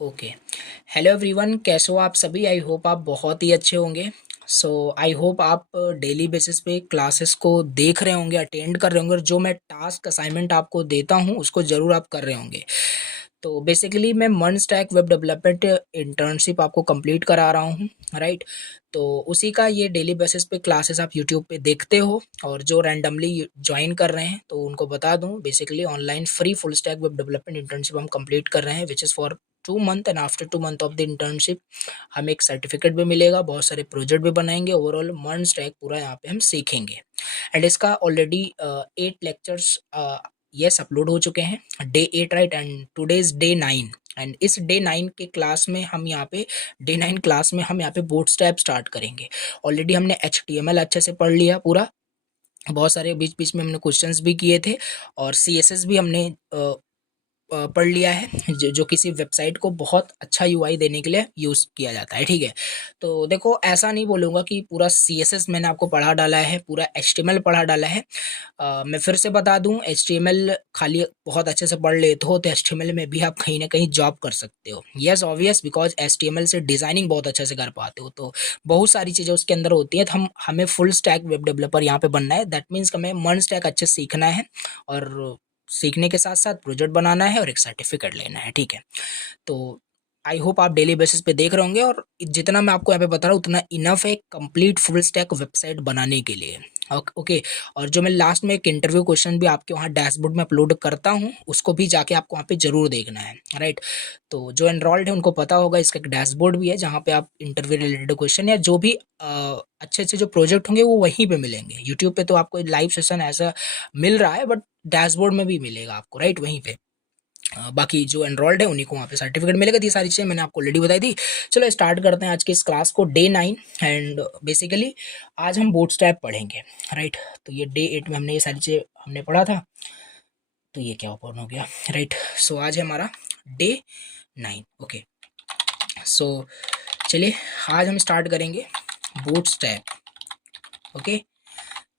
Okay. Hello everyone, कैसे हो आप सभी? आई होप आप बहुत ही अच्छे होंगे। सो आई होप आप डेली बेसिस पे क्लासेस को देख रहे होंगे, अटेंड कर रहे होंगे, और जो मैं टास्क असाइनमेंट आपको देता हूँ उसको ज़रूर आप कर रहे होंगे। तो बेसिकली मैं मन स्टैक वेब डेवलपमेंट इंटर्नशिप आपको कंप्लीट करा रहा हूँ, राइट। तो उसी का ये डेली बेसिस पे क्लासेस आप यूट्यूब पे देखते हो, और जो रैंडमली ज्वाइन कर रहे हैं तो उनको बता दूं, basically online free full stack web development internship हम कंप्लीट कर रहे हैं, which is for 2 month. And after 2 month of the internship हमें एक सर्टिफिकेट भी मिलेगा, बहुत सारे प्रोजेक्ट भी बनाएंगे, ओवरऑल मन स्टैक पूरा यहाँ पे हम सीखेंगे। एंड इसका ऑलरेडी 8 लेक्चर्स यस अपलोड हो चुके हैं, day 8, right. And today is day 9। And इस डे 9 के क्लास में हम यहाँ पे डे 9 क्लास में हम यहाँ पे बूटस्ट्रैप स्टार्ट करेंगे। ऑलरेडी हमने HTML अच्छे से पढ़ लिया पूरा, बहुत सारे बीच बीच में हमने क्वेश्चंस भी किए थे, और CSS भी हमने पढ़ लिया है, जो किसी वेबसाइट को बहुत अच्छा यूआई देने के लिए यूज़ किया जाता है, ठीक है। तो देखो, ऐसा नहीं बोलूँगा कि पूरा CSS मैंने आपको पढ़ा डाला है, पूरा HTML पढ़ा डाला है। मैं फिर से बता दूं, HTML खाली बहुत अच्छे से पढ़ लेते हो तो HTML में भी आप कहीं ना कहीं जॉब कर सकते हो। यस ऑब्वियस, बिकॉज HTML से डिज़ाइनिंग बहुत अच्छे से कर पाते हो, तो बहुत सारी चीज़ें उसके अंदर होती हैं। तो हमें फुल स्टैक वेब डेवलपर यहाँ पे बनना है, दैट मीन्स हमें मन स्टैक अच्छे से सीखना है, और सीखने के साथ साथ प्रोजेक्ट बनाना है और एक सर्टिफिकेट लेना है, ठीक है। तो आई होप आप डेली बेसिस पे देख रहे होंगे, और जितना मैं आपको यहाँ पे बता रहा हूँ उतना इनफ है कंप्लीट फुल स्टैक वेबसाइट बनाने के लिए। ओके। और जो मैं लास्ट में एक इंटरव्यू क्वेश्चन भी आपके वहाँ डैशबोर्ड में अपलोड करता हूँ, उसको भी जाके आपको वहाँ पे जरूर देखना है, राइट। तो जो एनरोल्ड है उनको पता होगा, इसका एक डैशबोर्ड भी है जहाँ पे आप इंटरव्यू रिलेटेड क्वेश्चन या जो भी अच्छे अच्छे जो प्रोजेक्ट होंगे वो वहीं पे मिलेंगे। यूट्यूब पे तो आपको लाइव सेशन ऐसा मिल रहा है, बट डैशबोर्ड में भी मिलेगा आपको, राइट, वहीं पे। बाकी जो एनरोल्ड है उन्हीं को वहाँ पे सर्टिफिकेट मिलेगा। तो ये सारी चीज़ें मैंने आपको ऑलरेडी बताई थी। चलो स्टार्ट करते हैं आज की इस क्लास को, डे 9। एंड बेसिकली आज हम बूटस्ट्रैप पढ़ेंगे, राइट। तो ये डे 8 में हमने ये सारी चीज़ें हमने पढ़ा था, तो ये क्या ओपन हो गया, राइट। सो आज है हमारा डे 9। ओके। सो चलिए आज हम स्टार्ट करेंगे बूटस्ट्रैप। ओके।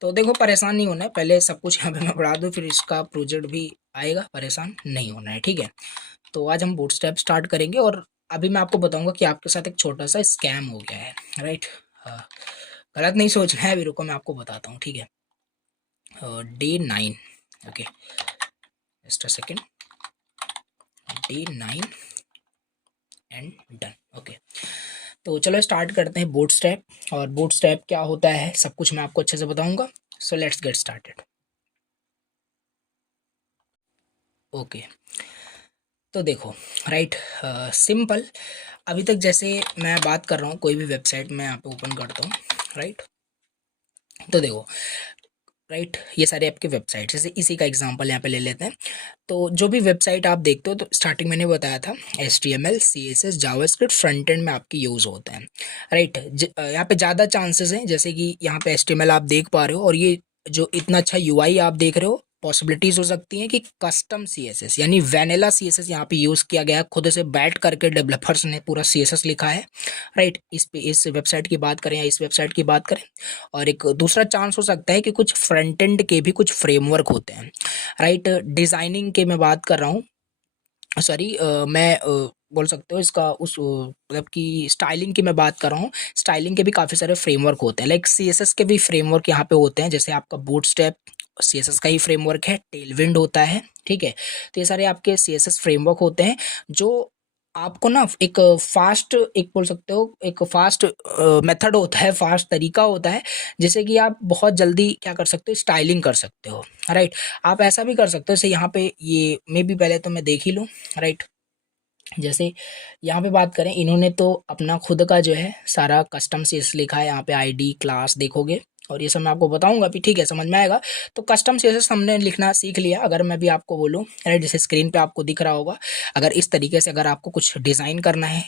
तो देखो, परेशान नहीं होना है, पहले सब कुछ यहाँ पे मैं पढ़ा दूँ, फिर इसका प्रोजेक्ट भी आएगा, परेशान नहीं होना है, ठीक है। तो आज हम बूटस्ट्रैप स्टार्ट करेंगे, और अभी मैं आपको बताऊंगा कि आपके साथ एक छोटा सा स्कैम हो गया है, राइट। गलत नहीं सोचना है, अभी रुको मैं आपको बताता हूँ, ठीक है। Day 9। Okay, just a second. Day 9 and done. Okay. तो चलो स्टार्ट करते हैं बूटस्ट्रैप। और बूटस्ट्रैप क्या होता है सब कुछ मैं आपको अच्छे से बताऊंगा। So let's get started. Okay. तो देखो, राइट, सिंपल। अभी तक जैसे मैं बात कर रहा हूँ, कोई भी वेबसाइट मैं यहाँ पे ओपन करता हूँ, राइट। तो देखो, राइट, ये सारे आपके वेबसाइट, जैसे इसी का एग्जांपल यहाँ पे ले लेते हैं। तो जो भी वेबसाइट आप देखते हो, तो स्टार्टिंग मैंने बताया था HTML CSS JavaScript front end में आपके यूज़ होते हैं, राइट। यहाँ पे ज़्यादा चांसेस हैं, जैसे कि यहाँ पे HTML आप देख पा रहे हो, और ये जो इतना अच्छा UI आप देख रहे हो, पॉसिबिलिटीज़ हो सकती हैं कि कस्टम CSS यानी वैनिला CSS यहाँ पे यूज़ किया गया है, खुद से बैठ करके डेवलपर्स ने पूरा CSS लिखा है, राइट। इस वेबसाइट की बात करें या इस वेबसाइट की बात करें। और एक दूसरा चांस हो सकता है कि कुछ फ्रंट एंड के भी कुछ फ्रेमवर्क होते हैं, राइट। डिज़ाइनिंग के मैं बात कर रहा हूँ, सॉरी, मैं बोल सकते हो इसका उस मतलब कि स्टाइलिंग की मैं बात कर रहा हूँ। स्टाइलिंग के भी काफ़ी सारे फ्रेमवर्क होते हैं, लाइक CSS के भी फ्रेमवर्क यहाँ पे होते हैं, जैसे आपका बूटस्ट्रैप CSS का ही फ्रेमवर्क है, टेलविंड होता है, ठीक है। तो ये सारे आपके CSS फ्रेमवर्क होते हैं, जो आपको ना एक फास्ट, एक बोल सकते हो एक फास्ट मेथड होता है, फास्ट तरीका होता है, जिससे कि आप बहुत जल्दी क्या कर सकते हो, स्टाइलिंग कर सकते हो, राइट। आप ऐसा भी कर सकते हो, जैसे यहाँ पे ये मे भी पहले तो मैं देख ही लूँ, राइट। जैसे यहाँ पे बात करें, इन्होंने तो अपना खुद का जो है सारा कस्टम CSS लिखा है, यहाँ पे ID क्लास देखोगे, और ये सब मैं आपको बताऊंगा भी, ठीक है, समझ में आएगा। तो कस्टम CSS हमने लिखना सीख लिया। अगर मैं भी आपको बोलूँ, राइट, जैसे स्क्रीन पे आपको दिख रहा होगा, अगर इस तरीके से अगर आपको कुछ डिज़ाइन करना है,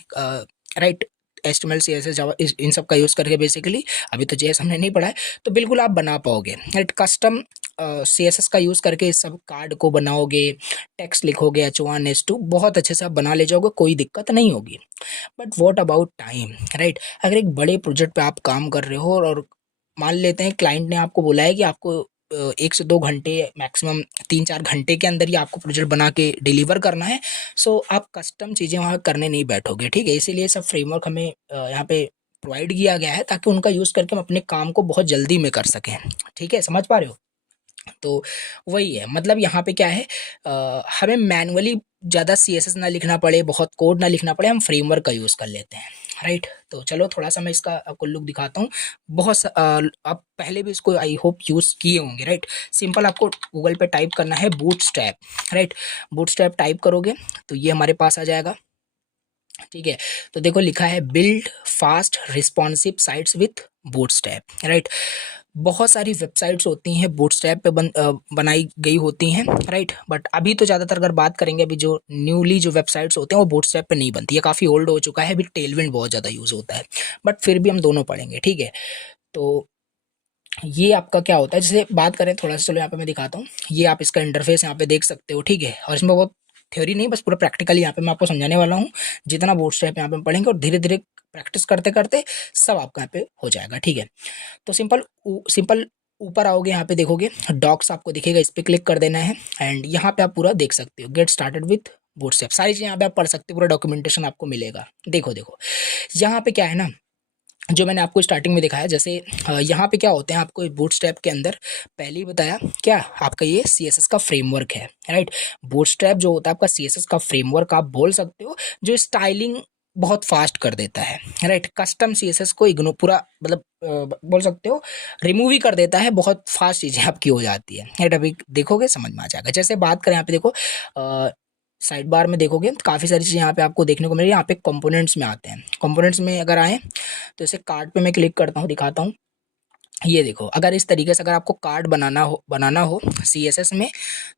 राइट, HTML CSS जावा इन सब का यूज़ करके, बेसिकली अभी तो JS हमने नहीं पढ़ा है, तो बिल्कुल आप बना पाओगे, राइट। कस्टम CSS का यूज़ करके इस सब कार्ड को बनाओगे, टेक्स्ट लिखोगे, H1 H2 बहुत अच्छे से आप बना ले जाओगे, कोई दिक्कत नहीं होगी। But what about time, right. अगर एक बड़े प्रोजेक्ट पे आप काम कर रहे हो, और मान लेते हैं क्लाइंट ने आपको बोला है कि आपको 1 से 2 घंटे मैक्सिमम 3-4 घंटे के अंदर ही आपको प्रोजेक्ट बना के डिलीवर करना है। सो आप कस्टम चीज़ें वहाँ करने नहीं बैठोगे, ठीक है? इसीलिए सब फ्रेमवर्क हमें यहाँ पे प्रोवाइड किया गया है ताकि उनका यूज़ करके हम अपने काम को बहुत जल्दी में कर सकें, ठीक है? समझ पा रहे हो? तो वही है, मतलब यहाँ पे क्या है, हमें मैनुअली ज़्यादा सीएसएस ना लिखना पड़े, बहुत कोड ना लिखना पड़े, हम फ्रेमवर्क का यूज़ कर लेते हैं, राइट? तो चलो थोड़ा-सा मैं इसका आपको लुक दिखाता हूँ। आप पहले भी इसको आई होप यूज़ किए होंगे, राइट? सिंपल आपको गूगल पे टाइप करना है बूटस्ट्रैप, राइट? बूटस्ट्रैप टाइप करोगे तो ये हमारे पास आ जाएगा, ठीक है? तो देखो लिखा है build fast responsive sites with bootstrap, right? बहुत सारी वेबसाइट्स होती हैं बूटस्ट्रैप पे बनाई गई होती हैं, राइट? बट अभी तो ज़्यादातर अगर बात करेंगे, अभी जो न्यूली जो वेबसाइट्स होते हैं वो बूटस्ट्रैप पे नहीं बनती है, काफ़ी ओल्ड हो चुका है, अभी टेलविंड बहुत ज़्यादा यूज़ होता है। बट फिर भी हम दोनों पढ़ेंगे, ठीक है? तो ये आपका क्या होता है, जैसे बात करें थोड़ा सा, चलो यहाँ पे मैं दिखाता हूँ। ये आप इसका इंटरफेस यहाँ पे देख सकते हो, ठीक है? और इसमें बहुत थ्योरी नहीं, बस पूरा प्रैक्टिकली यहाँ पे मैं आपको समझाने वाला हूँ। जितना बूटस्ट्रैप यहाँ पे हम पढ़ेंगे और धीरे-धीरे प्रैक्टिस करते-करते सब आपका यहाँ पे हो जाएगा, ठीक है? तो सिंपल ऊपर आओगे, यहाँ पे देखोगे डॉक्स आपको दिखेगा, इस पे क्लिक कर देना है एंड यहाँ पे आप पूरा देख सकते हो गेट स्टार्टेड विथ बूटस्ट्रैप, सारी चीज़ें यहाँ पे आप पढ़ सकते हो, पूरा डॉक्यूमेंटेशन आपको मिलेगा। देखो यहाँ पे क्या है ना, जो मैंने आपको स्टार्टिंग में दिखाया, जैसे यहाँ पे क्या होते हैं, आपको बूटस्ट्रैप के अंदर पहले ही बताया क्या आपका ये सीएसएस का फ्रेमवर्क है, राइट? बूटस्ट्रैप जो होता है आपका सीएसएस का फ्रेमवर्क आप बोल सकते हो, जो स्टाइलिंग बहुत फास्ट कर देता है, राइट? कस्टम सीएसएस को इग्नोर पूरा मतलब बोल सकते हो रिमूव ही कर देता है, बहुत फास्ट चीज़ें आपकी हो जाती है, राइट? अभी देखोगे समझ में आ जाएगा। जैसे बात करें यहाँ पे देखो, साइड बार में देखोगे तो काफ़ी सारी चीज़ें यहाँ पे आपको देखने को मिलेगी। यहाँ पे कंपोनेंट्स में आते हैं, कंपोनेंट्स में अगर आए तो इसे कार्ड पे मैं क्लिक करता हूँ, दिखाता हूँ। ये देखो, अगर इस तरीके से अगर आपको कार्ड बनाना हो सीएसएस में,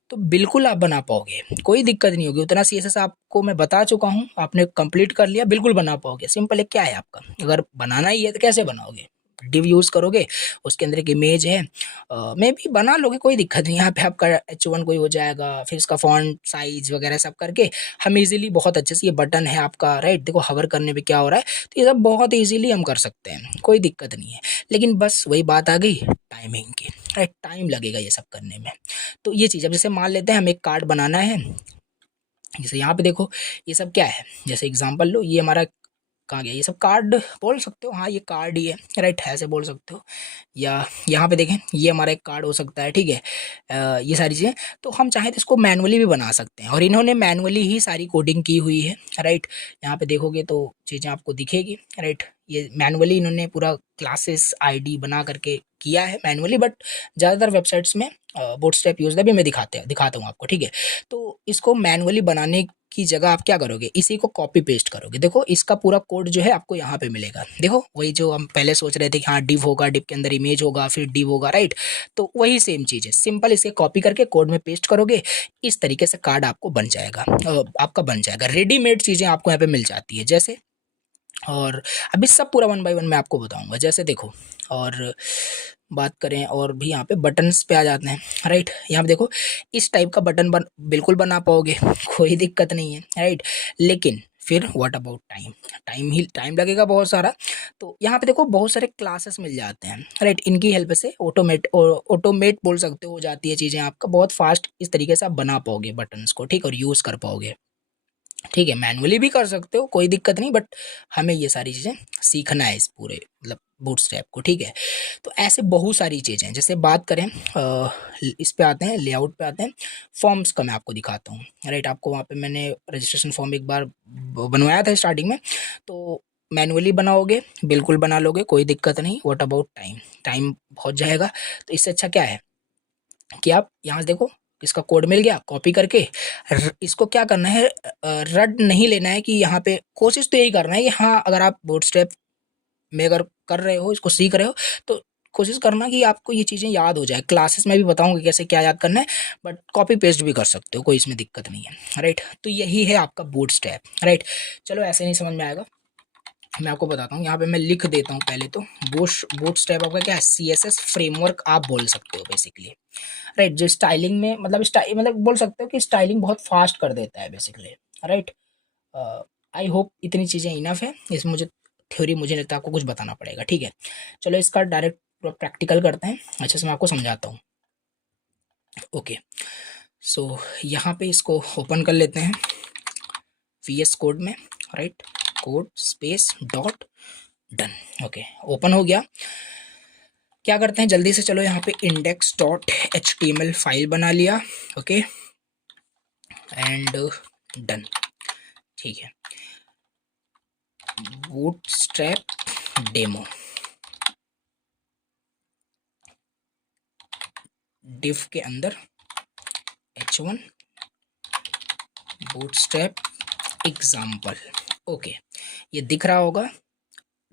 तो बिल्कुल आप बना पाओगे, कोई दिक्कत नहीं होगी। उतना सीएसएस आपको मैं बता चुका हूँ, आपने कंप्लीट कर लिया, बिल्कुल बना पाओगे। सिंपल है, क्या है आपका, अगर बनाना ही है तो कैसे बनाओगे? डिव यूज़ करोगे, उसके अंदर एक इमेज है, मे भी बना लोगे, कोई दिक्कत नहीं। यहाँ पे आपका H1 कोई हो जाएगा, फिर इसका फॉन्ट साइज वगैरह सब करके हम इजीली बहुत अच्छे से, ये बटन है आपका, राइट? देखो हवर करने पे क्या हो रहा है, तो ये सब बहुत इजीली हम कर सकते हैं, कोई दिक्कत नहीं है। लेकिन बस वही बात आ गई टाइमिंग की, राइट? टाइम लगेगा ये सब करने में। तो ये चीज़, अब जैसे मान लेते हैं हमें एक कार्ड बनाना है, जैसे यहाँ पे देखो ये सब क्या है, जैसे एग्जांपल लो, ये हमारा कहाँ गया, ये सब कार्ड बोल सकते हो, हाँ ये कार्ड ही है, राइट? है ऐसे बोल सकते हो। या यहाँ पे देखें, ये हमारा एक कार्ड हो सकता है, ठीक है? ये सारी चीज़ें, तो हम चाहें तो इसको मैनुअली भी बना सकते हैं, और इन्होंने मैनुअली ही सारी कोडिंग की हुई है, राइट? यहाँ पे देखोगे तो चीज़ें आपको दिखेगी, राइट? ये मैनुअली इन्होंने पूरा क्लासेस आईडी बना करके किया है मैनुअली, बट ज़्यादातर वेबसाइट्स में बूटस्ट्रैप यूज़ भी मैं दिखाता हूँ आपको, ठीक है? तो इसको मैनुअली बनाने की जगह आप क्या करोगे, इसी को कॉपी पेस्ट करोगे। देखो इसका पूरा कोड जो है आपको यहाँ पे मिलेगा, देखो वही जो हम पहले सोच रहे थे कि हाँ डिव होगा, डिव के अंदर इमेज होगा, फिर डिव होगा, राइट? तो वही सेम चीज़ है, सिंपल इसे कॉपी करके कोड में पेस्ट करोगे, इस तरीके से कार्ड आपको बन जाएगा, आपका बन जाएगा। रेडीमेड चीज़ें आपको यहाँ पे मिल जाती है, जैसे, और अभी सब पूरा वन बाय वन मैं आपको बताऊंगा। जैसे देखो, और बात करें और भी, यहाँ पे बटन्स पे आ जाते हैं, राइट? यहाँ पे देखो इस टाइप का बटन बिल्कुल बना पाओगे, कोई दिक्कत नहीं है, राइट? लेकिन फिर व्हाट अबाउट टाइम, टाइम लगेगा बहुत सारा। तो यहाँ पे देखो बहुत सारे क्लासेस मिल जाते हैं, राइट? इनकी हेल्प से ऑटोमेट बोल सकते हो जाती है चीज़ें, आपका बहुत फास्ट इस तरीके से आप बना पाओगे बटन्स को, ठीक? और यूज़ कर पाओगे, ठीक है? मैनुअली भी कर सकते हो, कोई दिक्कत नहीं, बट हमें ये सारी चीज़ें सीखना है इस पूरे मतलब बूटस्ट्रैप को, ठीक है? तो ऐसे बहुत सारी चीज़ें हैं। जैसे बात करें इस पे आते हैं, लेआउट पे आते हैं, फॉर्म्स का मैं आपको दिखाता हूँ, राइट? आपको वहाँ पे मैंने रजिस्ट्रेशन फॉर्म एक बार बनवाया था स्टार्टिंग में, तो मैनुअली बनाओगे, बिल्कुल बना लोगे, कोई दिक्कत नहीं। व्हाट अबाउट टाइम, टाइम बहुत जाएगा, तो इससे अच्छा क्या है कि आप यहाँ से देखो, इसका कोड मिल गया, कॉपी करके इसको क्या करना है, रट नहीं लेना है कि यहाँ पे, कोशिश तो यही करना है कि हाँ अगर आप बूटस्ट्रैप में अगर कर रहे हो, इसको सीख रहे हो, तो कोशिश करना कि आपको ये चीज़ें याद हो जाए। क्लासेस में भी बताऊंगा कैसे क्या याद करना है, बट कॉपी पेस्ट भी कर सकते हो, कोई इसमें दिक्कत नहीं है, राइट? तो यही है आपका बूटस्ट्रैप, राइट? चलो ऐसे नहीं समझ में आएगा, मैं आपको बताता हूँ, यहाँ पे मैं लिख देता हूँ पहले तो। बूटस्ट्रैप आपका क्या है, सीएसएस फ्रेमवर्क आप बोल सकते हो बेसिकली, राइट? जो स्टाइलिंग में मतलब बोल सकते हो कि स्टाइलिंग बहुत फास्ट कर देता है बेसिकली, राइट? आई होप इतनी चीज़ें इनफ है, इसमें मुझे थ्योरी मुझे नहीं लगता आपको कुछ बताना पड़ेगा, ठीक है? चलो इसका डायरेक्ट प्रैक्टिकल करते हैं, अच्छे से मैं आपको समझाता हूँ। ओके, सो यहाँ पे इसको ओपन कर लेते हैं VS कोड में, right, code space dot done. Okay, open हो गया। क्या करते हैं जल्दी से, चलो यहाँ पे index.html फाइल बना लिया। Okay, and done. ठीक है, बूटस्ट्रैप डेमो डिव के अंदर h1 बूटस्ट्रैप एग्जाम्पल। ओके, ये दिख रहा होगा,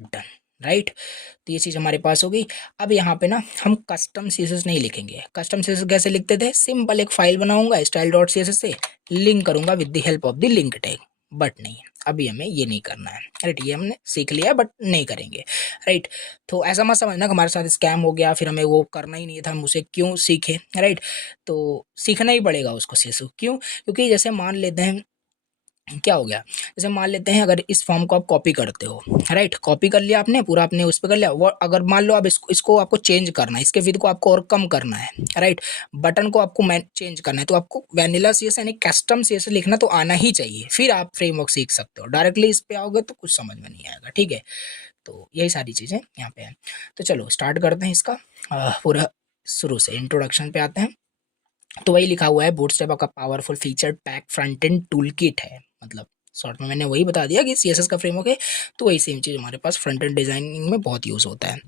डन, राइट। तो ये चीज़ हमारे पास हो गई। अब यहाँ पे ना हम कस्टम सीएसएस नहीं लिखेंगे। कस्टम सीएसएस कैसे लिखते थे, सिंपल एक फाइल बनाऊंगा स्टाइल डॉट सीएसएस से, लिंक करूंगा with the help of the link tag, but नहीं, अभी हमें ये नहीं करना है, राइट। ये हमने सीख लिया बट नहीं करेंगे, राइट। तो ऐसा मत समझना कि हमारे साथ स्कैम हो गया फिर हमें वो करना ही नहीं था, हम उसे क्यों सीखे, राइट। तो सीखना ही पड़ेगा उसको सीएसएस, क्यों, क्योंकि जैसे मान लेते हैं क्या हो गया, जैसे मान लेते हैं अगर इस फॉर्म को आप कॉपी करते हो, राइट, कॉपी कर लिया आपने पूरा, आपने उस पर कर लिया वो, अगर मान लो आप इसको आपको चेंज करना है, इसके विद को आपको और कम करना है, राइट, बटन को आपको चेंज करना है, तो आपको वैनिला सीएसएस यानी कस्टम सीएसएस लिखना तो आना ही चाहिए, फिर आप फ्रेमवर्क सीख सकते हो। डायरेक्टली इस पे आओगे तो कुछ समझ में नहीं आएगा, ठीक है। तो यही सारी चीज़ें यहाँ पे हैं। तो चलो स्टार्ट करते हैं इसका पूरा शुरू से, इंट्रोडक्शन पे आते हैं। तो वही लिखा हुआ है, बूटस्ट्रैप आपका powerful feature pack front end tool kit है, मतलब शॉर्ट में मैंने वही बता दिया कि सीएसएस का फ्रेमवर्क है, तो वही सेम चीज़ हमारे पास फ्रंट एंड डिजाइनिंग में बहुत यूज़ होता है।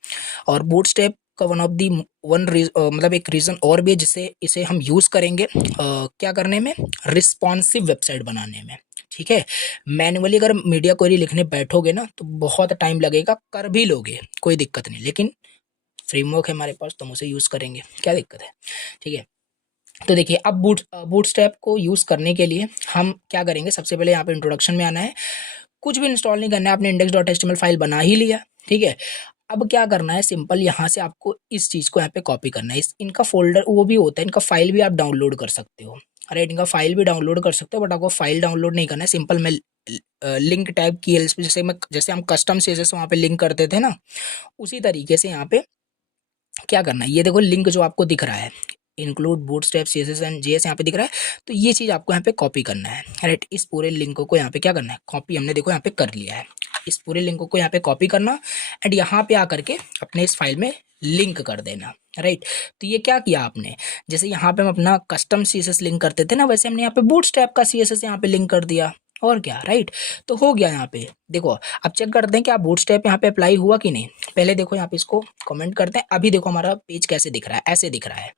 और बूटस्ट्रैप का वन ऑफ दी मतलब एक रीज़न और भी है जिससे इसे हम यूज़ करेंगे क्या करने में, रिस्पॉन्सिव वेबसाइट बनाने में, ठीक है। मैनुअली अगर मीडिया क्वेरी लिखने बैठोगे ना तो बहुत टाइम लगेगा, कर भी लोगे कोई दिक्कत नहीं, लेकिन फ्रेमवर्क है हमारे पास तो हम उसे यूज़ करेंगे, क्या दिक्कत है, ठीक है। तो देखिए अब बूटस्ट्रैप को यूज़ करने के लिए हम क्या करेंगे, सबसे पहले यहाँ पे इंट्रोडक्शन में आना है, कुछ भी इंस्टॉल नहीं करना है, आपने index.html फाइल बना ही लिया, ठीक है। अब क्या करना है, सिंपल यहाँ से आपको इस चीज़ को यहाँ पे कॉपी करना है, इनका फोल्डर वो भी होता है, इनका फाइल भी आप डाउनलोड कर सकते हो, राइट, इनका फाइल भी डाउनलोड कर सकते हो, बट आपको फाइल डाउनलोड नहीं करना है, सिंपल मैं लिंक टाइप की एल्स पे जैसे हम कस्टम सीएसएस वहाँ पे लिंक करते थे ना, उसी तरीके से यहाँ पे क्या करना है, ये देखो लिंक जो आपको दिख रहा है, include bootstrap CSS and JS यहाँ पे दिख रहा है, तो ये चीज़ आपको यहाँ पे कॉपी करना है, राइट। इस पूरे लिंक को यहाँ पे क्या करना है, कॉपी हमने देखो यहाँ पे कर लिया है, इस पूरे लिंक को यहाँ पे कॉपी करना एंड यहाँ पे आकर के अपने इस फाइल में लिंक कर देना, राइट। तो ये क्या किया आपने, जैसे यहाँ पे हम अपना कस्टम सीएसएस लिंक करते थे ना, वैसे हमने यहाँ पे बूटस्ट्रैप का सीएसएस यहाँ पे लिंक कर दिया, और क्या, राइट। तो हो गया यहाँ पे, देखो अब चेक करते हैं कि आप बूटस्ट्रैप यहाँ पे अप्लाई हुआ कि नहीं। पहले देखो यहाँ पे इसको कमेंट करते हैं, अभी देखो हमारा पेज कैसे दिख रहा है, ऐसे दिख रहा है,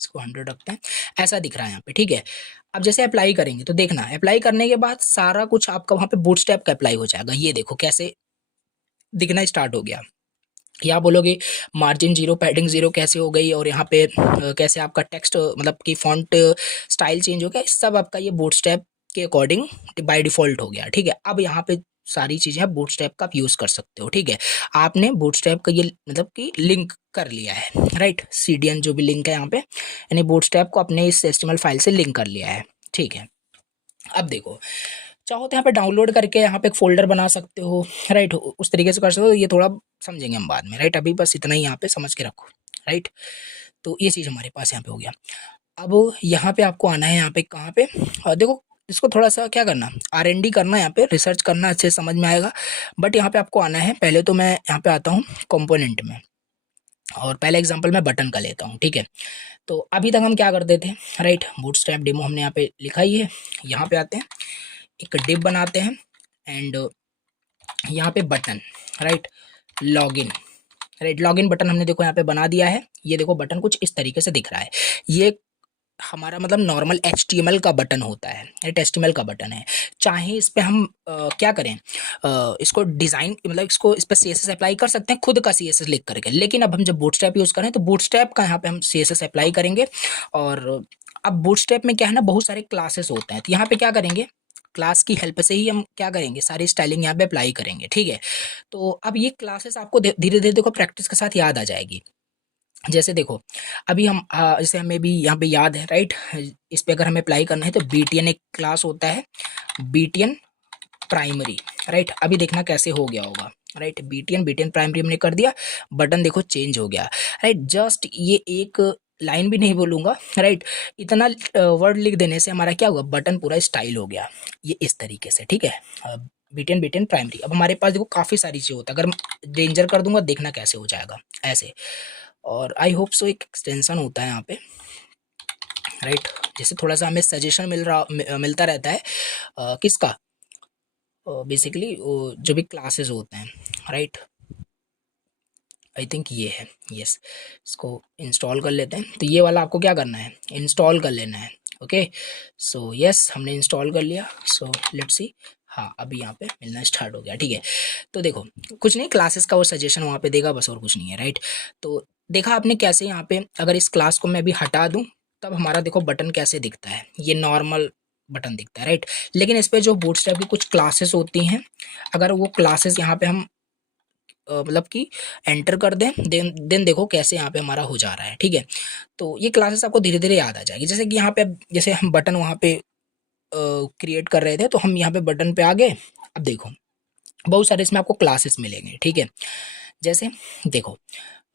इसको 100 रखते हैं, ऐसा दिख रहा है यहाँ पे, ठीक है। अब जैसे अप्लाई करेंगे तो देखना, अप्लाई करने के बाद सारा कुछ आपका वहाँ पे बूटस्ट्रैप का अप्लाई हो जाएगा, ये देखो कैसे दिखना स्टार्ट हो गया। यहाँ बोलोगे मार्जिन जीरो पैडिंग जीरो कैसे हो गई, और यहाँ पे कैसे आपका टेक्स्ट मतलब कि फॉन्ट स्टाइल चेंज हो गया, सब आपका ये बूटस्ट्रैप के अकॉर्डिंग बाय डिफॉल्ट हो गया, ठीक है। अब यहाँ पे सारी चीज़ें आप बूटस्ट्रैप का आप यूज़ कर सकते हो, ठीक है। आपने बूटस्ट्रैप का ये मतलब कि लिंक कर लिया है, राइट, सीडीएन जो भी लिंक है यहाँ पे, यानी बूटस्ट्रैप को अपने इस एचटीएमएल फाइल से लिंक कर लिया है, ठीक है। अब देखो चाहो तो यहाँ पे डाउनलोड करके यहाँ पे एक फोल्डर बना सकते हो, राइट, उस तरीके से कर सकते हो, ये थोड़ा समझेंगे हम बाद में, राइट, अभी बस इतना ही यहाँ पे समझ के रखो, राइट। तो ये चीज़ हमारे पास यहाँ पे हो गया। अब यहाँ पे आपको आना है, यहाँ पे कहाँ पे, देखो इसको थोड़ा सा क्या करना, R&D करना, यहाँ पे रिसर्च करना, अच्छे से समझ में आएगा। बट यहाँ पे आपको आना है, पहले तो मैं यहाँ पे आता हूँ कंपोनेंट में, और पहला एग्जांपल मैं बटन का लेता हूँ, ठीक है। तो अभी तक हम क्या करते थे, राइट, बूटस्ट्रैप डेमो हमने यहाँ पे लिखा ही है, यहाँ पे आते हैं, एक डिव बनाते हैं एंड यहाँ पे button, right, login, right, login button हमने देखो यहाँ पे बना दिया है। ये देखो बटन कुछ इस तरीके से दिख रहा है, ये हमारा मतलब नॉर्मल HTML का बटन होता है, राइट, HTML का बटन है। चाहे इस पे हम क्या करें, इसको डिज़ाइन मतलब इसको इस पर CSS अप्लाई कर सकते हैं खुद का CSS लिख करके, लेकिन अब हम जब बूटस्ट्रैप यूज़ करें तो बूटस्ट्रैप का यहाँ पे हम CSS अप्लाई करेंगे। और अब बूटस्ट्रैप में क्या है ना, बहुत सारे क्लासेस होते हैं, तो यहाँ पे क्या करेंगे, क्लास की हेल्प से ही हम क्या करेंगे, सारी स्टाइलिंग यहाँ पे अप्लाई करेंगे, ठीक है। तो अब ये क्लासेस आपको धीरे धीरे देखो प्रैक्टिस के साथ याद आ जाएगी। जैसे देखो अभी हम जैसे हमें भी यहाँ पे याद है, राइट, इस पे अगर हमें अप्लाई करना है तो BTN एक क्लास होता है, BTN प्राइमरी, राइट। अभी देखना कैसे हो गया होगा, राइट, BTN प्राइमरी हमने कर दिया, बटन देखो चेंज हो गया, राइट। जस्ट ये एक लाइन भी नहीं बोलूँगा, राइट। इतना वर्ड लिख देने से हमारा क्या हुआ, बटन पूरा स्टाइल हो गया ये इस तरीके से, ठीक है। BTN BTN primary. अब हमारे पास देखो काफ़ी सारी चीज़ होता है, अगर मैं डेंजर कर दूंगा देखना कैसे हो जाएगा ऐसे। और आई होप सो एक एक्सटेंशन होता है यहाँ पे, राइट। जैसे थोड़ा सा हमें सजेशन मिलता रहता है किसका, बेसिकली जो भी क्लासेस होते हैं, राइट। आई थिंक ये है, यस। इसको इंस्टॉल कर लेते हैं। तो ये वाला आपको क्या करना है, इंस्टॉल कर लेना है। ओके, सो यस हमने इंस्टॉल कर लिया। सो लेट्स सी, हाँ अभी यहाँ पे मिलना स्टार्ट हो गया, ठीक है। तो देखो कुछ नहीं, क्लासेस का वो सजेशन वहाँ पे देगा बस, और कुछ नहीं है, राइट। तो देखा आपने कैसे यहाँ पे, अगर इस क्लास को मैं अभी हटा दूँ तब हमारा देखो बटन कैसे दिखता है, ये नॉर्मल बटन दिखता है, राइट। लेकिन इस पर जो बूटस्ट्रैप की कुछ क्लासेस होती हैं, अगर वो क्लासेस यहाँ पे हम मतलब कि एंटर कर दें, देन देखो कैसे यहाँ पे हमारा हो जा रहा है, ठीक है। तो ये क्लासेस आपको धीरे धीरे याद आ जाएगी। जैसे कि यहाँ पे जैसे हम बटन वहाँ पे क्रिएट कर रहे थे, तो हम यहाँ पे बटन पे आ गए। अब देखो बहुत सारे इसमें आपको क्लासेस मिलेंगे, ठीक है। जैसे देखो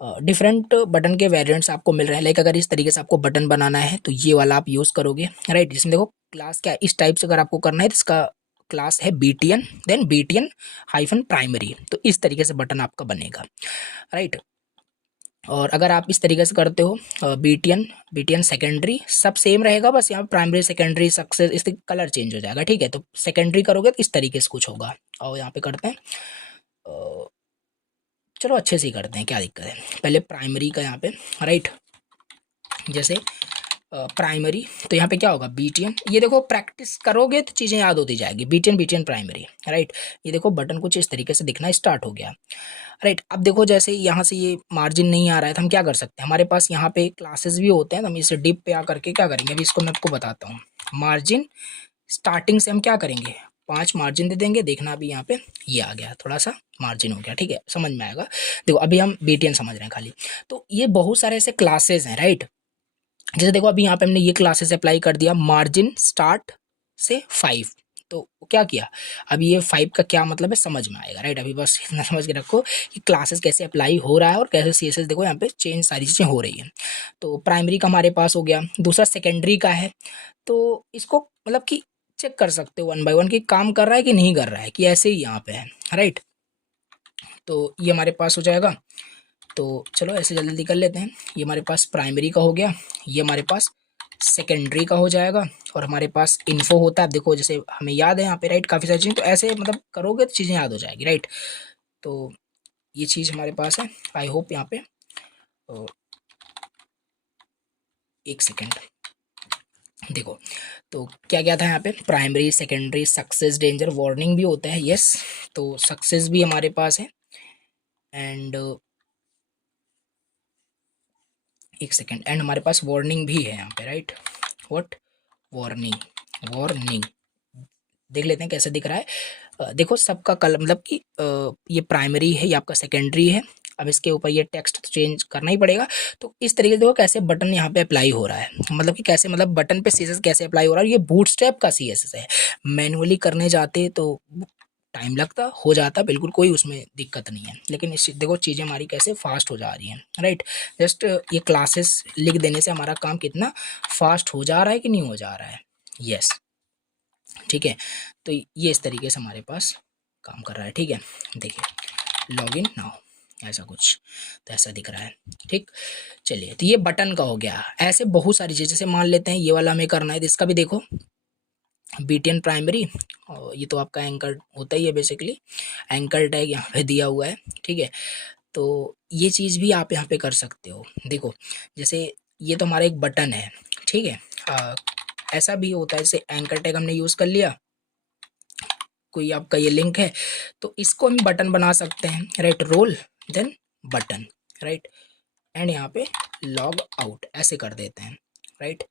डिफरेंट बटन के वेरिएंट्स आपको मिल रहे हैं। लाइक अगर इस तरीके से आपको बटन बनाना है तो ये वाला आप यूज़ करोगे, राइट। जिसमें देखो क्लास क्या इस टाइप से अगर आपको करना है तो इसका क्लास है BTN, then BTN hyphen primary. तो इस तरीके से बटन आपका बनेगा, राइट। और अगर आप इस तरीके से करते हो बीटीएन बीटीएन सेकेंडरी, सब सेम रहेगा, बस यहाँ प्राइमरी सेकेंडरी सक्सेस इसका कलर चेंज हो जाएगा, ठीक है। तो सेकेंडरी करोगे तो इस तरीके से कुछ होगा। और यहाँ पे करते हैं चलो अच्छे से ही करते हैं, क्या दिक्कत है। पहले प्राइमरी का यहाँ पे, राइट। जैसे प्राइमरी, तो यहाँ पे क्या होगा बीटीएन। ये देखो प्रैक्टिस करोगे तो चीज़ें याद होती जाएगी, बीटीएन बीटीएन प्राइमरी, राइट। ये देखो बटन कुछ इस तरीके से दिखना स्टार्ट हो गया, राइट। अब देखो जैसे यहाँ से ये मार्जिन नहीं आ रहा है तो हम क्या कर सकते हैं, हमारे पास यहाँ पे क्लासेस भी होते हैं, तो हम इसे डिप पे आकर के क्या करेंगे, अभी इसको मैं आपको बताता हूँ। मार्जिन स्टार्टिंग से हम क्या करेंगे, 5 मार्जिन दे देंगे। देखना अभी यहाँ पे ये आ गया, थोड़ा सा मार्जिन हो गया, ठीक है, समझ में आएगा। देखो अभी हम बीटीएन समझ रहे हैं खाली। तो ये बहुत सारे ऐसे क्लासेस हैं, राइट। जैसे देखो अभी यहाँ पे हमने ये क्लासेस अप्लाई कर दिया, मार्जिन स्टार्ट से 5। तो क्या किया, अभी ये 5 का क्या मतलब है समझ में आएगा, राइट। अभी बस इतना समझ के रखो कि क्लासेस कैसे अप्लाई हो रहा है और कैसे सीएसएस देखो यहाँ पे चेंज सारी चीज़ें हो रही हैं। तो प्राइमरी का हमारे पास हो गया, दूसरा सेकेंडरी का है। तो इसको मतलब कि चेक कर सकते हो 1 बाय 1 कि काम कर रहा है कि नहीं कर रहा है, कि ऐसे ही यहाँ पे है, राइट। तो ये हमारे पास हो जाएगा। तो चलो ऐसे जल्दी जल्दी कर लेते हैं। ये हमारे पास प्राइमरी का हो गया, ये हमारे पास सेकेंडरी का हो जाएगा, और हमारे पास इन्फो होता है। अब देखो जैसे हमें याद है यहाँ पे, राइट, काफ़ी सारी चीज़ें, तो ऐसे मतलब करोगे तो चीज़ें याद हो जाएगी, राइट। तो ये चीज़ हमारे पास है। आई होप यहाँ पे एक सेकेंड देखो, तो क्या क्या था यहाँ पे, primary secondary success danger warning भी होता है, यस। तो सक्सेस भी हमारे पास है, एंड एक सेकेंड, एंड हमारे पास वार्निंग भी है यहाँ पे, राइट। व्हाट, वार्निंग, वार्निंग देख लेते हैं कैसे दिख रहा है। देखो सबका कलर मतलब कि ये प्राइमरी है, ये आपका सेकेंडरी है। अब इसके ऊपर ये टेक्स्ट तो चेंज करना ही पड़ेगा। तो इस तरीके से देखो कैसे बटन यहाँ पे अप्लाई हो रहा है, मतलब कि कैसे मतलब बटन पे सीएसएस कैसे अप्लाई हो रहा है। ये बूटस्ट्रैप का सीएसएस है, मैनुअली करने जाते तो टाइम लगता, हो जाता बिल्कुल, कोई उसमें दिक्कत नहीं है। लेकिन इस देखो चीज़ें हमारी कैसे फास्ट हो जा रही हैं, राइट। जस्ट ये क्लासेस लिख देने से हमारा काम कितना फास्ट हो जा रहा है कि नहीं हो जा रहा है, यस, ठीक है। तो ये इस तरीके से हमारे पास काम कर रहा है, ठीक है। देखिए लॉगिन नाउ ऐसा कुछ, तो ऐसा दिख रहा है, ठीक। चलिए तो ये बटन का हो गया। ऐसे बहुत सारी चीज़ें, जैसे मान लेते हैं ये वाला हमें करना है, तो इसका भी देखो बीटीएन प्राइमरी, और ये तो आपका एंकर होता ही है बेसिकली, एंकर टैग यहाँ पे दिया हुआ है, ठीक है। तो ये चीज़ भी आप यहाँ पे कर सकते हो। देखो जैसे ये तो हमारा एक बटन है, ठीक है। ऐसा भी होता है, जैसे एंकर टैग हमने यूज़ कर लिया, कोई आपका ये लिंक है तो इसको हम बटन बना सकते हैं, right. Role then button, right, and यहाँ पे लॉग आउट ऐसे कर देते हैं, राइट।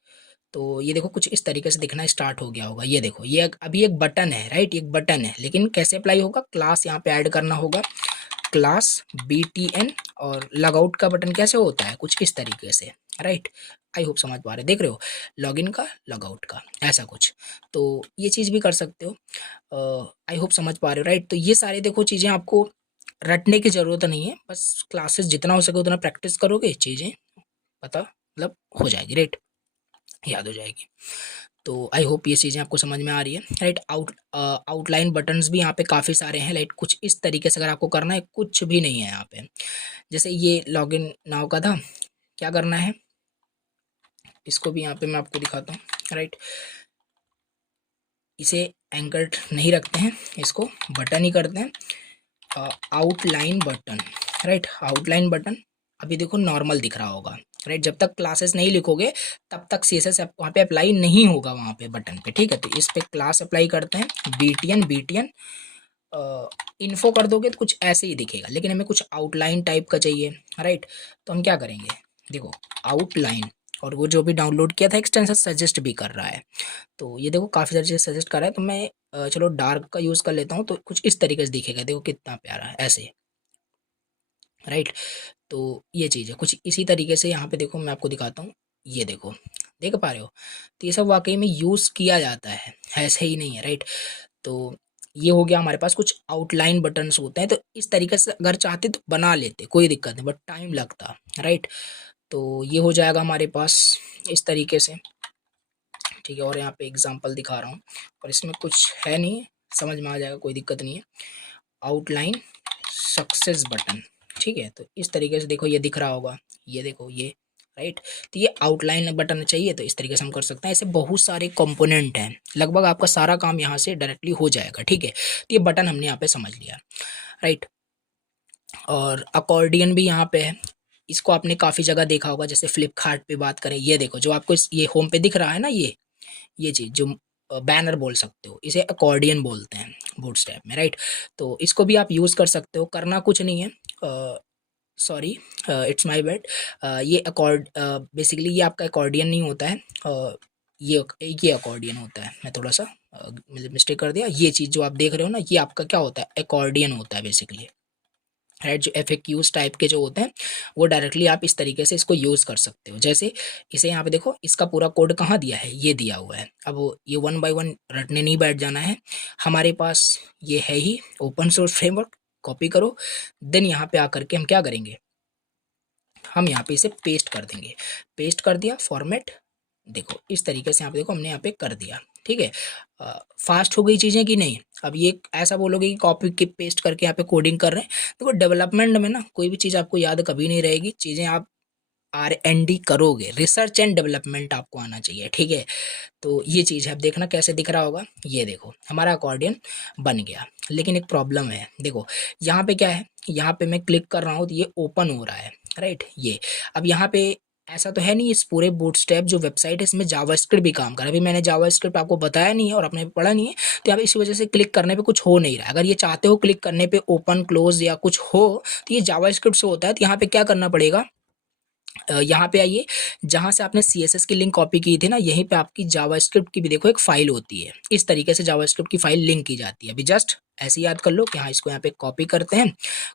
तो ये देखो कुछ इस तरीके से दिखना स्टार्ट हो गया होगा। ये देखो ये अभी एक बटन है, राइट, एक बटन है, लेकिन कैसे अप्लाई होगा, क्लास यहाँ पे ऐड करना होगा, क्लास बीटीएन, और लॉगआउट का बटन कैसे होता है कुछ इस तरीके से, राइट। आई होप समझ पा रहे, देख रहे हो, लॉगिन का लॉगआउट का ऐसा कुछ। तो ये चीज़ भी कर सकते हो। आई होप समझ पा रहे हो, राइट। तो ये सारे देखो चीज़ें आपको रटने की ज़रूरत नहीं है, बस क्लासेस जितना हो सके उतना प्रैक्टिस करोगे, चीज़ें पता मतलब हो जाएगी, राइट, याद हो जाएगी। तो आई होप ये चीज़ें आपको समझ में आ रही है, राइट। आउटलाइन बटन्स भी यहाँ पे काफ़ी सारे हैं, राइट। कुछ इस तरीके से अगर आपको करना है, कुछ भी नहीं है यहाँ पे। जैसे ये लॉगिन नाउ का था, क्या करना है, इसको भी यहाँ पे मैं आपको दिखाता हूँ, राइट। इसे एंकर्ड नहीं रखते हैं, इसको बटन ही करते हैं, outline button, right. Outline button अभी देखो नॉर्मल दिख रहा होगा, राइट। जब तक क्लासेस नहीं लिखोगे तब तक CSS वहाँ पे अप्लाई नहीं होगा, वहाँ पे बटन पे, ठीक है। तो इस पे क्लास अप्लाई करते हैं, BTN इन्फो कर दोगे तो कुछ ऐसे ही दिखेगा, लेकिन हमें कुछ आउटलाइन टाइप का चाहिए, राइट। तो हम क्या करेंगे, देखो आउटलाइन, और वो जो भी डाउनलोड किया था एक्सटेंशन सजेस्ट भी कर रहा है, तो ये देखो काफ़ी सारी चीज़ें सजेस्ट कर रहा है। तो मैं चलो डार्क का यूज़ कर लेता हूँ, तो कुछ इस तरीके से दिखेगा, देखो कितना प्यारा है ऐसे, राइट। तो ये चीज़ है कुछ इसी तरीके से। यहाँ पे देखो मैं आपको दिखाता हूँ, ये देखो, देख पा रहे हो, तो ये सब वाकई में यूज़ किया जाता है, ऐसे ही नहीं है, राइट। तो ये हो गया हमारे पास, कुछ आउटलाइन बटन्स होते हैं, तो इस तरीके से अगर चाहते तो बना लेते, कोई दिक्कत नहीं, बट टाइम लगता, राइट। तो ये हो जाएगा हमारे पास इस तरीके से, ठीक है। और यहाँ पे एग्जांपल दिखा रहा हूँ, और इसमें कुछ है नहीं, समझ में आ जाएगा, कोई दिक्कत नहीं है। आउटलाइन सक्सेस बटन, ठीक है। तो इस तरीके से देखो ये दिख रहा होगा, ये देखो ये, राइट। तो ये आउटलाइन बटन चाहिए, तो इस तरीके से हम कर सकते हैं। ऐसे बहुत सारे कंपोनेंट हैं, लगभग आपका सारा काम यहाँ से डायरेक्टली हो जाएगा, ठीक है। तो ये बटन हमने यहाँ पे समझ लिया, राइट। और अकॉर्डियन भी यहाँ पे है, इसको आपने काफ़ी जगह देखा होगा, जैसे फ्लिपकार्ट पे बात करें, ये देखो जो आपको ये होम पे दिख रहा है ना, ये चीज़ जो बैनर बोल सकते हो, इसे अकॉर्डियन बोलते हैं बूटस्ट्रैप में, राइट। तो इसको भी आप यूज़ कर सकते हो, करना कुछ नहीं है, सॉरी, इट्स माय बैड। ये बेसिकली ये आपका अकॉर्डियन नहीं होता है, ये अकॉर्डियन होता है, मैं थोड़ा सा मिस्टेक कर दिया। ये चीज़ जो आप देख रहे हो ना, ये आपका क्या होता है, अकॉर्डियन होता है बेसिकली, राइट। जो FAQs टाइप के जो होते हैं, वो डायरेक्टली आप इस तरीके से इसको यूज़ कर सकते हो। जैसे इसे यहाँ पे देखो, इसका पूरा कोड कहाँ दिया है, ये दिया हुआ है। अब ये 1 बाय 1 रटने नहीं बैठ जाना है, हमारे पास ये है ही ओपन सोर्स फ्रेमवर्क, कॉपी करो, देन यहाँ पे आकर के हम क्या करेंगे, हम यहाँ पे इसे पेस्ट कर देंगे। पेस्ट कर दिया, फॉर्मेट, देखो इस तरीके से यहाँ पे देखो हमने यहाँ पे कर दिया, ठीक है। फास्ट हो गई चीज़ें कि नहीं। अब ये ऐसा बोलोगे कि कॉपी की पेस्ट करके यहाँ पे कोडिंग कर रहे हैं, देखो डेवलपमेंट में ना कोई भी चीज़ आपको याद कभी नहीं रहेगी, चीज़ें आप R&D करोगे, रिसर्च एंड डेवलपमेंट आपको आना चाहिए, ठीक है। तो ये चीज़ है, अब देखना कैसे दिख रहा होगा, ये देखो हमारा अकॉर्डियन बन गया। लेकिन एक प्रॉब्लम है, देखो यहाँ पे क्या है, यहाँ पे मैं क्लिक कर रहा हूँ तो ये ओपन हो रहा है, राइट। ये अब यहाँ पे ऐसा तो है नहीं, इस पूरे बूटस्ट्रैप जो वेबसाइट है इसमें जावास्क्रिप्ट भी काम कर रहा है। अभी मैंने जावास्क्रिप्ट आपको बताया नहीं है और आपने पढ़ा नहीं है, तो यहाँ पे इसी वजह से क्लिक करने पे कुछ हो नहीं रहा है। अगर ये चाहते हो क्लिक करने पे ओपन क्लोज या कुछ हो, तो ये जावास्क्रिप्ट से होता है। तो यहाँ पे क्या करना पड़ेगा, यहाँ पे आइए, जहाँ से आपने CSS की लिंक कॉपी की थी ना, यहीं पे आपकी जावास्क्रिप्ट की भी देखो एक फाइल होती है, इस तरीके से जावास्क्रिप्ट की फाइल लिंक की जाती है। अभी जस्ट ऐसे याद कर लो कि हाँ, इसको यहाँ पे कॉपी करते हैं,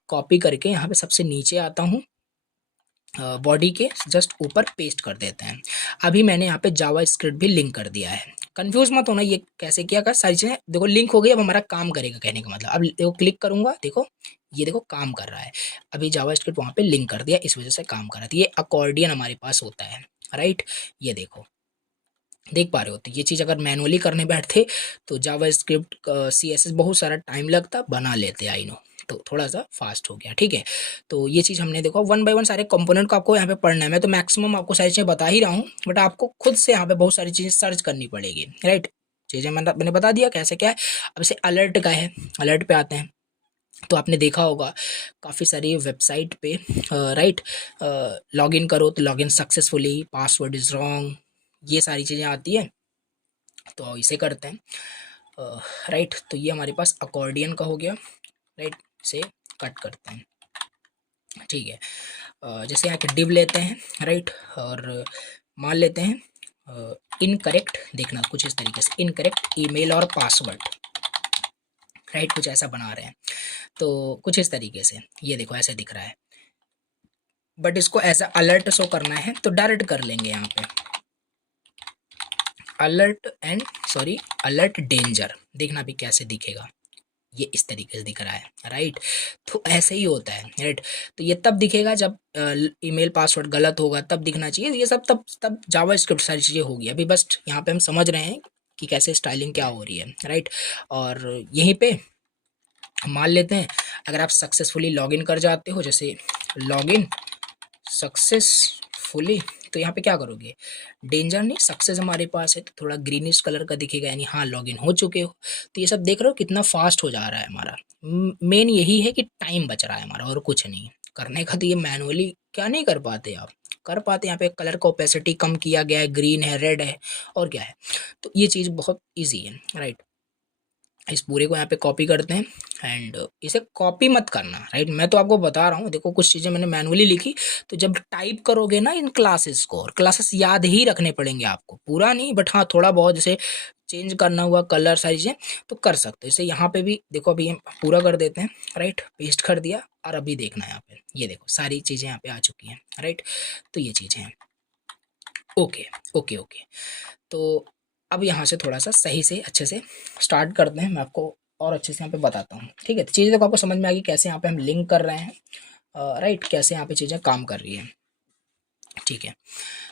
कॉपी करके यहाँ पे सबसे नीचे आता हूँ, बॉडी के जस्ट ऊपर पेस्ट कर देते हैं। अभी मैंने यहाँ पे जावास्क्रिप्ट भी लिंक कर दिया है, कंफ्यूज मत होना ये कैसे किया कर, सारी चीज़ें देखो लिंक हो गई। अब हमारा काम करेगा, कहने का मतलब, अब देखो क्लिक करूंगा, देखो ये देखो काम कर रहा है। अभी जावास्क्रिप्ट वहाँ पे लिंक कर दिया, इस वजह से काम कर रहा है। तो ये अकॉर्डियन हमारे पास होता है, राइट। ये देखो देख पा रहे हो। तो ये चीज़ अगर मैनुअली करने बैठते तो जावास्क्रिप्ट CSS बहुत सारा टाइम लगता, बना लेते, आई नो। तो थोड़ा सा फास्ट हो गया, ठीक है। तो ये चीज़ हमने देखो 1 बाय 1 सारे कंपोनेंट को आपको यहाँ पे पढ़ना है। मैं तो मैक्सिमम आपको सारी चीज़ें बता ही रहा हूँ, बट आपको खुद से यहाँ पे बहुत सारी चीज़ें सर्च करनी पड़ेगी, राइट। चीज़ें मैंने बता दिया कैसे क्या है। अब इसे अलर्ट का है, अलर्ट पे आते हैं। तो आपने देखा होगा काफ़ी सारी वेबसाइट पे, राइट, लॉगिन करो तो login successfully, password is wrong, ये सारी चीज़ें आती है। तो इसे करते हैं, राइट। तो ये हमारे पास अकॉर्डियन का हो गया, राइट। इसे कट करते हैं, ठीक है। जैसे यहाँ के डिव लेते हैं, राइट, और मान लेते हैं इनकरेक्ट, देखना कुछ इस तरीके से, इनकरेक्ट ईमेल और पासवर्ड, राइट, कुछ ऐसा बना रहे हैं। तो कुछ इस तरीके से ये देखो ऐसे दिख रहा है, बट इसको ऐसा अलर्ट शो करना है तो डायरेक्ट कर लेंगे यहाँ पे alert and sorry alert danger, देखना भी कैसे दिखेगा, ये इस तरीके से दिख रहा है, राइट। तो ऐसे ही होता है, राइट। तो ये तब दिखेगा जब ईमेल पासवर्ड गलत होगा, तब दिखना चाहिए। ये सब तब जावास्क्रिप्ट सारी चीज़ें होगी। अभी बस यहाँ पे हम समझ रहे हैं कि कैसे स्टाइलिंग क्या हो रही है, राइट। और यहीं पे मान लेते हैं अगर आप सक्सेसफुली लॉगिन कर जाते हो, जैसे लॉगिन सक्सेसफुली, तो यहाँ पे क्या करोगे, डेंजर नहीं, सक्सेस हमारे पास है तो थोड़ा ग्रीनिश कलर का दिखेगा, यानी हाँ लॉगिन हो चुके हो। तो ये सब देख रहे हो कितना फास्ट हो जा रहा है हमारा। मेन यही है कि टाइम बच रहा है हमारा, और कुछ नहीं करने का। तो ये मैनुअली क्या नहीं कर पाते आप, कर पाते। यहाँ पे कलर का ओपेसिटी कम किया गया है, ग्रीन है, रेड है, और क्या है। तो ये चीज़ बहुत ईजी है, राइट। इस पूरे को यहाँ पे कॉपी करते हैं, एंड इसे कॉपी मत करना, राइट। मैं तो आपको बता रहा हूँ, देखो कुछ चीज़ें मैंने मैनुअली लिखी, तो जब टाइप करोगे ना इन क्लासेस को, और क्लासेस याद ही रखने पड़ेंगे आपको, पूरा नहीं बट हाँ थोड़ा बहुत, जैसे चेंज करना हुआ कलर सारी चीज़ें तो कर सकते हो। जैसे यहाँ पे भी देखो, अभी हम पूरा कर देते हैं, राइट, पेस्ट कर दिया, और अभी देखना है यहाँ पे, ये देखो सारी चीज़ें यहाँ पे आ चुकी हैं, राइट। तो ये चीज़ें हैं, ओके ओके ओके। तो अब यहाँ से थोड़ा सा सही से अच्छे से स्टार्ट करते हैं, मैं आपको और अच्छे से यहाँ पे बताता हूँ, ठीक है। तो चीज़ें देखो आपको समझ में आ गई कैसे यहाँ पे हम लिंक कर रहे हैं, राइट, कैसे यहाँ पे चीज़ें काम कर रही हैं, ठीक है।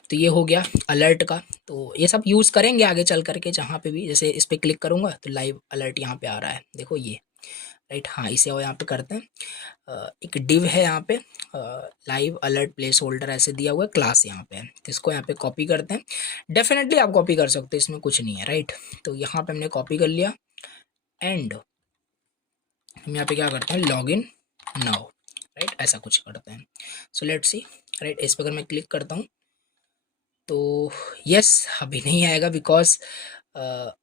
तो ये हो गया अलर्ट का। तो ये सब यूज़ करेंगे आगे चल करके, जहाँ पे भी, जैसे इस पर क्लिक करूँगा तो लाइव अलर्ट यहाँ पे आ रहा है, देखो ये, राइट। हाँ, इसे और यहाँ पे करते हैं, एक डिव है यहाँ पे, लाइव अलर्ट प्लेस होल्डर ऐसे दिया हुआ है, क्लास यहाँ पे है, तो इसको यहाँ पे कॉपी करते हैं। डेफिनेटली आप कॉपी कर सकते हो, इसमें कुछ नहीं है, राइट। तो यहाँ पे हमने कॉपी कर लिया, एंड हम यहाँ पे क्या करते हैं, लॉग इन नाउ, राइट, ऐसा कुछ करते हैं। सो लेट्स सी, राइट, इस पर अगर मैं क्लिक करता हूँ तो यस, अभी नहीं आएगा, बिकॉज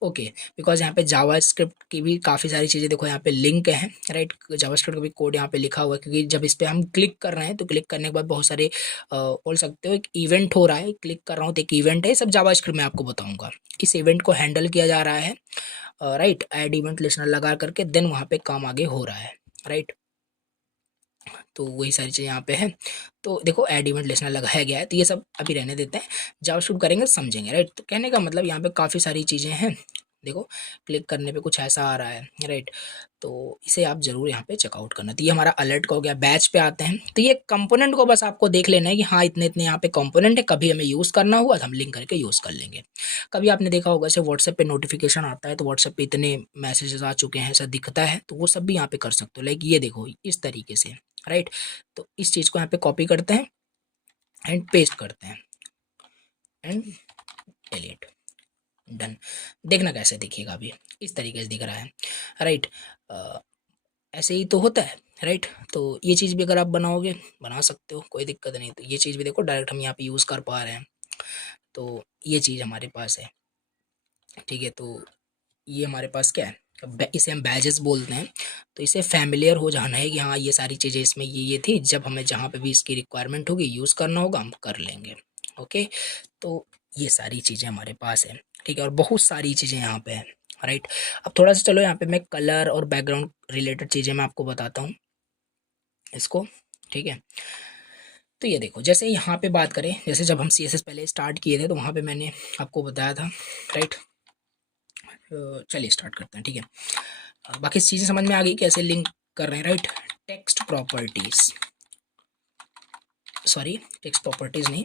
ओके, बिकॉज यहाँ पे जावा स्क्रिप्ट की भी काफ़ी सारी चीज़ें देखो यहाँ पे लिंक है, राइट। जावा स्क्रिप्ट का भी कोड यहाँ पे लिखा हुआ है, क्योंकि जब इस पर हम क्लिक कर रहे हैं तो क्लिक करने के बाद बहुत सारे बोल सकते हो एक इवेंट हो रहा है, क्लिक कर रहा हूँ तो एक इवेंट है, सब जावा स्क्रिप्ट में आपको बताऊँगा। इस इवेंट को हैंडल किया जा रहा है, राइट, ऐड इवेंट लिस्नर लगा करके, देन वहाँ पे काम आगे हो रहा है, राइट। तो वही सारी चीज़ें यहाँ पे है। तो देखो ऐड इवेंट लिस्नर लगाया गया है, तो ये सब अभी रहने देते हैं, जावास्क्रिप्ट करेंगे तो समझेंगे, राइट। तो कहने का मतलब यहाँ पे काफ़ी सारी चीज़ें हैं, देखो क्लिक करने पे कुछ ऐसा आ रहा है, राइट। तो इसे आप ज़रूर यहाँ पे चेकआउट करना। तो ये हमारा अलर्ट का हो गया। बैच पे आते हैं, तो ये कंपोनेंट को बस आपको देख लेना है कि हाँ इतने इतने यहाँ पे कंपोनेंट है, कभी हमें यूज़ करना हुआ तो हम लिंक करके यूज़ कर लेंगे। कभी आपने देखा होगा जैसे व्हाट्सएप पे नोटिफिकेशन आता है, तो व्हाट्सएप पे इतने मैसेजेस आ चुके हैं ऐसा दिखता है, तो वो सब भी यहाँ पे कर सकते हो, लाइक ये देखो इस तरीके से, राइट। तो इस चीज़ को यहाँ पे कॉपी करते हैं एंड पेस्ट करते हैं, एंड डिलीट, डन। देखना कैसे दिखेगा, अभी इस तरीके से दिख रहा है, राइट। ऐसे ही तो होता है, राइट। तो ये चीज़ भी अगर आप बनाओगे, बना सकते हो, कोई दिक्कत नहीं। तो ये चीज़ भी देखो डायरेक्ट हम यहाँ पे यूज़ कर पा रहे हैं, तो ये चीज़ हमारे पास है, ठीक है। तो ये हमारे पास क्या है, इसे हम बैजेस बोलते हैं। तो इसे फैमिलियर हो जाना है कि हाँ ये सारी चीज़ें इसमें ये थी, जब हमें जहाँ पे भी इसकी रिक्वायरमेंट होगी यूज़ करना होगा हम कर लेंगे, ओके। तो ये सारी चीज़ें हमारे पास है, ठीक है, और बहुत सारी चीज़ें यहाँ पे हैं, राइट। अब थोड़ा सा चलो यहाँ पे मैं कलर और बैकग्राउंड रिलेटेड चीज़ें मैं आपको बताता हूँ इसको, ठीक है। तो ये देखो, जैसे यहाँ पे बात करें, जैसे जब हम CSS पहले स्टार्ट किए थे तो वहाँ पे मैंने आपको बताया था, राइट। चलिए स्टार्ट करते हैं, ठीक है। बाकी चीज़ें समझ में आ गई कैसे लिंक कर रहे हैं, right. Text properties, sorry text properties नहीं,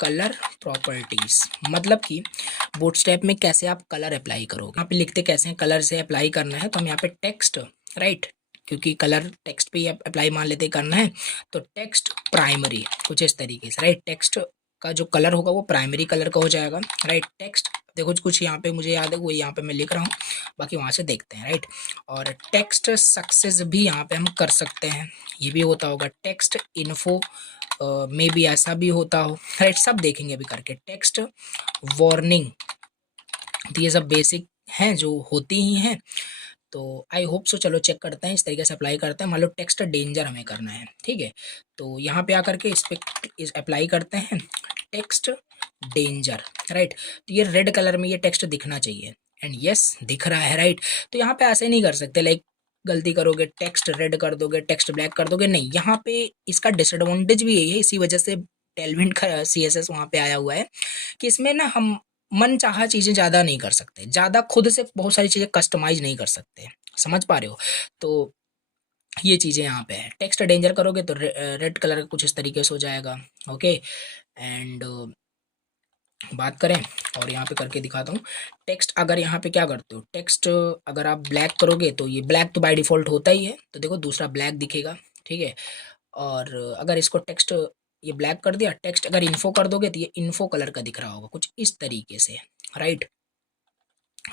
कलर प्रॉपर्टीज, मतलब कि बूटस्ट्रैप में कैसे आप कलर अप्लाई करोगे। यहाँ पे लिखते कैसे हैं, कलर से अप्लाई करना है, तो हम यहाँ पे टेक्स्ट, राइट, क्योंकि कलर टेक्स्ट पे ही अप्लाई मान लेते करना है, तो टेक्स्ट प्राइमरी कुछ इस तरीके से, राइट। टेक्स्ट का जो कलर होगा वो प्राइमरी कलर का हो जाएगा, राइट। टेक्स्ट देखो कुछ यहाँ पे मुझे याद है वो यहाँ पे मैं लिख रहा हूँ, बाकी वहाँ से देखते हैं, राइट। और टेक्स्ट सक्सेस भी यहाँ पे हम कर सकते हैं, ये भी होता होगा। टेक्स्ट इन्फो में भी ऐसा भी होता हो, राइट, सब देखेंगे अभी करके। टेक्स्ट वार्निंग, तो ये सब बेसिक हैं जो होती ही हैं, तो आई होप सो। चलो चेक करते हैं, इस तरीके से अप्लाई करते हैं। मान लो टेक्स्ट डेंजर हमें करना है, ठीक है, तो यहाँ पे आकर के इस पे अप्लाई करते हैं टेक्स्ट डेंजर, राइट। तो ये रेड कलर में ये टेक्स्ट दिखना चाहिए, एंड यस दिख रहा है, राइट। तो यहाँ पे ऐसे नहीं कर सकते, लाइक गलती करोगे टेक्स्ट रेड कर दोगे, टेक्स्ट ब्लैक कर दोगे, नहीं। यहाँ पे इसका डिसएडवांटेज भी यही है, इसी वजह से टेलविंड का CSS वहाँ पे आया हुआ है कि इसमें ना हम मन चाहा चीज़ें ज़्यादा नहीं कर सकते, ज़्यादा खुद से बहुत सारी चीज़ें कस्टमाइज़ नहीं कर सकते, समझ पा रहे हो? तो ये चीज़ें यहाँ पे है। टेक्स्ट डेंजर करोगे तो रेड कलर का कुछ इस तरीके से हो जाएगा। ओके, एंड बात करें और यहाँ पे करके दिखाता हूँ। टेक्स्ट अगर यहाँ पे क्या करते हो, टेक्स्ट अगर आप ब्लैक करोगे तो ये ब्लैक तो बाय डिफ़ॉल्ट होता ही है, तो देखो दूसरा ब्लैक दिखेगा, ठीक है? और अगर इसको टेक्स्ट ये ब्लैक कर दिया, टेक्स्ट अगर इन्फो कर दोगे तो ये इन्फो कलर का दिख रहा होगा कुछ इस तरीके से, राइट?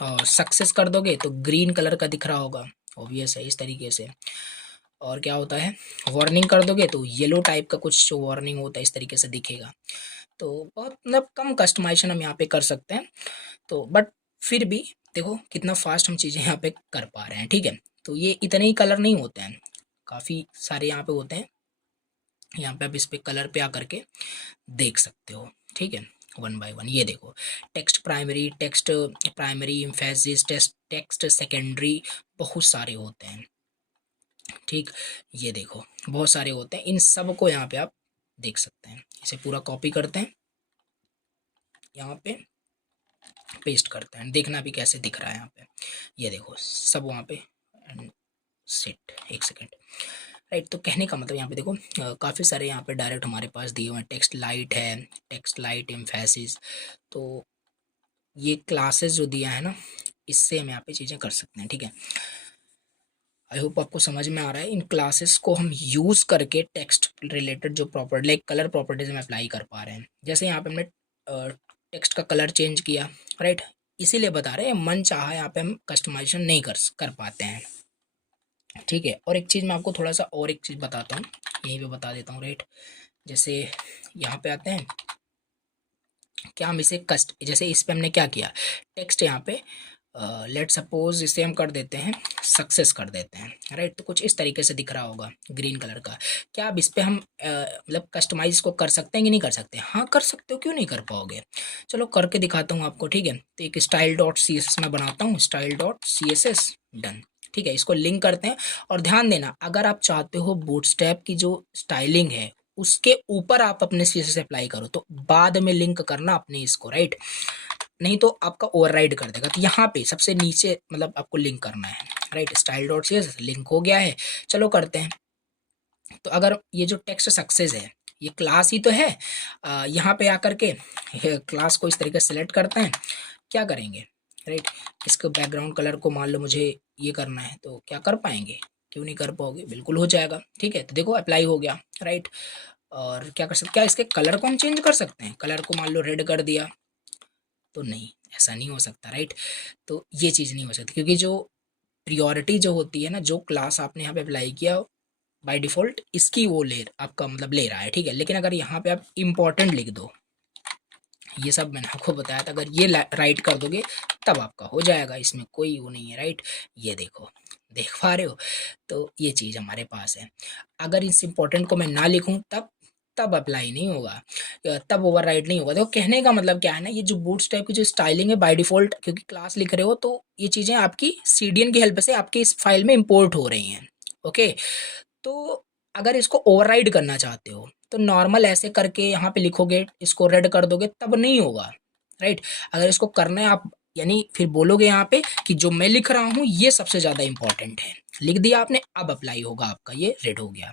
और सक्सेस कर दोगे तो ग्रीन कलर का दिख रहा होगा, ऑब्वियस है इस तरीके से। और क्या होता है, वार्निंग कर दोगे तो येलो टाइप का कुछ जो वार्निंग होता है इस तरीके से दिखेगा। तो बहुत मतलब कम कस्टमाइजेशन हम यहाँ पे कर सकते हैं, तो बट फिर भी देखो कितना फास्ट हम चीज़ें यहाँ पे कर पा रहे हैं, ठीक है? तो ये इतने ही कलर नहीं होते हैं, काफ़ी सारे यहाँ पे होते हैं। यहाँ पे आप इस पे कलर पे आकर के देख सकते हो, ठीक है? वन बाय वन ये देखो, text primary emphasis text secondary, बहुत सारे होते हैं, ठीक? ये देखो बहुत सारे होते हैं, इन सब को यहाँ पे आप देख सकते हैं। इसे पूरा कॉपी करते हैं, यहाँ पे पेस्ट करते हैं, देखना भी कैसे दिख रहा है यहाँ पे। ये देखो सब वहाँ पे एंड सेट, एक सेकेंड, राइट? तो कहने का मतलब यहाँ पे देखो काफ़ी सारे यहाँ पे डायरेक्ट हमारे पास दिए हुए हैं। टेक्स्ट लाइट है, टेक्स्ट लाइट एम्फेसिस, तो ये क्लासेस जो दिया है ना, इससे हम यहाँ पे चीज़ें कर सकते हैं, ठीक है? आई होप आपको समझ में आ रहा है। इन क्लासेस को हम यूज़ करके टेक्स्ट रिलेटेड जो प्रॉपर्टी लाइक कलर प्रॉपर्टीज हम अप्लाई कर पा रहे हैं। जैसे यहाँ पे हमने टेक्स्ट का कलर चेंज किया, राइट? इसीलिए बता रहे हैं मन चाहा यहाँ पे हम कस्टमाइजेशन नहीं कर पाते हैं, ठीक है? और एक चीज़ मैं आपको थोड़ा सा और एक चीज़ बताता हूँ, यहीं पे बता देता हूँ, राइट? जैसे यहाँ पे आते हैं, क्या हम इसे जैसे इस पे हमने क्या किया, टेक्स्ट यहाँ पे लेट सपोज इसे हम कर देते हैं सक्सेस कर देते हैं, राइट? तो कुछ इस तरीके से दिख रहा होगा ग्रीन कलर का। क्या अब इस पे हम मतलब कस्टमाइज को कर सकते हैं कि नहीं कर सकते? हाँ कर सकते हो, क्यों नहीं कर पाओगे? चलो करके दिखाता हूँ आपको, ठीक है? तो एक style dot C S S मैं बनाता हूँ, style dot C S S, done, ठीक है? इसको लिंक करते हैं। और ध्यान देना, अगर आप चाहते हो बूटस्ट्रैप की जो स्टाइलिंग है उसके ऊपर आप अपने सी एस एस अप्लाई करो, तो बाद में लिंक करना अपने इसको, राइट? नहीं तो आपका ओवरराइड कर देगा। तो यहाँ पे सबसे नीचे मतलब आपको लिंक करना है, right? Style dot C S link हो गया है, चलो करते हैं। तो अगर ये जो टेक्स्ट सक्सेस है ये क्लास ही तो है, यहाँ पे आकर के क्लास को इस तरीके से सिलेक्ट करते हैं, क्या करेंगे, राइट? इसको बैकग्राउंड कलर को मान लो मुझे ये करना है, तो क्या कर पाएंगे? क्यों नहीं कर पाओगे, बिल्कुल हो जाएगा, ठीक है? तो देखो अप्लाई हो गया, राइट? और क्या कर सकते, क्या इसके कलर को हम चेंज कर सकते हैं? कलर को मान लो रेड कर दिया, तो नहीं, ऐसा नहीं हो सकता, राइट? तो ये चीज़ नहीं हो सकती, क्योंकि जो प्रियोरिटी जो होती है ना, जो क्लास आपने यहाँ पे अप्लाई किया बाय डिफ़ॉल्ट इसकी वो आपका मतलब ले रहा है, ठीक है? लेकिन अगर यहाँ पे आप इम्पोर्टेंट लिख दो, ये सब मैंने आपको बताया था, अगर ये राइट कर दोगे तब आपका हो जाएगा, इसमें कोई वो नहीं है, राइट? ये देखो, देख पा रहे हो? तो ये चीज़ हमारे पास है। अगर इस इम्पोर्टेंट को मैं ना लिखूँ तब तब अप्लाई नहीं होगा, तब ओवरराइड नहीं होगा। देखो कहने का मतलब क्या है ना, ये जो बूटस्ट्रैप की जो स्टाइलिंग है बाय डिफ़ॉल्ट, क्योंकि क्लास लिख रहे हो तो ये चीज़ें आपकी सीडीएन की हेल्प से आपकी इस फाइल में इम्पोर्ट हो रही हैं, ओके? तो अगर इसको ओवरराइड करना चाहते हो तो नॉर्मल ऐसे करके यहाँ पे लिखोगे, इसको रेड कर दोगे, तब नहीं होगा, राइट? अगर इसको करना है आप, यानी फिर बोलोगे यहाँ पे कि जो मैं लिख रहा हूँ ये सबसे ज़्यादा इंपॉर्टेंट है, लिख दिया आपने, अब अप्लाई होगा आपका, ये रेड हो गया,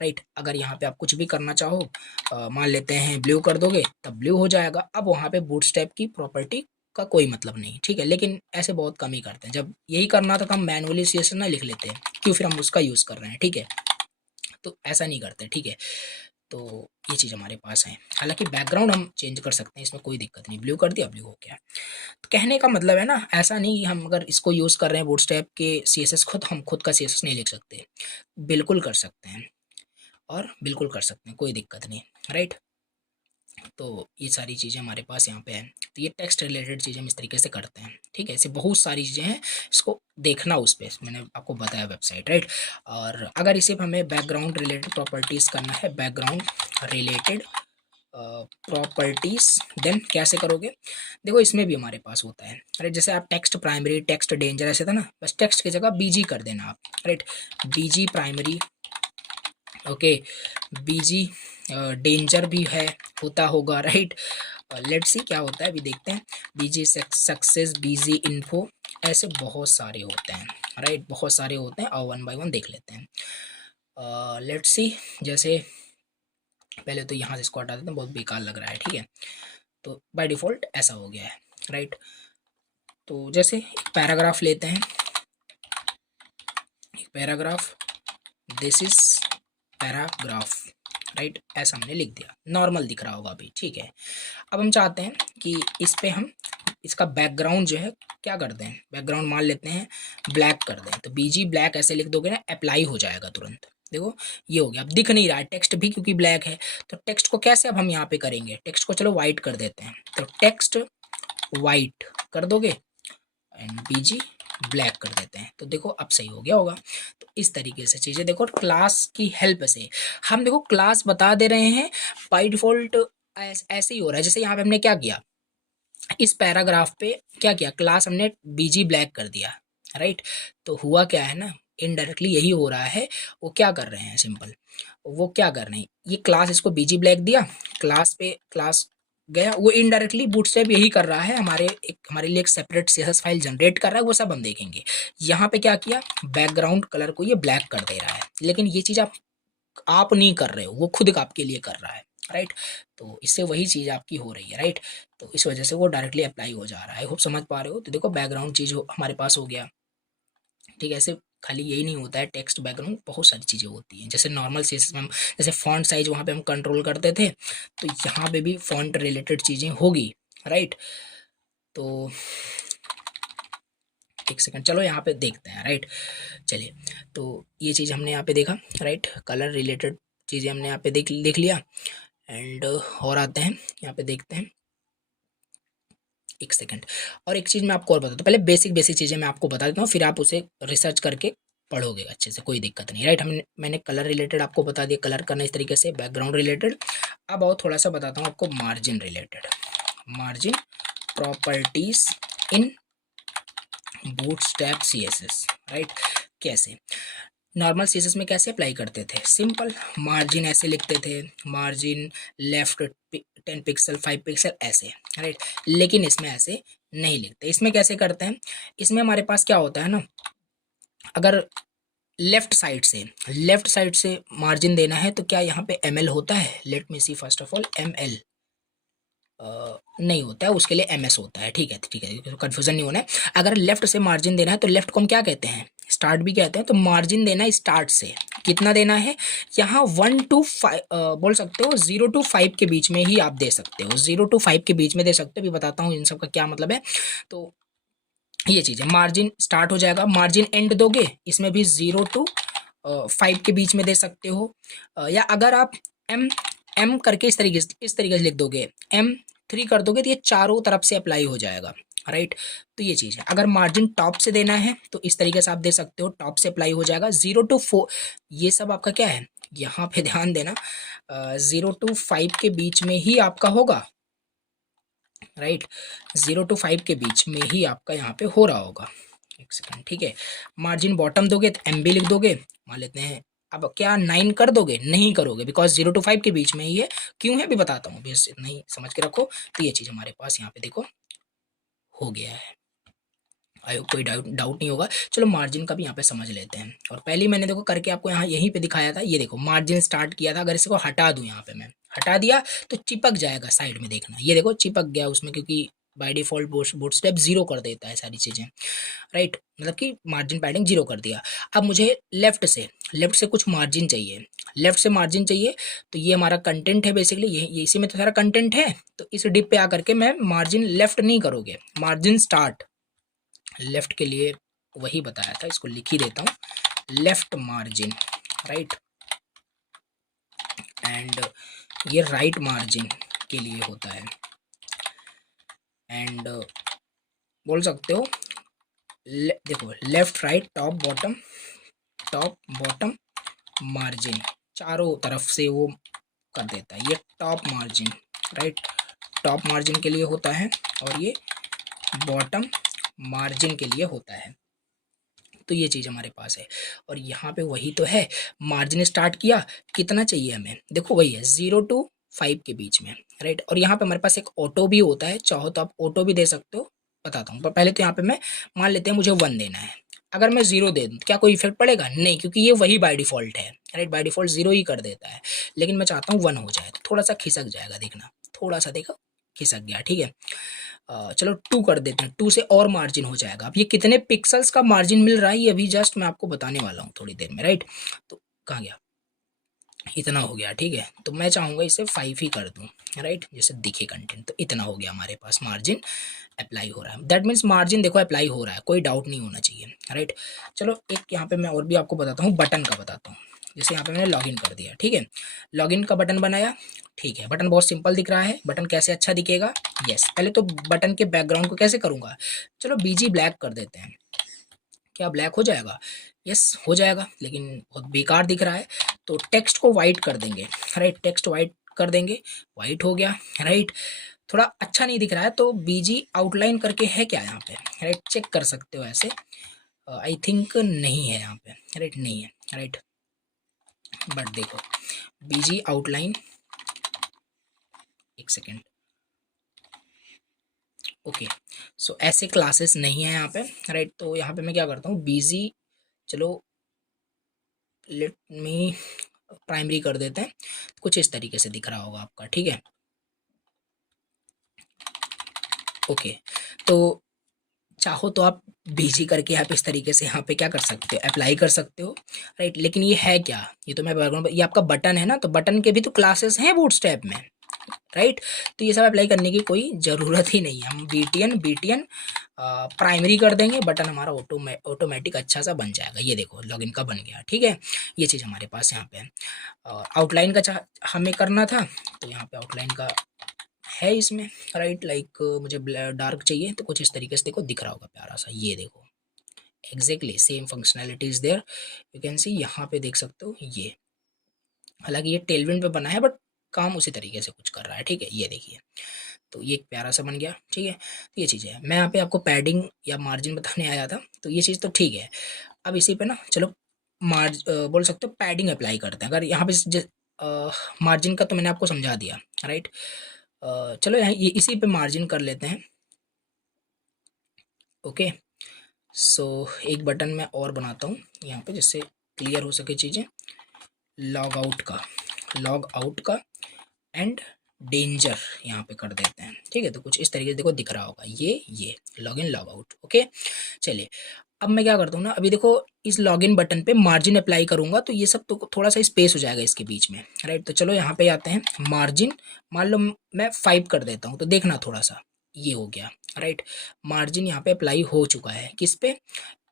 राइट? अगर यहाँ पे आप कुछ भी करना चाहो, मान लेते हैं ब्लू कर दोगे, तब ब्लू हो जाएगा। अब वहाँ पे बूटस्ट्रैप की प्रॉपर्टी का कोई मतलब नहीं, ठीक है? लेकिन ऐसे बहुत कम ही करते हैं। जब यही करना था तो हम मैनुअली सी एस एस ना लिख लेते हैं, क्यों फिर हम उसका यूज़ कर रहे हैं, ठीक है? तो ऐसा नहीं करते, ठीक है? तो ये चीज़ हमारे पास है। हालांकि बैकग्राउंड हम चेंज कर सकते हैं, इसमें कोई दिक्कत नहीं, ब्लू कर दिया, ब्लू हो गया। तो कहने का मतलब है ना, ऐसा नहीं हम अगर इसको यूज़ कर रहे हैं बूटस्ट्रैप के सीएसएस को, तो हम खुद का सीएसएस नहीं लिख सकते। बिल्कुल कर सकते हैं, और बिल्कुल कर सकते हैं, कोई दिक्कत नहीं, राइट? तो ये सारी चीज़ें हमारे पास यहाँ पे हैं। तो ये टेक्स्ट रिलेटेड चीज़ें हम इस तरीके से करते हैं, ठीक है? ऐसे बहुत सारी चीज़ें हैं, इसको देखना उस पे मैंने आपको बताया वेबसाइट, राइट? और अगर इसे हमें बैकग्राउंड रिलेटेड प्रॉपर्टीज़ करना है, बैकग्राउंड रिलेटेड प्रॉपर्टीज़, देन कैसे करोगे? देखो इसमें भी हमारे पास होता है, राइट? जैसे आप टेक्स्ट प्राइमरी, टेक्स्ट डेंजर ऐसे था ना, बस टेक्स्ट की जगह बीजी कर देना आप, राइट? बीजी प्राइमरी ओके, बीजी डेंजर भी है, होता होगा, राइट। लेट्स सी क्या होता है, अभी देखते हैं। बीजी सक्सेस, बीजी इन्फो, ऐसे बहुत सारे होते हैं, राइट, बहुत सारे होते हैं, और वन बाय वन देख लेते हैं। लेट्स सी, जैसे पहले तो यहाँ से इसको हटा देते हैं, बहुत बेकार लग रहा है, ठीक है। तो बाय डिफ़ॉल्ट ऐसा हो गया है, राइट। तो जैसे एक पैराग्राफ लेते हैं, एक paragraph, this is paragraph, right, ऐसा हमने लिख दिया, नॉर्मल दिख रहा होगा अभी, ठीक है। अब हम चाहते हैं कि इस पे हम इसका बैकग्राउंड जो है क्या कर दें, बैकग्राउंड मान लेते हैं ब्लैक कर दें। तो बीजी ब्लैक ऐसे लिख दोगे ना, अप्लाई हो जाएगा तुरंत। देखो ये हो गया, अब दिख नहीं रहा है टेक्स्ट भी क्योंकि ब्लैक है। तो टेक्स्ट को कैसे अब हम यहाँ पे करेंगे, टेक्स्ट को चलो वाइट कर देते हैं। तो टेक्स्ट वाइट कर दोगे एंड बीजी ब्लैक कर देते हैं, तो देखो अब सही हो गया होगा। तो इस तरीके से चीज़ें देखो, क्लास की हेल्प से हम देखो क्लास बता दे रहे हैं बाय डिफ़ॉल्ट। ऐसे ही हो रहा है, जैसे यहाँ पे हमने क्या किया, इस पैराग्राफ पे क्या किया, क्लास हमने बीजी ब्लैक कर दिया, राइट। तो हुआ क्या है ना, इनडायरेक्टली यही हो रहा है। वो क्या कर रहे हैं, सिंपल, वो क्या कर रहे हैं, ये क्लास इसको बीजी ब्लैक दिया, क्लास पे क्लास गया, वो इनडायरेक्टली बूटस्ट्रैप यही कर रहा है, हमारे लिए एक सेपरेट सीएसएस फाइल जनरेट कर रहा है, वो सब हम देखेंगे। यहाँ पे क्या किया, बैकग्राउंड कलर को ये ब्लैक कर दे रहा है, लेकिन ये चीज़ आप नहीं कर रहे हो, वो खुद आपके लिए कर रहा है, राइट। तो इससे वही चीज़ आपकी हो रही है, राइट। तो इस वजह से वो डायरेक्टली अप्लाई हो जा रहा है, होप समझ पा रहे हो। तो देखो बैकग्राउंड चीज़ हमारे पास हो गया, ठीक है। ऐसे खाली यही नहीं होता है, टेक्स्ट बैकग्राउंड बहुत सारी चीज़ें होती हैं। जैसे नॉर्मल सीएसएस में हम जैसे फॉन्ट साइज वहाँ पे हम कंट्रोल करते थे, तो यहाँ पे भी फॉन्ट रिलेटेड चीज़ें होगी, राइट। तो एक सेकंड, चलो यहाँ पे देखते हैं, राइट। चलिए, तो ये चीज़ हमने यहाँ पे देखा, राइट, कलर रिलेटेड चीज़ें हमने यहाँ पे देख लिया। एंड और आते हैं यहाँ पे देखते हैं, एक सेकंड। और एक चीज़ मैं आपको और बता दूँ, पहले बेसिक बेसिक चीज़ें मैं आपको बता देता हूँ, फिर आप उसे रिसर्च करके पढ़ोगे अच्छे से, कोई दिक्कत नहीं, राइट। मैंने कलर रिलेटेड आपको बता दिया, कलर करना इस तरीके से, बैकग्राउंड रिलेटेड। अब और थोड़ा सा बताता हूँ आपको मार्जिन रिलेटेड, मार्जिन प्रॉपर्टीज इन बूटस्ट्रैप सीएसएस, राइट। कैसे, नॉर्मल सीएसएस में कैसे अप्लाई करते थे, सिंपल, मार्जिन ऐसे लिखते थे, मार्जिन लेफ्ट 10 पिक्सल 5 पिक्सल ऐसे, राइट। लेकिन इसमें ऐसे नहीं लिखते, इसमें कैसे करते हैं, इसमें हमारे पास क्या होता है ना, अगर लेफ्ट साइड से मार्जिन देना है, तो क्या यहाँ पे एम एल होता है, let me see first of all, M L नहीं होता है, उसके लिए एम एस होता है, ठीक है, ठीक है, कन्फ्यूजन नहीं होना है। अगर लेफ्ट से मार्जिन देना है, तो लेफ्ट को हम क्या कहते हैं, स्टार्ट भी कहते हैं। तो मार्जिन देना है स्टार्ट से, कितना देना है, यहाँ 1 to 5 बोल सकते हो, 0 to 5 के बीच में ही आप दे सकते हो, 0 to 5 के बीच में दे सकते हो। अभी बताता हूँ इन सब का क्या मतलब है। तो ये चीज़ है, मार्जिन स्टार्ट हो जाएगा, मार्जिन एंड दोगे, इसमें भी 0 to 5 के बीच में दे सकते हो। या अगर आप एम एम करके इस तरीके से लिख दोगे, M3 कर दोगे, तो ये चारों तरफ से अप्लाई हो जाएगा, राइट। तो ये चीज़ है, अगर मार्जिन टॉप से देना है, तो इस तरीके से आप दे सकते हो, टॉप से अप्लाई हो जाएगा। 0 to 4, ये सब आपका क्या है, यहाँ पे ध्यान देना, 0 to 5 के बीच में ही आपका होगा, राइट। 0 to 5 के बीच में ही आपका यहाँ पे हो रहा होगा, एक सेकंड, ठीक है। मार्जिन बॉटम दोगे तो एम भी लिख दोगे, मान लेते हैं। अब क्या 9 कर दोगे, नहीं करोगे, बिकॉज 0 to 5 के बीच में ही है, क्यों है अभी बताता हूँ, बस इतना ही समझ के रखो। तो ये चीज़ हमारे पास यहाँ पे देखो हो गया है, आई होप कोई डाउट नहीं होगा। चलो मार्जिन का भी यहाँ पे समझ लेते हैं। और पहले मैंने देखो करके आपको यहाँ यहीं पे दिखाया था, ये देखो मार्जिन स्टार्ट किया था, अगर इसको हटा दूँ, यहाँ पे मैं हटा दिया तो चिपक जाएगा साइड में, देखना ये देखो चिपक गया उसमें, क्योंकि बाय डिफॉल्ट बूटस्ट्रैप 0 कर देता है सारी चीज़ें, राइट, मतलब कि मार्जिन पैडिंग 0 कर दिया। अब मुझे लेफ्ट से कुछ मार्जिन चाहिए, लेफ्ट से मार्जिन चाहिए, तो ये हमारा कंटेंट है बेसिकली, ये इसी में तो सारा कंटेंट है। तो इस डिप पे आकर के मैं मार्जिन लेफ्ट नहीं करोगे, मार्जिन स्टार्ट, लेफ्ट के लिए वही बताया था, इसको लिख ही देता हूँ, लेफ्ट मार्जिन, राइट। एंड ये राइट मार्जिन के लिए होता है। एंड बोल सकते हो देखो left right top bottom margin, चारों तरफ से वो कर देता है। ये top margin, right, top margin के लिए होता है, और ये बॉटम मार्जिन के लिए होता है, तो ये चीज़ हमारे पास है। और यहाँ पे वही तो है, मार्जिन स्टार्ट किया, कितना चाहिए हमें, देखो वही है 0 to 5 के बीच में, राइट। और यहाँ पे हमारे पास एक ऑटो भी होता है, चाहो तो आप ऑटो भी दे सकते हो, बताता हूँ। पर पहले तो यहाँ पे मैं मान लेते हैं मुझे 1 देना है। अगर मैं 0 दे दूँ क्या कोई इफेक्ट पड़ेगा, नहीं, क्योंकि ये वही बाय डिफॉल्ट है, राइट। बाय डिफॉल्ट 0 ही कर देता है, लेकिन मैं चाहता हूँ 1 हो जाए, तो थोड़ा सा खिसक जाएगा, देखना थोड़ा सा, देखो खिसक गया, ठीक है। चलो 2 कर देते हैं, 2 से और मार्जिन हो जाएगा। अब ये कितने पिक्सल्स का मार्जिन मिल रहा है ये अभी जस्ट मैं आपको बताने वाला हूँ थोड़ी देर में, राइट। तो कहाँ गया, इतना हो गया, ठीक है। तो मैं चाहूँगा इसे 5 ही कर दूँ, राइट, जैसे दिखे कंटेंट। तो इतना हो गया हमारे पास मार्जिन अप्लाई हो रहा है, दैट मीन्स मार्जिन देखो अप्लाई हो रहा है, कोई डाउट नहीं होना चाहिए, राइट। चलो एक यहाँ पे मैं और भी आपको बताता हूँ, बटन का बताता हूँ। जैसे यहाँ पे मैंने लॉगिन कर दिया, ठीक है, लॉगिन का बटन बनाया, ठीक है। बटन बहुत सिंपल दिख रहा है, बटन कैसे अच्छा दिखेगा, यस। पहले तो बटन के बैकग्राउंड को कैसे करूँगा, चलो बीजी ब्लैक कर देते हैं, क्या ब्लैक हो जाएगा, यस हो जाएगा, लेकिन बहुत बेकार दिख रहा है। तो टेक्स्ट को वाइट कर देंगे, राइट, टेक्स्ट वाइट कर देंगे, वाइट हो गया, राइट। थोड़ा अच्छा नहीं दिख रहा है, तो बीजी आउटलाइन करके है क्या यहाँ पे, राइट, चेक कर सकते हो ऐसे, आई थिंक नहीं है यहाँ पे, राइट, नहीं है, राइट। बट देखो बीजी आउटलाइन, एक सेकेंड, ओके। सो ऐसे क्लासेस नहीं है यहाँ पे, राइट। तो यहाँ पे मैं क्या करता हूँ, बीजी, चलो लेट मी प्राइमरी कर देते हैं, कुछ इस तरीके से दिख रहा होगा आपका, ठीक है, ओके। तो चाहो तो आप बीजी करके आप इस तरीके से यहाँ पे क्या कर सकते हो, अप्लाई कर सकते हो, राइट। लेकिन ये है क्या, ये तो मैं बैकग्राउंड, ये आपका बटन है ना, तो बटन के भी तो क्लासेस हैं बूटस्ट्रैप में, राइट। तो ये सब अप्लाई करने की कोई ज़रूरत ही नहीं है, हम बीटीएन बीटीएन प्राइमरी कर देंगे, बटन हमारा ऑटोमेटिक अच्छा सा बन जाएगा। ये देखो लॉगिन का बन गया, ठीक है। ये चीज़ हमारे पास यहाँ पे आउटलाइन का हमें करना था, तो यहाँ पे आउटलाइन का है इसमें, राइट। लाइक मुझे डार्क चाहिए, तो कुछ इस तरीके से देखो दिख रहा होगा प्यारा सा, ये देखो exactly same functionality is there, you can see, यहाँ पे देख सकते हो ये, हालांकि ये टेलविंड पे बना है बट काम उसी तरीके से कुछ कर रहा है, ठीक है, ये देखिए। तो ये एक प्यारा सा बन गया, ठीक है। तो ये चीज़ है, मैं यहाँ पे आपको पैडिंग या मार्जिन बताने आया था, तो ये चीज़ तो ठीक है। अब इसी पे ना चलो बोल सकते हो पैडिंग अप्लाई करते हैं। अगर यहाँ पे मार्जिन का तो मैंने आपको समझा दिया, राइट। चलो यहाँ ये इसी पे मार्जिन कर लेते हैं, ओके। सो एक बटन मैं और बनाता हूँ यहाँ पे जिससे क्लियर हो सके चीज़ें, लॉग आउट का एंड डेंजर यहाँ पे कर देते हैं, ठीक है। तो कुछ इस तरीके से देखो दिख रहा होगा, ये log in log out, okay. चलिए अब मैं क्या करता हूँ ना, अभी देखो इस लॉगिन बटन पे मार्जिन अप्लाई करूंगा, तो ये सब तो थोड़ा सा स्पेस हो जाएगा इसके बीच में, राइट। तो चलो यहाँ पे आते हैं, मार्जिन मान लो मैं 5 कर देता हूँ, तो देखना थोड़ा सा ये हो गया, राइट। मार्जिन यहाँ पे अप्लाई हो चुका है, किस पे,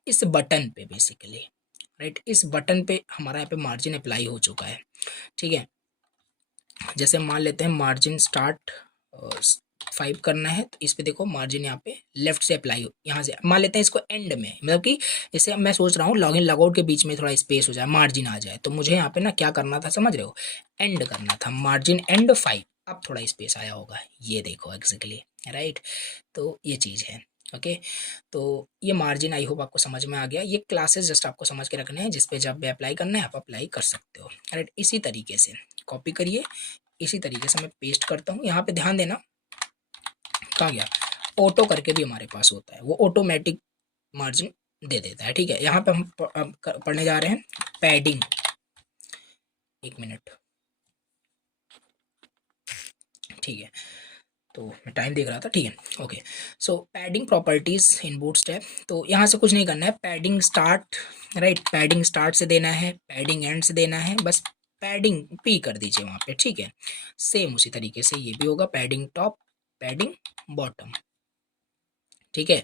इस बटन पे बेसिकली, राइट। इस बटन पे हमारा यहाँ पे मार्जिन अप्लाई हो चुका है, ठीक है। जैसे मान लेते हैं मार्जिन स्टार्ट 5 करना है, तो इस पे देखो मार्जिन यहाँ पे लेफ्ट से अप्लाई हो, यहाँ से मान लेते हैं इसको एंड में, मतलब कि जैसे मैं सोच रहा हूँ लॉगिन लॉगआउट के बीच में थोड़ा स्पेस हो जाए, मार्जिन आ जाए, तो मुझे यहाँ पे ना क्या करना था समझ रहे हो, एंड करना था, मार्जिन एंड 5। अब थोड़ा स्पेस आया होगा, ये देखो एग्जैक्टली, राइट। तो ये चीज़ है, ओके। तो ये मार्जिन आई होप आपको समझ में आ गया। ये क्लासेस जस्ट आपको समझ के रखने हैं, जिसपे जब भी अप्लाई करना है आप अप्लाई कर सकते हो, राइट। इसी तरीके से कॉपी करिए, इसी तरीके से मैं पेस्ट करता हूँ। यहाँ पे ध्यान देना, कहाँ गया, ऑटो करके भी हमारे पास होता है, वो ऑटोमेटिक मार्जिन दे देता है, ठीक है। यहाँ पे हम पढ़ने जा रहे हैं पैडिंग, एक मिनट, ठीक है। तो मैं टाइम देख रहा था, ठीक है, ओके। सो पैडिंग प्रॉपर्टीज इन बूटस्ट्रैप, तो यहाँ से कुछ नहीं करना है, padding start, right, padding start से देना है, पैडिंग एंड से देना है, बस पैडिंग पी कर दीजिए वहाँ पे, ठीक है। सेम उसी तरीके से ये भी होगा, पैडिंग टॉप, पैडिंग बॉटम, ठीक है।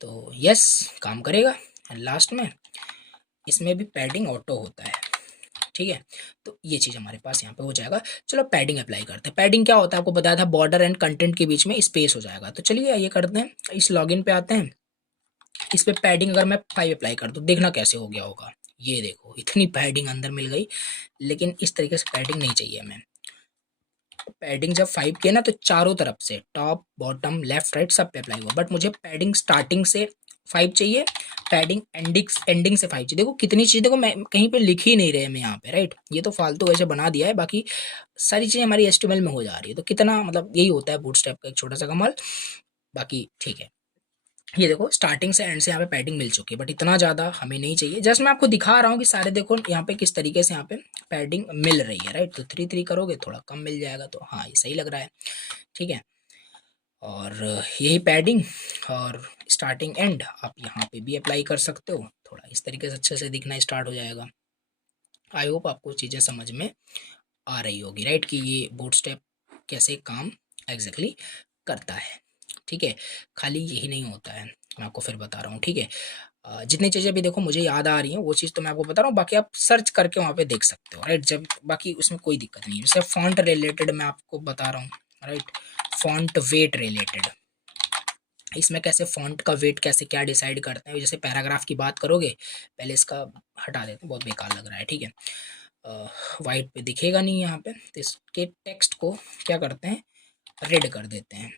तो यस काम करेगा। लास्ट में इसमें भी पैडिंग ऑटो होता है, ठीक है। तो ये चीज़ हमारे पास यहाँ पे हो जाएगा। चलो पैडिंग अप्लाई करते हैं। पैडिंग क्या होता है आपको बताया था, बॉर्डर एंड कंटेंट के बीच में स्पेस हो जाएगा। तो चलिए ये करते हैं, इस लॉगिन पे आते हैं, इस पे पैडिंग अगर मैं 5 अप्लाई कर दूँ, देखना कैसे हो गया होगा। ये देखो इतनी पैडिंग अंदर मिल गई, लेकिन इस तरीके से पैडिंग नहीं चाहिए हमें। पैडिंग जब 5 किया ना, तो चारों तरफ से टॉप बॉटम लेफ्ट राइट सब पे अप्लाई हुआ, बट मुझे पैडिंग स्टार्टिंग से 5 चाहिए, पैडिंग एंडिंग से 5 चाहिए। देखो कितनी चीज़, देखो मैं कहीं पे लिख ही नहीं रहे मैं यहाँ पे, राइट। ये तो फालतू वैसे बना दिया है, बाकी सारी चीज़ें हमारी HTML में हो जा रही है। तो कितना मतलब यही होता है बूटस्ट्रैप का एक छोटा सा कमाल। बाकी ठीक है, ये देखो स्टार्टिंग से एंड से यहाँ पे पैडिंग मिल चुकी है, बट इतना ज़्यादा हमें नहीं चाहिए। जस्ट मैं आपको दिखा रहा हूँ कि सारे देखो यहाँ पे किस तरीके से यहाँ पे पैडिंग मिल रही है, राइट। तो 3 3 करोगे थोड़ा कम मिल जाएगा, तो हाँ ये सही लग रहा है, ठीक है। और यही पैडिंग और स्टार्टिंग एंड आप यहाँ पे भी अप्लाई कर सकते हो, थोड़ा इस तरीके से अच्छे से दिखना स्टार्ट हो जाएगा। आई होप आपको चीज़ें समझ में आ रही होगी, राइट, कि ये बूटस्ट्रैप कैसे काम एग्जैक्टली करता है, ठीक है। खाली यही नहीं होता है, मैं आपको फिर बता रहा हूँ, ठीक है। जितनी चीज़ें अभी देखो मुझे याद आ रही हैं वो चीज़ तो मैं आपको बता रहा हूँ, बाकी आप सर्च करके वहाँ पे देख सकते हो, राइट। जब बाकी उसमें कोई दिक्कत नहीं है। जैसे फॉन्ट रिलेटेड मैं आपको बता रहा हूँ, राइट, फॉन्ट वेट रिलेटेड, इसमें कैसे फॉन्ट का वेट कैसे क्या डिसाइड करते हैं। जैसे पैराग्राफ की बात करोगे, पहले इसका हटा देते हैं, बहुत बेकार लग रहा है, ठीक है। वाइट पे दिखेगा नहीं यहाँ पे, तो इसके टेक्स्ट को क्या करते हैं, रेड कर देते हैं,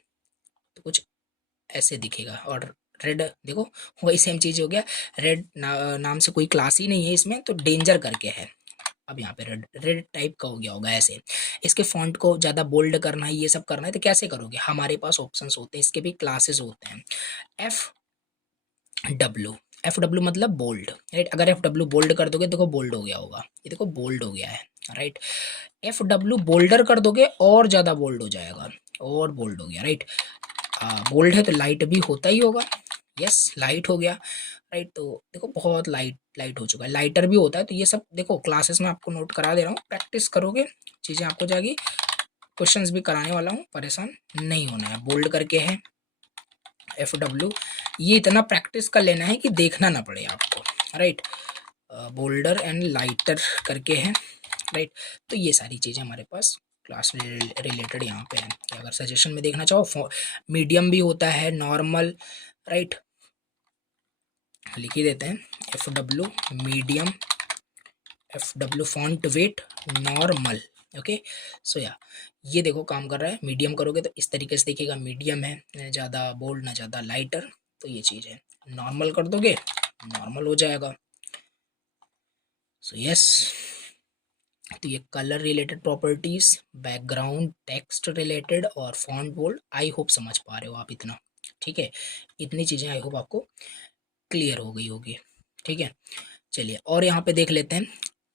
तो कुछ ऐसे दिखेगा। और रेड देखो वही सेम चीज़ हो गया, रेड नाम से कोई क्लास ही नहीं है इसमें, तो डेंजर करके है। अब यहाँ पे रेड रेड टाइप का हो गया होगा ऐसे। इसके फॉन्ट को ज़्यादा बोल्ड करना है, ये सब करना है, तो कैसे करोगे, हमारे पास ऑप्शंस होते हैं, इसके भी क्लासेस होते हैं। एफ डब्ल्यू मतलब बोल्ड, राइट। अगर FW बोल्ड कर दोगे, देखो बोल्ड हो गया होगा, ये देखो बोल्ड हो गया है, राइट। FW बोल्डर कर दोगे और ज़्यादा बोल्ड हो जाएगा, और बोल्ड हो गया, राइट। बोल्ड है तो लाइट भी होता ही होगा, यस लाइट हो गया, राइट। तो देखो बहुत लाइट लाइट हो चुका है, लाइटर भी होता है। तो ये सब देखो क्लासेस में आपको नोट करा दे रहा हूँ, प्रैक्टिस करोगे चीज़ें आपको जाएगी। क्वेश्चंस भी कराने वाला हूँ, परेशान नहीं होना है। बोल्ड करके है FW, ये इतना प्रैक्टिस कर लेना है कि देखना ना पड़े आपको, राइट। बोल्डर एंड लाइटर करके है, राइट। तो ये सारी चीज़ें हमारे पास क्लास रिलेटेड यहाँ पे है। अगर सजेशन में देखना चाहो, मीडियम भी होता है, नॉर्मल, राइट, लिख ही देते हैं FW medium, FW font weight normal, okay. So या ये देखो काम कर रहा है। मीडियम करोगे तो इस तरीके से दिखेगा, मीडियम है, न ज़्यादा बोल्ड ना ज़्यादा लाइटर, तो ये चीज़ है। नॉर्मल कर दोगे नॉर्मल हो जाएगा। सो यस, तो ये colour related properties, background text related और फॉन्ट बोल्ड, आई होप समझ पा रहे हो आप इतना, ठीक है। इतनी चीज़ें आई होप आपको क्लियर हो गई होगी, ठीक है। चलिए और यहाँ पे देख लेते हैं,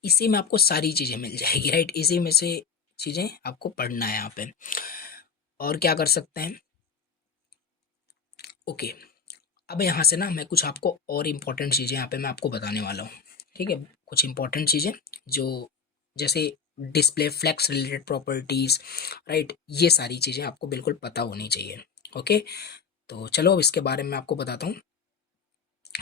इसी में आपको सारी चीज़ें मिल जाएगी, राइट। इसी में से चीज़ें आपको पढ़ना है यहाँ पे। और क्या कर सकते हैं, ओके। अब यहाँ से ना मैं कुछ आपको और इम्पोर्टेंट चीज़ें यहाँ पे मैं आपको बताने वाला हूँ, ठीक है। कुछ इम्पोर्टेंट चीज़ें जो जैसे display flex related properties, right, ये सारी चीज़ें आपको बिल्कुल पता होनी चाहिए, ओके। तो चलो अब इसके बारे में आपको बताता हूँ,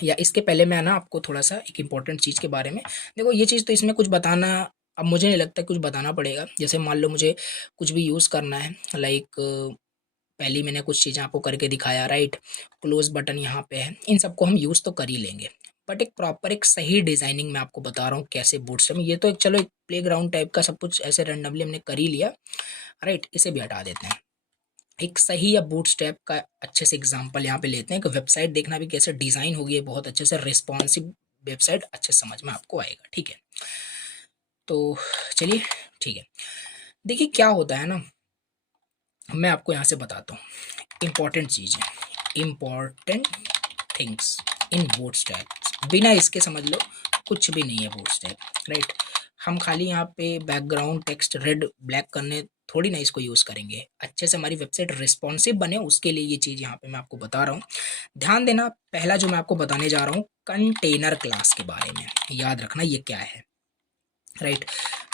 या इसके पहले मैं ना आपको थोड़ा सा एक इम्पॉर्टेंट चीज़ के बारे में, देखो ये चीज़ तो इसमें कुछ बताना, अब मुझे नहीं लगता कुछ बताना पड़ेगा। जैसे मान लो मुझे कुछ भी यूज़ करना है, लाइक पहले ही मैंने कुछ चीज़ें आपको करके दिखाया, राइट। क्लोज बटन यहाँ पे है, इन सबको हम यूज़ तो कर ही लेंगे, बट एक प्रॉपर एक सही डिज़ाइनिंग मैं आपको बता रहा हूँ कैसे बूटस्ट्रैप। ये तो एक चलो एक प्लेग्राउंड टाइप का सब कुछ ऐसे रैंडमली हमने कर ही लिया, राइट। इसे भी हटा देते हैं। एक सही या बूटस्ट्रैप का अच्छे से एग्जांपल यहाँ पे लेते हैं कि वेबसाइट देखना भी कैसे डिज़ाइन होगी है, बहुत अच्छे से रिस्पॉन्सिव वेबसाइट अच्छे समझ में आपको आएगा, ठीक है। तो चलिए ठीक है, देखिए क्या होता है ना, मैं आपको यहाँ से बताता हूँ इम्पॉर्टेंट चीज़ें, इम्पॉर्टेंट थिंग्स इन बूटस्ट्रैप। बिना इसके समझ लो कुछ भी नहीं है बूटस्ट्रैप, राइट। हम खाली यहाँ पे बैकग्राउंड टेक्स्ट रेड ब्लैक करने थोड़ी ना इसको यूज़ करेंगे, अच्छे से हमारी वेबसाइट रिस्पॉन्सिव बने उसके लिए ये चीज़ यहाँ पे मैं आपको बता रहा हूँ। ध्यान देना, पहला जो मैं आपको बताने जा रहा हूँ कंटेनर क्लास के बारे में, याद रखना ये क्या है, राइट।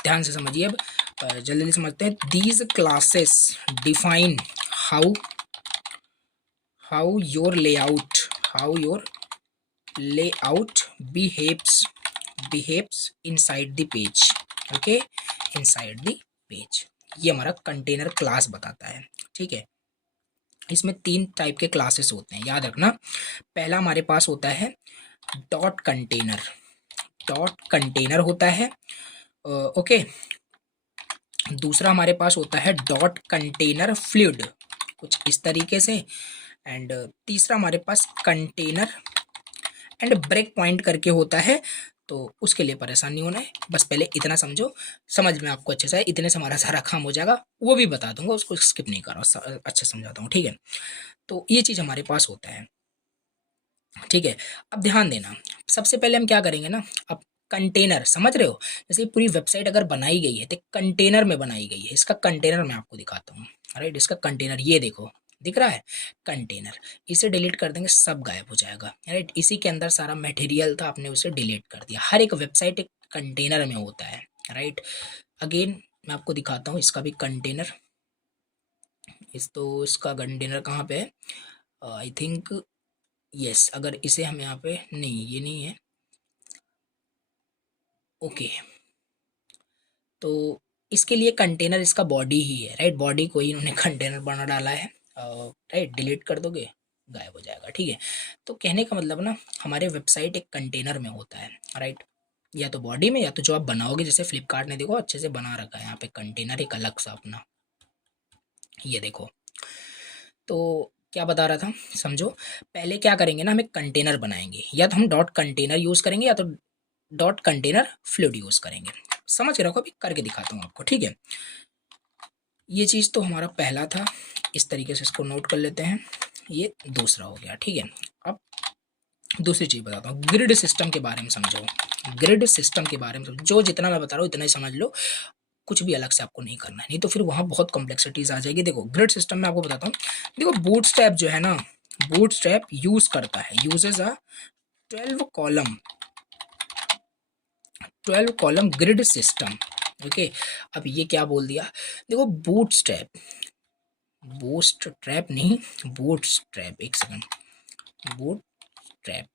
ध्यान से समझिए। अब जल्दी जल्दी समझते हैं। These classes define how how your layout how your layout behaves inside the page, okay, inside the page. ये हमारा कंटेनर क्लास बताता है, ठीक है। इसमें 3 टाइप के क्लासेस होते हैं, याद रखना। पहला हमारे पास होता है डॉट कंटेनर, डॉट कंटेनर होता है, ओके। दूसरा हमारे पास होता है डॉट कंटेनर फ्लूइड, कुछ इस तरीके से। एंड तीसरा हमारे पास कंटेनर एंड ब्रेक पॉइंट करके होता है, तो उसके लिए परेशान नहीं होना है। बस पहले इतना समझो, समझ में आपको अच्छे से, इतने से हमारा सारा काम हो जाएगा। वो भी बता दूंगा, उसको स्किप नहीं कर रहा हूँ, अच्छा समझाता हूँ, ठीक है। तो ये चीज़ हमारे पास होता है, ठीक है। अब ध्यान देना, सबसे पहले हम क्या करेंगे ना, अब कंटेनर समझ रहे हो, जैसे पूरी वेबसाइट अगर बनाई गई है तो कंटेनर में बनाई गई है। इसका कंटेनर मैं आपको दिखाता हूँ, राइट। इसका कंटेनर ये देखो, दिख रहा है कंटेनर। इसे डिलीट कर देंगे, सब गायब हो जाएगा, राइट। इसी के अंदर सारा मटेरियल था, आपने उसे डिलीट कर दिया। हर एक वेबसाइट एक कंटेनर में होता है, राइट। अगेन मैं आपको दिखाता हूँ इसका भी कंटेनर। इसका कंटेनर कहाँ पे है, आई थिंक यस। अगर इसे हम यहाँ पे, नहीं ये नहीं है, ओके। तो इसके लिए कंटेनर इसका बॉडी ही है, राइट। बॉडी को ही इन्होंने कंटेनर बना डाला है, राइट। डिलीट कर दोगे, गायब हो जाएगा, ठीक है। तो कहने का मतलब ना, हमारे वेबसाइट एक कंटेनर में होता है, राइट। या तो बॉडी में, या तो जो आप बनाओगे, जैसे फ्लिपकार्ट ने देखो अच्छे से बना रखा है यहाँ पे कंटेनर एक अलग सा अपना, ये देखो। तो क्या बता रहा था, समझो। पहले क्या करेंगे ना, हम एक कंटेनर बनाएंगे, या तो हम डॉट कंटेनर यूज करेंगे, या तो डॉट कंटेनर फ्लूइड यूज करेंगे। समझ के रखो, अभी करके दिखाता हूँ आपको, ठीक है। ये चीज़ तो हमारा पहला था, इस तरीके से इसको नोट कर लेते हैं। ये दूसरा हो गया, ठीक है। अब दूसरी चीज़ बताता हूँ, ग्रिड सिस्टम के बारे में समझो। ग्रिड सिस्टम के बारे में समझो, जो जितना मैं बता रहा हूँ इतना ही समझ लो, कुछ भी अलग से आपको नहीं करना है, नहीं तो फिर वहाँ बहुत कॉम्प्लेक्सिटीज आ जाएगी। देखो ग्रिड सिस्टम में आपको बताता हूँ, देखो बूटस्ट्रैप जो है ना, बूटस्ट्रैप यूज करता है, यूजेज अ 12 column 12 column grid system, okay. अब ये क्या बोल दिया, देखो बूटस्ट्रैप, बूस्ट ट्रैप नहीं, बूट स्ट्रैप, एक सेकंड, बूट ट्रैप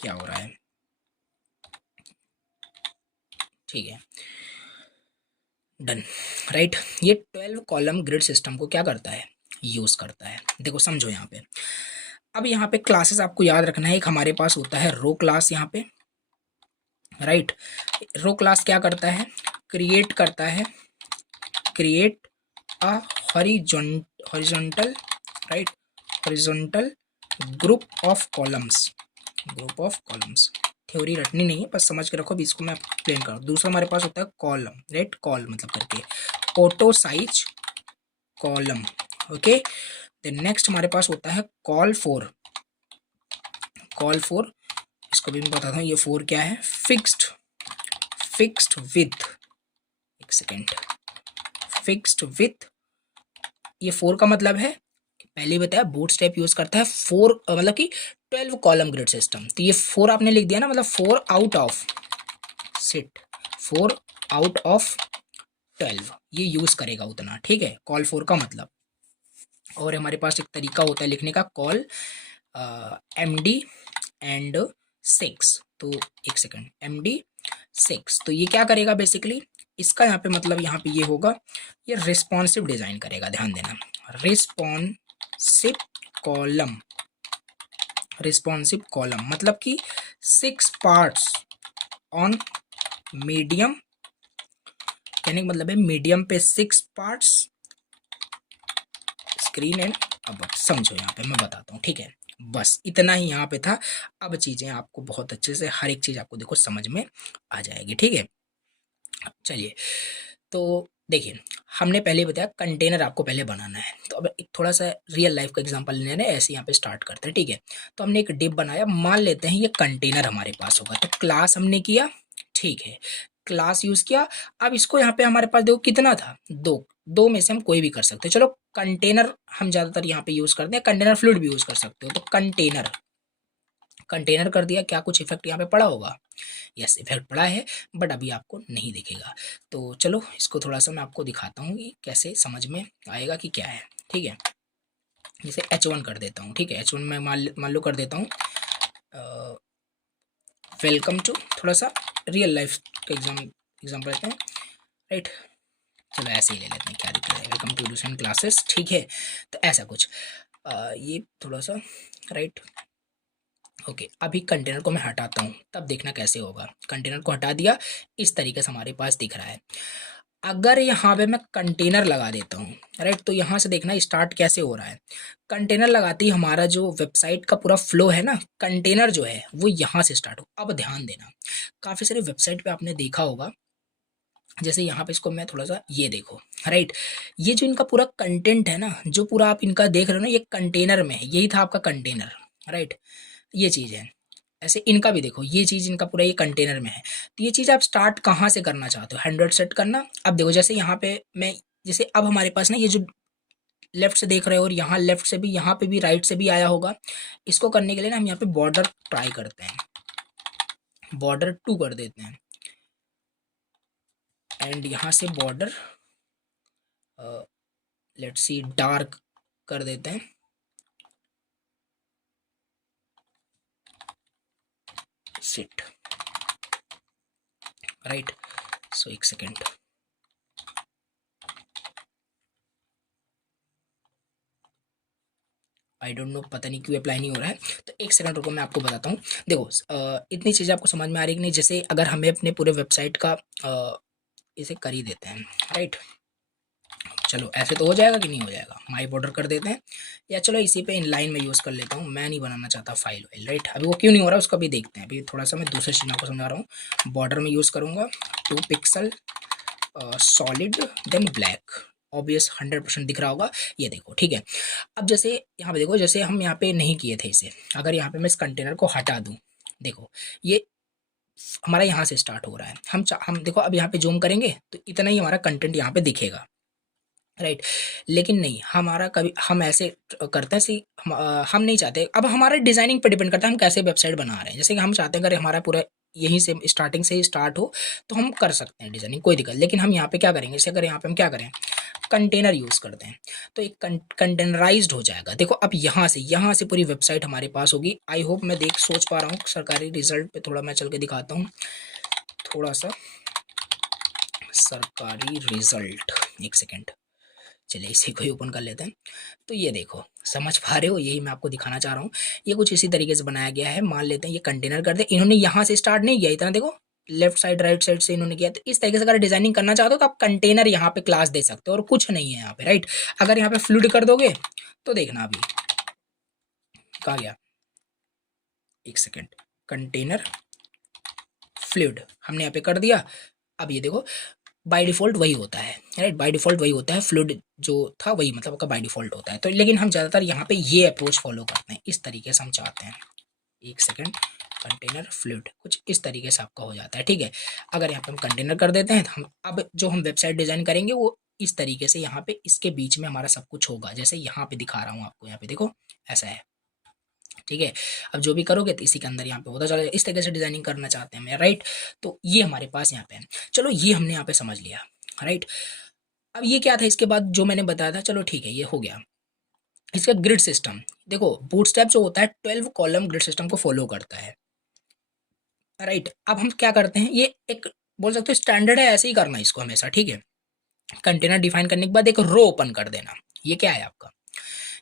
क्या हो रहा है, ठीक है, डन, राइट। ये 12 कॉलम ग्रिड सिस्टम को क्या करता है, यूज करता है। देखो समझो यहाँ पे, अब यहाँ पे क्लासेस आपको याद रखना है, एक हमारे पास होता है रो क्लास यहाँ पे, राइट। रो क्लास क्या करता है, क्रिएट करता है, create a horizontal, right, horizontal group of columns, group of columns. Theory रटनी नहीं है, बस समझ के रखो, अभी इसको मैं एक्सप्लेन करूँ। दूसरा हमारे पास होता है कॉलम, राइट, कॉल मतलब करके, auto size column, okay. Then next हमारे पास होता है कॉल फॉर, कॉल फॉर, इसको भी मैं बताता हूँ, ये फोर क्या है, फिक्स्ड, फिक्स्ड विथ, एक सेकेंड, फिक्स्ड विथ। ये फोर का मतलब है, पहले ही बताया बूटस्ट्रैप यूज करता है फोर, मतलब कि 12 कॉलम ग्रिड सिस्टम। तो ये फोर आपने लिख दिया ना, मतलब 4 आउट ऑफ, सिट, 4 आउट ऑफ 12 ये यूज करेगा उतना, ठीक है, कॉल फोर का मतलब। और हमारे पास एक तरीका होता है लिखने का, कॉल एमडी एंड 6। तो एक सेकंड, एमडी 6, तो ये क्या करेगा बेसिकली, इसका यहाँ पे मतलब यहाँ पे ये होगा, ये रिस्पॉन्सिव डिजाइन करेगा, ध्यान देना, रिस्पॉन्सिव कॉलम, रिस्पॉन्सिव कॉलम मतलब कि 6 पार्ट्स ऑन मीडियम, कहने का मतलब है मीडियम पे 6 पार्ट्स, स्क्रीन एंड अब समझो यहाँ पे मैं बताता हूँ, ठीक है। बस इतना ही यहाँ पे था। अब चीजें आपको बहुत अच्छे से, हर एक चीज आपको देखो समझ में आ जाएगी, ठीक है। चलिए, तो देखिए, हमने पहले बताया कंटेनर आपको पहले बनाना है, तो अब एक थोड़ा सा रियल लाइफ का एग्जांपल लेने ऐसे यहाँ पे स्टार्ट करते हैं, ठीक है। तो हमने एक डिप बनाया, मान लेते हैं ये कंटेनर हमारे पास होगा, तो क्लास हमने किया, ठीक है, क्लास यूज किया। अब इसको यहाँ पे हमारे पास देखो कितना था, दो, दो में से हम कोई भी कर सकते हैं। चलो कंटेनर हम ज्यादातर यहाँ पे यूज करते हैं, कंटेनर फ्लूइड भी यूज कर सकते हो, तो कंटेनर, कंटेनर कर दिया, क्या कुछ इफेक्ट यहाँ पे पड़ा होगा, यस इफेक्ट पड़ा है, बट अभी आपको नहीं दिखेगा। तो चलो इसको थोड़ा सा मैं आपको दिखाता हूँ कि कैसे समझ में आएगा कि क्या है, ठीक है। जैसे H1 कर देता हूँ, ठीक है, H1 में मान लो कर देता हूँ, वेलकम टू, थोड़ा सा रियल लाइफ का एग्जाम्पल लेते हैं, राइट। चलो ऐसे ही ले लेते हैं, क्या दिक्कत है, वेलकम टू ट्यूशन क्लासेस, ठीक है। तो ऐसा कुछ ये थोड़ा सा, राइट, ओके। अभी कंटेनर को मैं हटाता हूँ, तब देखना कैसे होगा। कंटेनर को हटा दिया, इस तरीके से हमारे पास दिख रहा है। अगर यहाँ पे मैं कंटेनर लगा देता हूँ, राइट, तो यहाँ से देखना स्टार्ट कैसे हो रहा है। कंटेनर लगाते ही हमारा जो वेबसाइट का पूरा फ्लो है ना, कंटेनर जो है वो यहाँ से स्टार्ट हो। अब ध्यान देना, काफ़ी सारे वेबसाइट पे आपने देखा होगा, जैसे यहाँ पे इसको मैं थोड़ा सा ये देखो, राइट, ये जो इनका पूरा कंटेंट है ना, जो पूरा आप इनका देख रहे हो ना, ये कंटेनर में है, यही था आपका कंटेनर, राइट, ये चीज़ है। ऐसे इनका भी देखो, ये चीज़ इनका पूरा ये कंटेनर में है। तो ये चीज़ आप स्टार्ट कहाँ से करना चाहते हो, 100 सेट करना। अब देखो जैसे यहाँ पे मैं, जैसे अब हमारे पास ना ये जो लेफ्ट से देख रहे हो, और यहाँ लेफ्ट से भी, यहाँ पे भी राइट से भी आया होगा। इसको करने के लिए ना हम यहाँ पे बॉर्डर ट्राई करते हैं, बॉर्डर 2 कर देते हैं, एंड यहाँ से बॉर्डर लेट्स सी डार्क कर देते हैं, सिट, राइट। सो एक सेकेंड, आई डोंट नो, पता नहीं क्यों अप्लाई नहीं हो रहा है, तो एक सेकंड रुको, मैं आपको बताता हूँ। देखो इतनी चीज़ें आपको समझ में आ रही कि नहीं, जैसे अगर हमें अपने पूरे वेबसाइट का इसे कर ही देते हैं, राइट। चलो ऐसे तो हो जाएगा कि नहीं हो जाएगा, माई बॉर्डर कर देते हैं, या चलो इसी पे इनलाइन में यूज़ कर लेता हूँ, मैं नहीं बनाना चाहता फाइल वाइल, राइट। अभी वो क्यों नहीं हो रहा उसका भी देखते हैं, अभी थोड़ा सा मैं दूसरे चीज़ आपको समझा रहा हूँ। बॉर्डर में यूज़ करूँगा 2 pixel solid then black, obvious 100% दिख रहा होगा, ये देखो, ठीक है। अब जैसे यहाँ पे देखो, जैसे हम यहाँ पे नहीं किए थे इसे, अगर यहाँ पे मैं इस कंटेनर को हटा दूँ, देखो ये हमारा यहाँ से स्टार्ट हो रहा है, हम देखो अब यहाँ पे जूम करेंगे तो इतना ही हमारा कंटेंट यहाँ पे दिखेगा, राइट। लेकिन नहीं, हमारा कभी हम ऐसे करते हैं, हम नहीं चाहते। अब हमारा डिजाइनिंग पे डिपेंड करता है हम कैसे वेबसाइट बना रहे हैं। जैसे कि हम चाहते हैं अगर हमारा पूरा यहीं से स्टार्टिंग से ही स्टार्ट हो, तो हम कर सकते हैं डिजाइनिंग, कोई दिक्कत। लेकिन हम यहाँ पे क्या करेंगे, जैसे अगर यहाँ पे हम क्या करें, कंटेनर यूज़ करते हैं, तो एक कंटेनराइज्ड हो जाएगा। देखो अब यहाँ से पूरी वेबसाइट हमारे पास होगी। आई होप मैं देख सोच पा रहा हूँ। सरकारी रिजल्ट पे थोड़ा मैं चल के दिखाता हूँ, थोड़ा सा सरकारी रिजल्ट, एक सेकेंड, चलिए इसी को ही ओपन कर लेते हैं। तो ये देखो, समझ पा रहे हो, यही मैं आपको दिखाना चाह रहा हूँ। ये कुछ इसी तरीके से बनाया गया है। मान लेते हैं ये कंटेनर कर दे, इन्होंने यहाँ से स्टार्ट नहीं किया, इतना देखो लेफ्ट साइड राइट साइड से इन्होंने किया। तो इस तरीके से अगर डिजाइनिंग करना चाहते हो तो आप कंटेनर यहाँ पे क्लास दे सकते हो, और कुछ नहीं है यहाँ पे, राइट। अगर यहाँ पे फ्लूइड कर दोगे तो देखना, अभी कहा गया, एक सेकेंड, कंटेनर फ्लूइड हमने यहाँ पे कर दिया। अब ये देखो बाय डिफ़ॉल्ट वही होता है, राइट, बाय डिफ़ॉल्ट वही होता है, फ्लूइड जो था वही, मतलब आपका बाय डिफ़ॉल्ट होता है। तो लेकिन हम ज़्यादातर यहाँ पे ये अप्रोच फॉलो करते हैं, इस तरीके से हम चाहते हैं। एक सेकंड, कंटेनर फ्लूइड कुछ इस तरीके से आपका हो जाता है, ठीक है। अगर यहाँ पे हम कंटेनर कर देते हैं, तो हम अब जो हम वेबसाइट डिज़ाइन करेंगे वो इस तरीके से, यहाँ पे इसके बीच में हमारा सब कुछ होगा, जैसे यहाँ पे दिखा रहा हूँ आपको, यहाँ पे देखो ऐसा है, ठीक है। अब जो भी करोगे तो इसी के अंदर यहाँ पे होता चला, इस तरीके से डिजाइनिंग करना चाहते हैं मैं, राइट। तो ये हमारे पास यहाँ पे है। चलो ये हमने यहाँ पे समझ लिया, राइट। अब ये क्या था इसके बाद जो मैंने बताया था, चलो ठीक है ये हो गया। इसका ग्रिड सिस्टम देखो, बूटस्ट्रैप जो होता है 12 कॉलम ग्रिड सिस्टम को फॉलो करता है, राइट। अब हम क्या करते हैं, ये एक बोल सकते हो स्टैंडर्ड है, ऐसे ही करना इसको हमेशा, ठीक है। कंटेनर डिफाइन करने के बाद एक रो ओपन कर देना। ये क्या है आपका,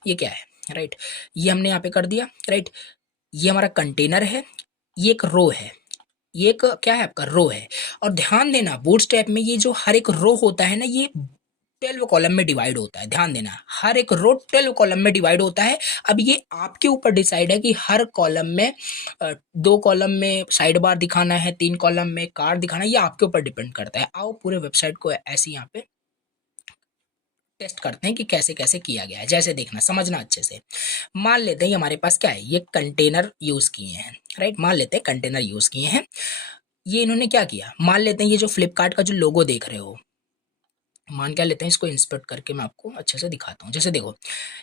ये क्या है, राइट। ये हमने यहाँ पे कर दिया, राइट। ये हमारा कंटेनर है, ये एक रो है, ये एक क्या है आपका रो है। और ध्यान देना बूटस्ट्रैप में ये जो हर एक रो होता है ना, ये 12 कॉलम में डिवाइड होता है। ध्यान देना, हर एक रो 12 कॉलम में डिवाइड होता है। अब ये आपके ऊपर डिसाइड है कि हर कॉलम में 2 कॉलम में साइड बार दिखाना है, 3 कॉलम में कार दिखाना है, ये आपके ऊपर डिपेंड करता है। आओ पूरे वेबसाइट को ऐसे यहाँ पे टेस्ट करते हैं कि कैसे कैसे किया गया है। जैसे देखना, समझना अच्छे से। मान लेते हैं हमारे पास क्या है, ये कंटेनर यूज किए हैं, राइट। मान लेते हैं कंटेनर यूज किए हैं। ये इन्होंने क्या किया, मान लेते हैं ये जो फ्लिपकार्ट का जो लोगो देख रहे हो, मान क्या लेते हैं, इसको इंस्पेक्ट करके मैं आपको अच्छे से दिखाता हूँ। जैसे देखो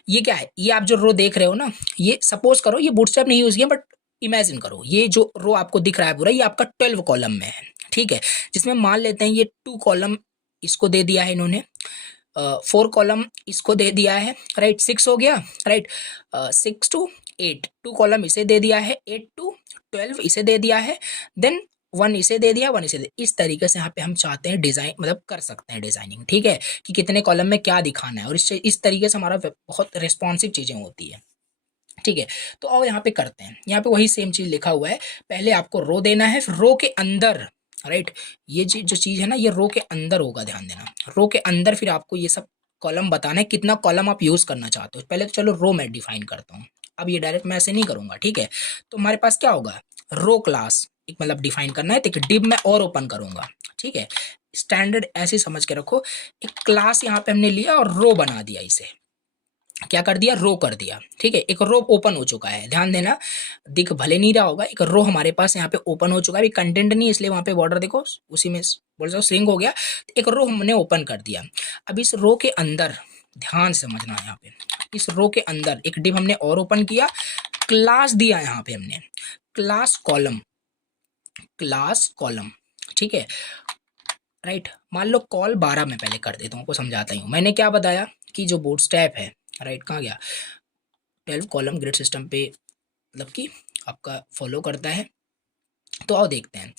ये क्या है, ये आप जो रो देख रहे हो ना, ये सपोज करो ये बूटस्ट्रैप नहीं यूज किया, बट इमेजिन करो ये जो रो आपको दिख रहा है पूरा, ये आपका 12 कॉलम में है, ठीक है। जिसमें मान लेते हैं ये 2 कॉलम इसको दे दिया है इन्होंने, 4 कॉलम इसको दे दिया है, राइट। 6 हो गया, राइट। 6 to 8 2 कॉलम इसे दे दिया है, 8 to 12 इसे दे दिया है, देन 1 इसे दे दिया, 1 इसे दे। इस तरीके से यहाँ पे हम चाहते हैं डिजाइन, मतलब कर सकते हैं डिजाइनिंग, ठीक है, कि कितने कॉलम में क्या दिखाना है। और इस तरीके से हमारा बहुत रिस्पॉन्सिव चीजें होती है, ठीक है। तो और यहाँ पे करते हैं, यहाँ पे वही सेम चीज लिखा हुआ है। पहले आपको रो देना है, फिर रो के अंदर राइट। ये जो चीज़ है ना, ये रो के अंदर होगा, ध्यान देना। रो के अंदर फिर आपको ये सब कॉलम बताना है, कितना कॉलम आप यूज़ करना चाहते हो। पहले तो चलो रो मैं डिफाइन करता हूँ। अब ये डायरेक्ट मैं ऐसे नहीं करूँगा, ठीक है। तो हमारे पास क्या होगा, रो क्लास एक मतलब डिफाइन करना है, तो एक डिव मैं और ओपन करूँगा, ठीक है। स्टैंडर्ड ऐसे समझ के रखो, एक क्लास यहाँ पे हमने लिया और रो बना दिया, इसे क्या कर दिया, रो कर दिया, ठीक है। एक रो ओपन हो चुका है, ध्यान देना, दिख भले नहीं रहा होगा, एक रो हमारे पास यहाँ पे ओपन हो चुका है। अभी कंटेंट नहीं, इसलिए वहां पे बॉर्डर देखो उसी में बोल रहा हूँ श्रिंक हो गया। एक रो हमने ओपन कर दिया। अब इस रो के अंदर ध्यान से समझना है, यहाँ पे इस रो के अंदर एक डिव हमने और ओपन किया, क्लास दिया यहाँ पे हमने, क्लास कॉलम, क्लास कॉलम, ठीक है। राइट, मान लो कॉल 12 में पहले कर देता हूँ, आपको समझाता हूँ। मैंने क्या बताया कि जो बूटस्ट्रैप है, राइट कहाँ गया, 12 कॉलम ग्रिड सिस्टम पे मतलब कि आपका फॉलो करता है। तो आओ देखते हैं,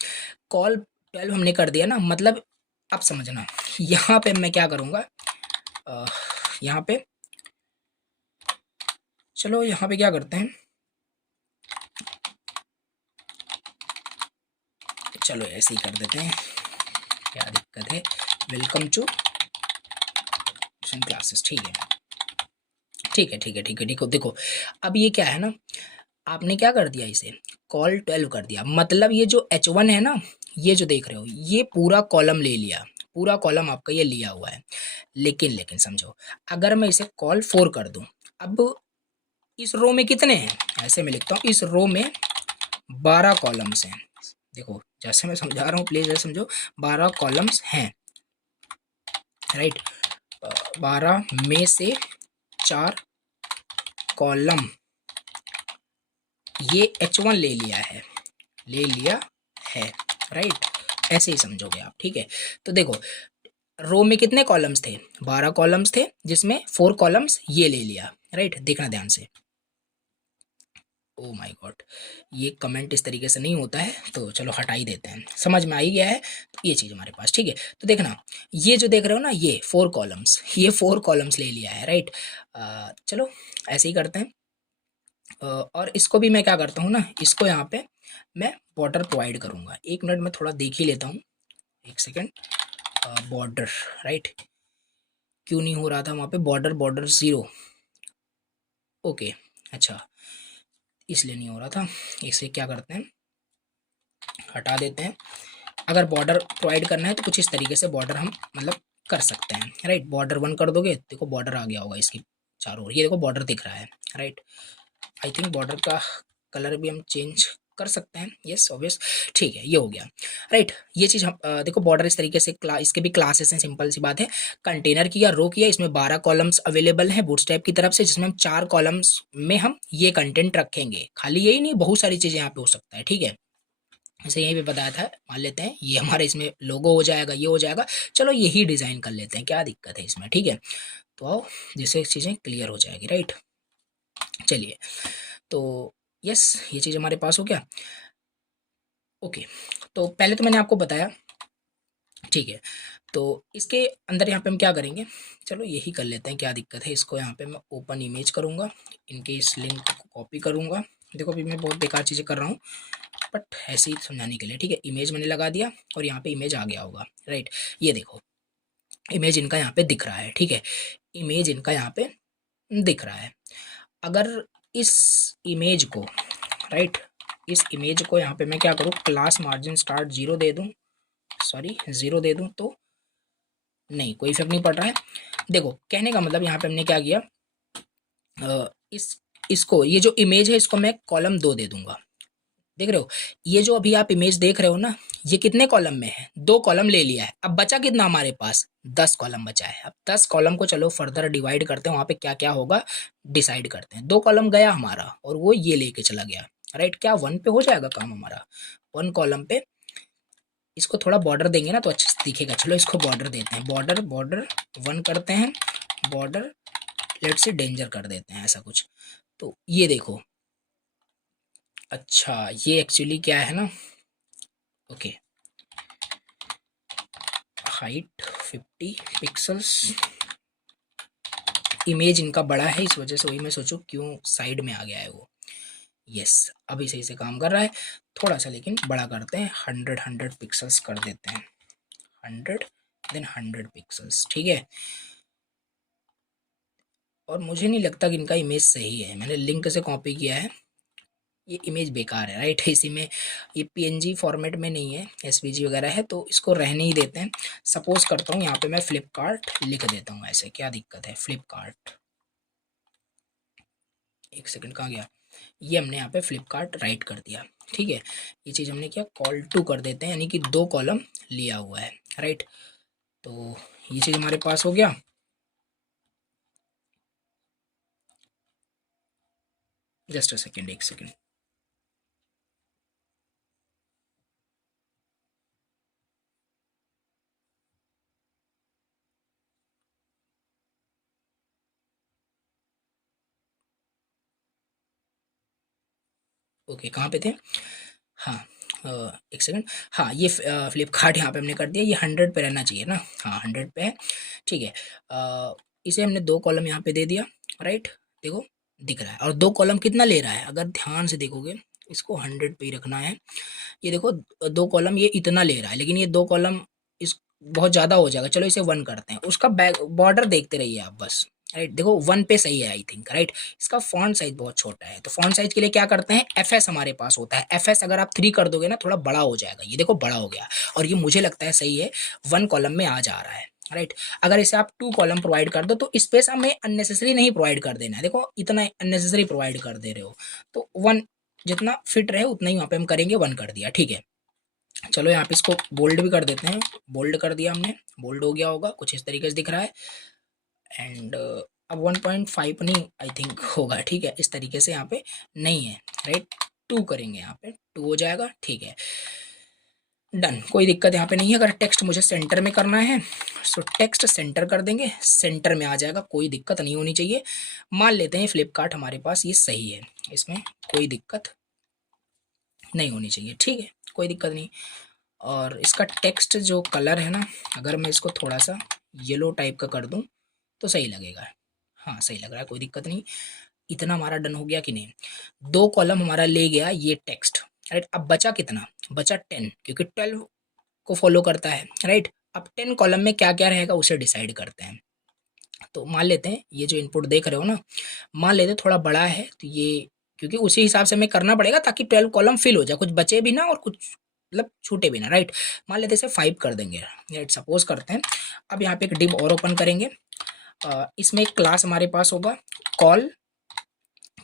कॉल 12 हमने कर दिया ना, मतलब आप समझना, यहाँ पे मैं क्या करूँगा, यहाँ पे चलो यहाँ पे क्या करते हैं, चलो ऐसे ही कर देते हैं, क्या दिक्कत है। वेलकम टू क्लासेस, ठीक है, ठीक है, ठीक है, ठीक है, ठीक है। देखो अब ये क्या है ना, आपने क्या कर दिया, इसे कॉल 12 कर दिया, मतलब ये जो H1 है ना, ये जो देख रहे हो, ये पूरा कॉलम ले लिया, पूरा कॉलम आपका ये लिया हुआ है। लेकिन लेकिन समझो, अगर मैं इसे कॉल 4 कर दूं, अब इस रो में कितने हैं, ऐसे मैं लिखता हूँ, इस रो में 12 कॉलम्स हैं। देखो जैसे मैं समझा रहा हूँ, प्लीज जैसे समझो, 12 कॉलम्स हैं, राइट। 12 में से 4 कॉलम ये H1 ले लिया है, ले लिया है, राइट। ऐसे ही समझोगे आप, ठीक है। तो देखो रो में कितने कॉलम्स थे, 12 कॉलम्स थे, जिसमें 4 कॉलम्स ये ले लिया, राइट। देखना ध्यान से, ओ माय गॉड, ये कमेंट इस तरीके से नहीं होता है, तो चलो हटा ही देते हैं, समझ में आ ही गया है। तो ये चीज़ हमारे पास, ठीक है। तो देखना, ये जो देख रहे हो ना, ये 4 कॉलम्स, ये 4 कॉलम्स ले लिया है, राइट। चलो ऐसे ही करते हैं। और इसको भी मैं क्या करता हूँ ना, इसको यहाँ पे मैं बॉर्डर प्रोवाइड करूँगा। एक मिनट में थोड़ा देख ही लेता हूँ, एक सेकेंड। बॉर्डर, राइट, क्यों नहीं हो रहा था वहाँ पे बॉर्डर, बॉर्डर 0, ओके, अच्छा इसलिए नहीं हो रहा था। इसे क्या करते हैं, हटा देते हैं। अगर बॉर्डर प्रोवाइड करना है तो कुछ इस तरीके से बॉर्डर हम मतलब कर सकते हैं, राइट। बॉर्डर 1 कर दोगे, देखो बॉर्डर आ गया होगा इसकी चारों ओर, ये देखो बॉर्डर दिख रहा है, राइट। आई थिंक बॉर्डर का कलर भी हम चेंज कर सकते हैं, यस ऑब्वियस, ठीक है, ये हो गया, राइट। ये चीज़ हम देखो बॉर्डर इस तरीके से, इसके भी क्लासेस हैं, सिंपल सी बात है। कंटेनर की या रो की है, इसमें 12 कॉलम्स अवेलेबल हैं बूटस्ट्रैप की तरफ से, जिसमें हम 4 कॉलम्स में हम ये कंटेंट रखेंगे। खाली यही नहीं, बहुत सारी चीज़ें यहाँ पे हो सकता है, ठीक है। जैसे यहीं पे बताया था, मान लेते हैं ये हमारे इसमें लोगो हो जाएगा, ये हो जाएगा, चलो यही डिज़ाइन कर लेते हैं, क्या दिक्कत है इसमें, ठीक है। तो आओ, जिससे चीज़ें क्लियर हो जाएगी, राइट। चलिए, तो यस, ये चीज़ हमारे पास हो गया, ओके। तो पहले तो मैंने आपको बताया, ठीक है। तो इसके अंदर यहाँ पे हम क्या करेंगे, चलो यही कर लेते हैं, क्या दिक्कत है। इसको यहाँ पे मैं ओपन इमेज करूँगा, इनके इस लिंक को कॉपी करूँगा। देखो अभी मैं बहुत बेकार चीज़ें कर रहा हूँ, बट ऐसे ही समझाने के लिए, ठीक है। इमेज मैंने लगा दिया और यहाँ पे इमेज आ गया होगा, राइट। ये देखो इमेज इनका यहाँ पे दिख रहा है, ठीक है। इमेज इनका यहाँ पे दिख रहा है। अगर इस इमेज को, राइट, इस इमेज को यहाँ पे मैं क्या करूँ, क्लास मार्जिन स्टार्ट 0 दे दूँ, सॉरी 0 दे दूँ, तो नहीं कोई इफेक्ट नहीं पड़ रहा है। देखो कहने का मतलब यहाँ पे हमने क्या किया, इस इसको, ये जो इमेज है इसको मैं कॉलम 2 दे दूंगा। देख रहे हो, ये जो अभी आप इमेज देख रहे हो ना, ये कितने कॉलम में है, 2 कॉलम ले लिया है। अब बचा कितना हमारे पास, 10 कॉलम बचा है। अब 10 कॉलम को चलो फर्दर डिवाइड करते हैं, वहां पे क्या क्या होगा डिसाइड करते हैं। 2 कॉलम गया हमारा और वो ये लेके चला गया, राइट। क्या 1 पे हो जाएगा काम हमारा, 1 कॉलम पे। इसको थोड़ा बॉर्डर देंगे ना तो अच्छे से दिखेगा, चलो इसको बॉर्डर देते हैं, बॉर्डर बॉर्डर 1 करते हैं, बॉर्डर लेट से डेंजर कर देते हैं, ऐसा कुछ। तो ये देखो, अच्छा ये एक्चुअली क्या है ना, ओके, हाइट 50 पिक्सल्स, इमेज इनका बड़ा है, इस वजह से वही मैं सोचूं क्यों साइड में आ गया है वो, यस, अभी सही से काम कर रहा है। थोड़ा सा लेकिन बड़ा करते हैं, 100 पिक्सल्स कर देते हैं, 100 देन 100 पिक्सल्स, ठीक है। और मुझे नहीं लगता कि इनका इमेज सही है, मैंने लिंक से कॉपी किया है, ये इमेज बेकार है, राइट। इसी में ये पीएनजी फॉर्मेट में नहीं है, एसवीजी वगैरह है, तो इसको रहने ही देते हैं। सपोज करता हूँ यहाँ पे मैं फ्लिपकार्ट लिख देता हूँ, ऐसे क्या दिक्कत है, फ्लिपकार्ट। एक सेकंड, कहाँ गया, ये हमने यहाँ पे फ्लिपकार्ट राइट कर दिया, ठीक है। ये चीज़ हमने क्या, कॉल टू कर देते हैं, यानी कि 2 कॉलम लिया हुआ है, राइट। तो ये चीज़ हमारे पास हो गया। जस्ट अ सेकेंड, एक सेकेंड। ओके, कहाँ पे थे, हाँ, एक सेकंड। हाँ, ये फ्लिपकार्ट यहाँ पे हमने कर दिया, ये 100 पे रहना चाहिए ना, हाँ 100 पे है, ठीक है। इसे हमने 2 कॉलम यहाँ पे दे दिया, राइट। देखो दिख रहा है, और 2 कॉलम कितना ले रहा है, अगर ध्यान से देखोगे, इसको 100 पे ही रखना है। ये देखो 2 कॉलम ये इतना ले रहा है, लेकिन ये 2 कॉलम इस बहुत ज़्यादा हो जाएगा, चलो इसे 1 करते हैं। उसका बैक बॉर्डर देखते रहिए आप बस, राइट। देखो 1 पे सही है आई थिंक, राइट। इसका फॉन्ट साइज बहुत छोटा है, तो फॉन्ट साइज के लिए क्या करते हैं, एफएस हमारे पास होता है, एफएस अगर आप 3 कर दोगे ना, थोड़ा बड़ा हो जाएगा, ये देखो बड़ा हो गया। और ये मुझे लगता है सही है, 1 कॉलम में आ जा रहा है, राइट। अगर इसे आप 2 कॉलम प्रोवाइड कर दो, तो स्पेस हमें अननेसेसरी नहीं प्रोवाइड कर देना है, देखो इतना अननेसेसरी प्रोवाइड कर दे रहे हो, तो 1 जितना फिट रहे उतना ही वहाँ पे हम करेंगे, 1 कर दिया, ठीक है। चलो यहाँ पे इसको बोल्ड भी कर देते हैं, बोल्ड कर दिया हमने, बोल्ड हो गया होगा, कुछ इस तरीके से दिख रहा है। एंड अब 1.5 नहीं आई थिंक होगा, ठीक है, इस तरीके से यहाँ पे नहीं है, राइट। 2 करेंगे, यहाँ पे 2 हो जाएगा, ठीक है, डन, कोई दिक्कत यहाँ पे नहीं है। अगर टेक्स्ट मुझे सेंटर में करना है, सो टेक्स्ट सेंटर कर देंगे, सेंटर में आ जाएगा, कोई दिक्कत नहीं होनी चाहिए। मान लेते हैं फ्लिपकार्ट हमारे पास ये सही है, इसमें कोई दिक्कत नहीं होनी चाहिए, ठीक है, कोई दिक्कत नहीं। और इसका टेक्स्ट जो कलर है ना, अगर मैं इसको थोड़ा सा येलो टाइप का कर दूं तो सही लगेगा, हाँ सही लग रहा है, कोई दिक्कत नहीं। इतना हमारा डन हो गया कि नहीं, 2 कॉलम हमारा ले गया ये टेक्स्ट, राइट। अब बचा कितना, बचा 10, क्योंकि 12 को फॉलो करता है, राइट। अब 10 कॉलम में क्या क्या रहेगा उसे डिसाइड करते हैं। तो मान लेते हैं ये जो इनपुट देख रहे हो ना, मान लेते हैं थोड़ा बड़ा है, तो ये क्योंकि उसी हिसाब से हमें करना पड़ेगा, ताकि 12 कॉलम फिल हो जाए, कुछ बचे भी ना और कुछ मतलब छूटे भी ना, राइट। मान लेते इसे 5 कर देंगे, राइट, सपोज करते हैं। अब यहाँ पे एक डिव और ओपन करेंगे, इसमें एक क्लास हमारे पास होगा कॉल,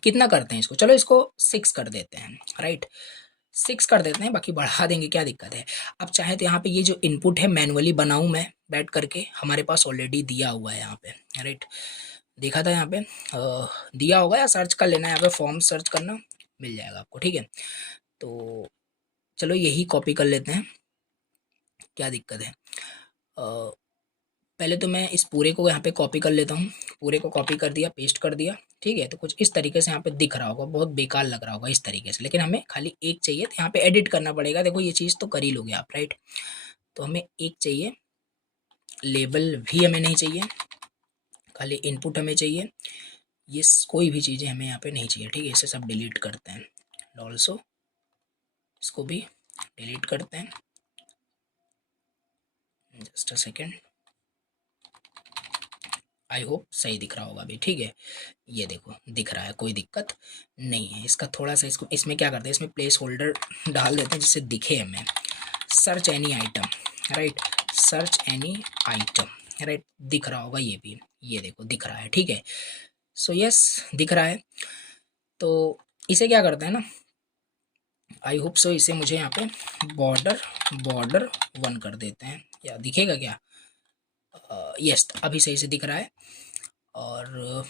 कितना करते हैं इसको, चलो इसको 6 कर देते हैं, राइट। 6 कर देते हैं, बाकी बढ़ा देंगे, क्या दिक्कत है। अब चाहे तो यहाँ पे ये जो इनपुट है मैनुअली बनाऊँ मैं बैठ करके, हमारे पास ऑलरेडी दिया हुआ है यहाँ पे, राइट। देखा था यहाँ पे दिया होगा, या सर्च कर लेना है, यहाँ पे फॉर्म सर्च करना मिल जाएगा आपको, ठीक है। तो चलो यही कॉपी कर लेते हैं, क्या दिक्कत है। पहले तो मैं इस पूरे को यहाँ पे कॉपी कर लेता हूँ, पूरे को कॉपी कर दिया, पेस्ट कर दिया, ठीक है। तो कुछ इस तरीके से यहाँ पे दिख रहा होगा, बहुत बेकार लग रहा होगा इस तरीके से, लेकिन हमें खाली एक चाहिए, तो यहाँ पे एडिट करना पड़ेगा। देखो ये चीज़ तो कर ही लोगे आप, राइट। तो हमें एक चाहिए, लेबल भी हमें नहीं चाहिए, खाली इनपुट हमें चाहिए, ये कोई भी चीज़ें हमें यहाँ पे नहीं चाहिए, ठीक है। इसे सब डिलीट करते हैं, ऑल्सो इसको भी डिलीट करते हैं, just a second. I hope सही दिख रहा होगा अभी, ठीक है। ये देखो दिख रहा है, कोई दिक्कत नहीं है। इसका थोड़ा सा इसको, इसमें क्या करते हैं, इसमें प्लेस होल्डर डाल देते हैं जिससे दिखे हमें, search any item, right, search any item, right, दिख रहा होगा ये भी, ये देखो दिख रहा है, ठीक है। सो यस दिख रहा है। तो इसे क्या करते हैं ना, आई होप सो इसे मुझे यहाँ पे बॉर्डर बॉर्डर 1 कर देते हैं, या दिखेगा क्या, यस अभी सही से दिख रहा है। और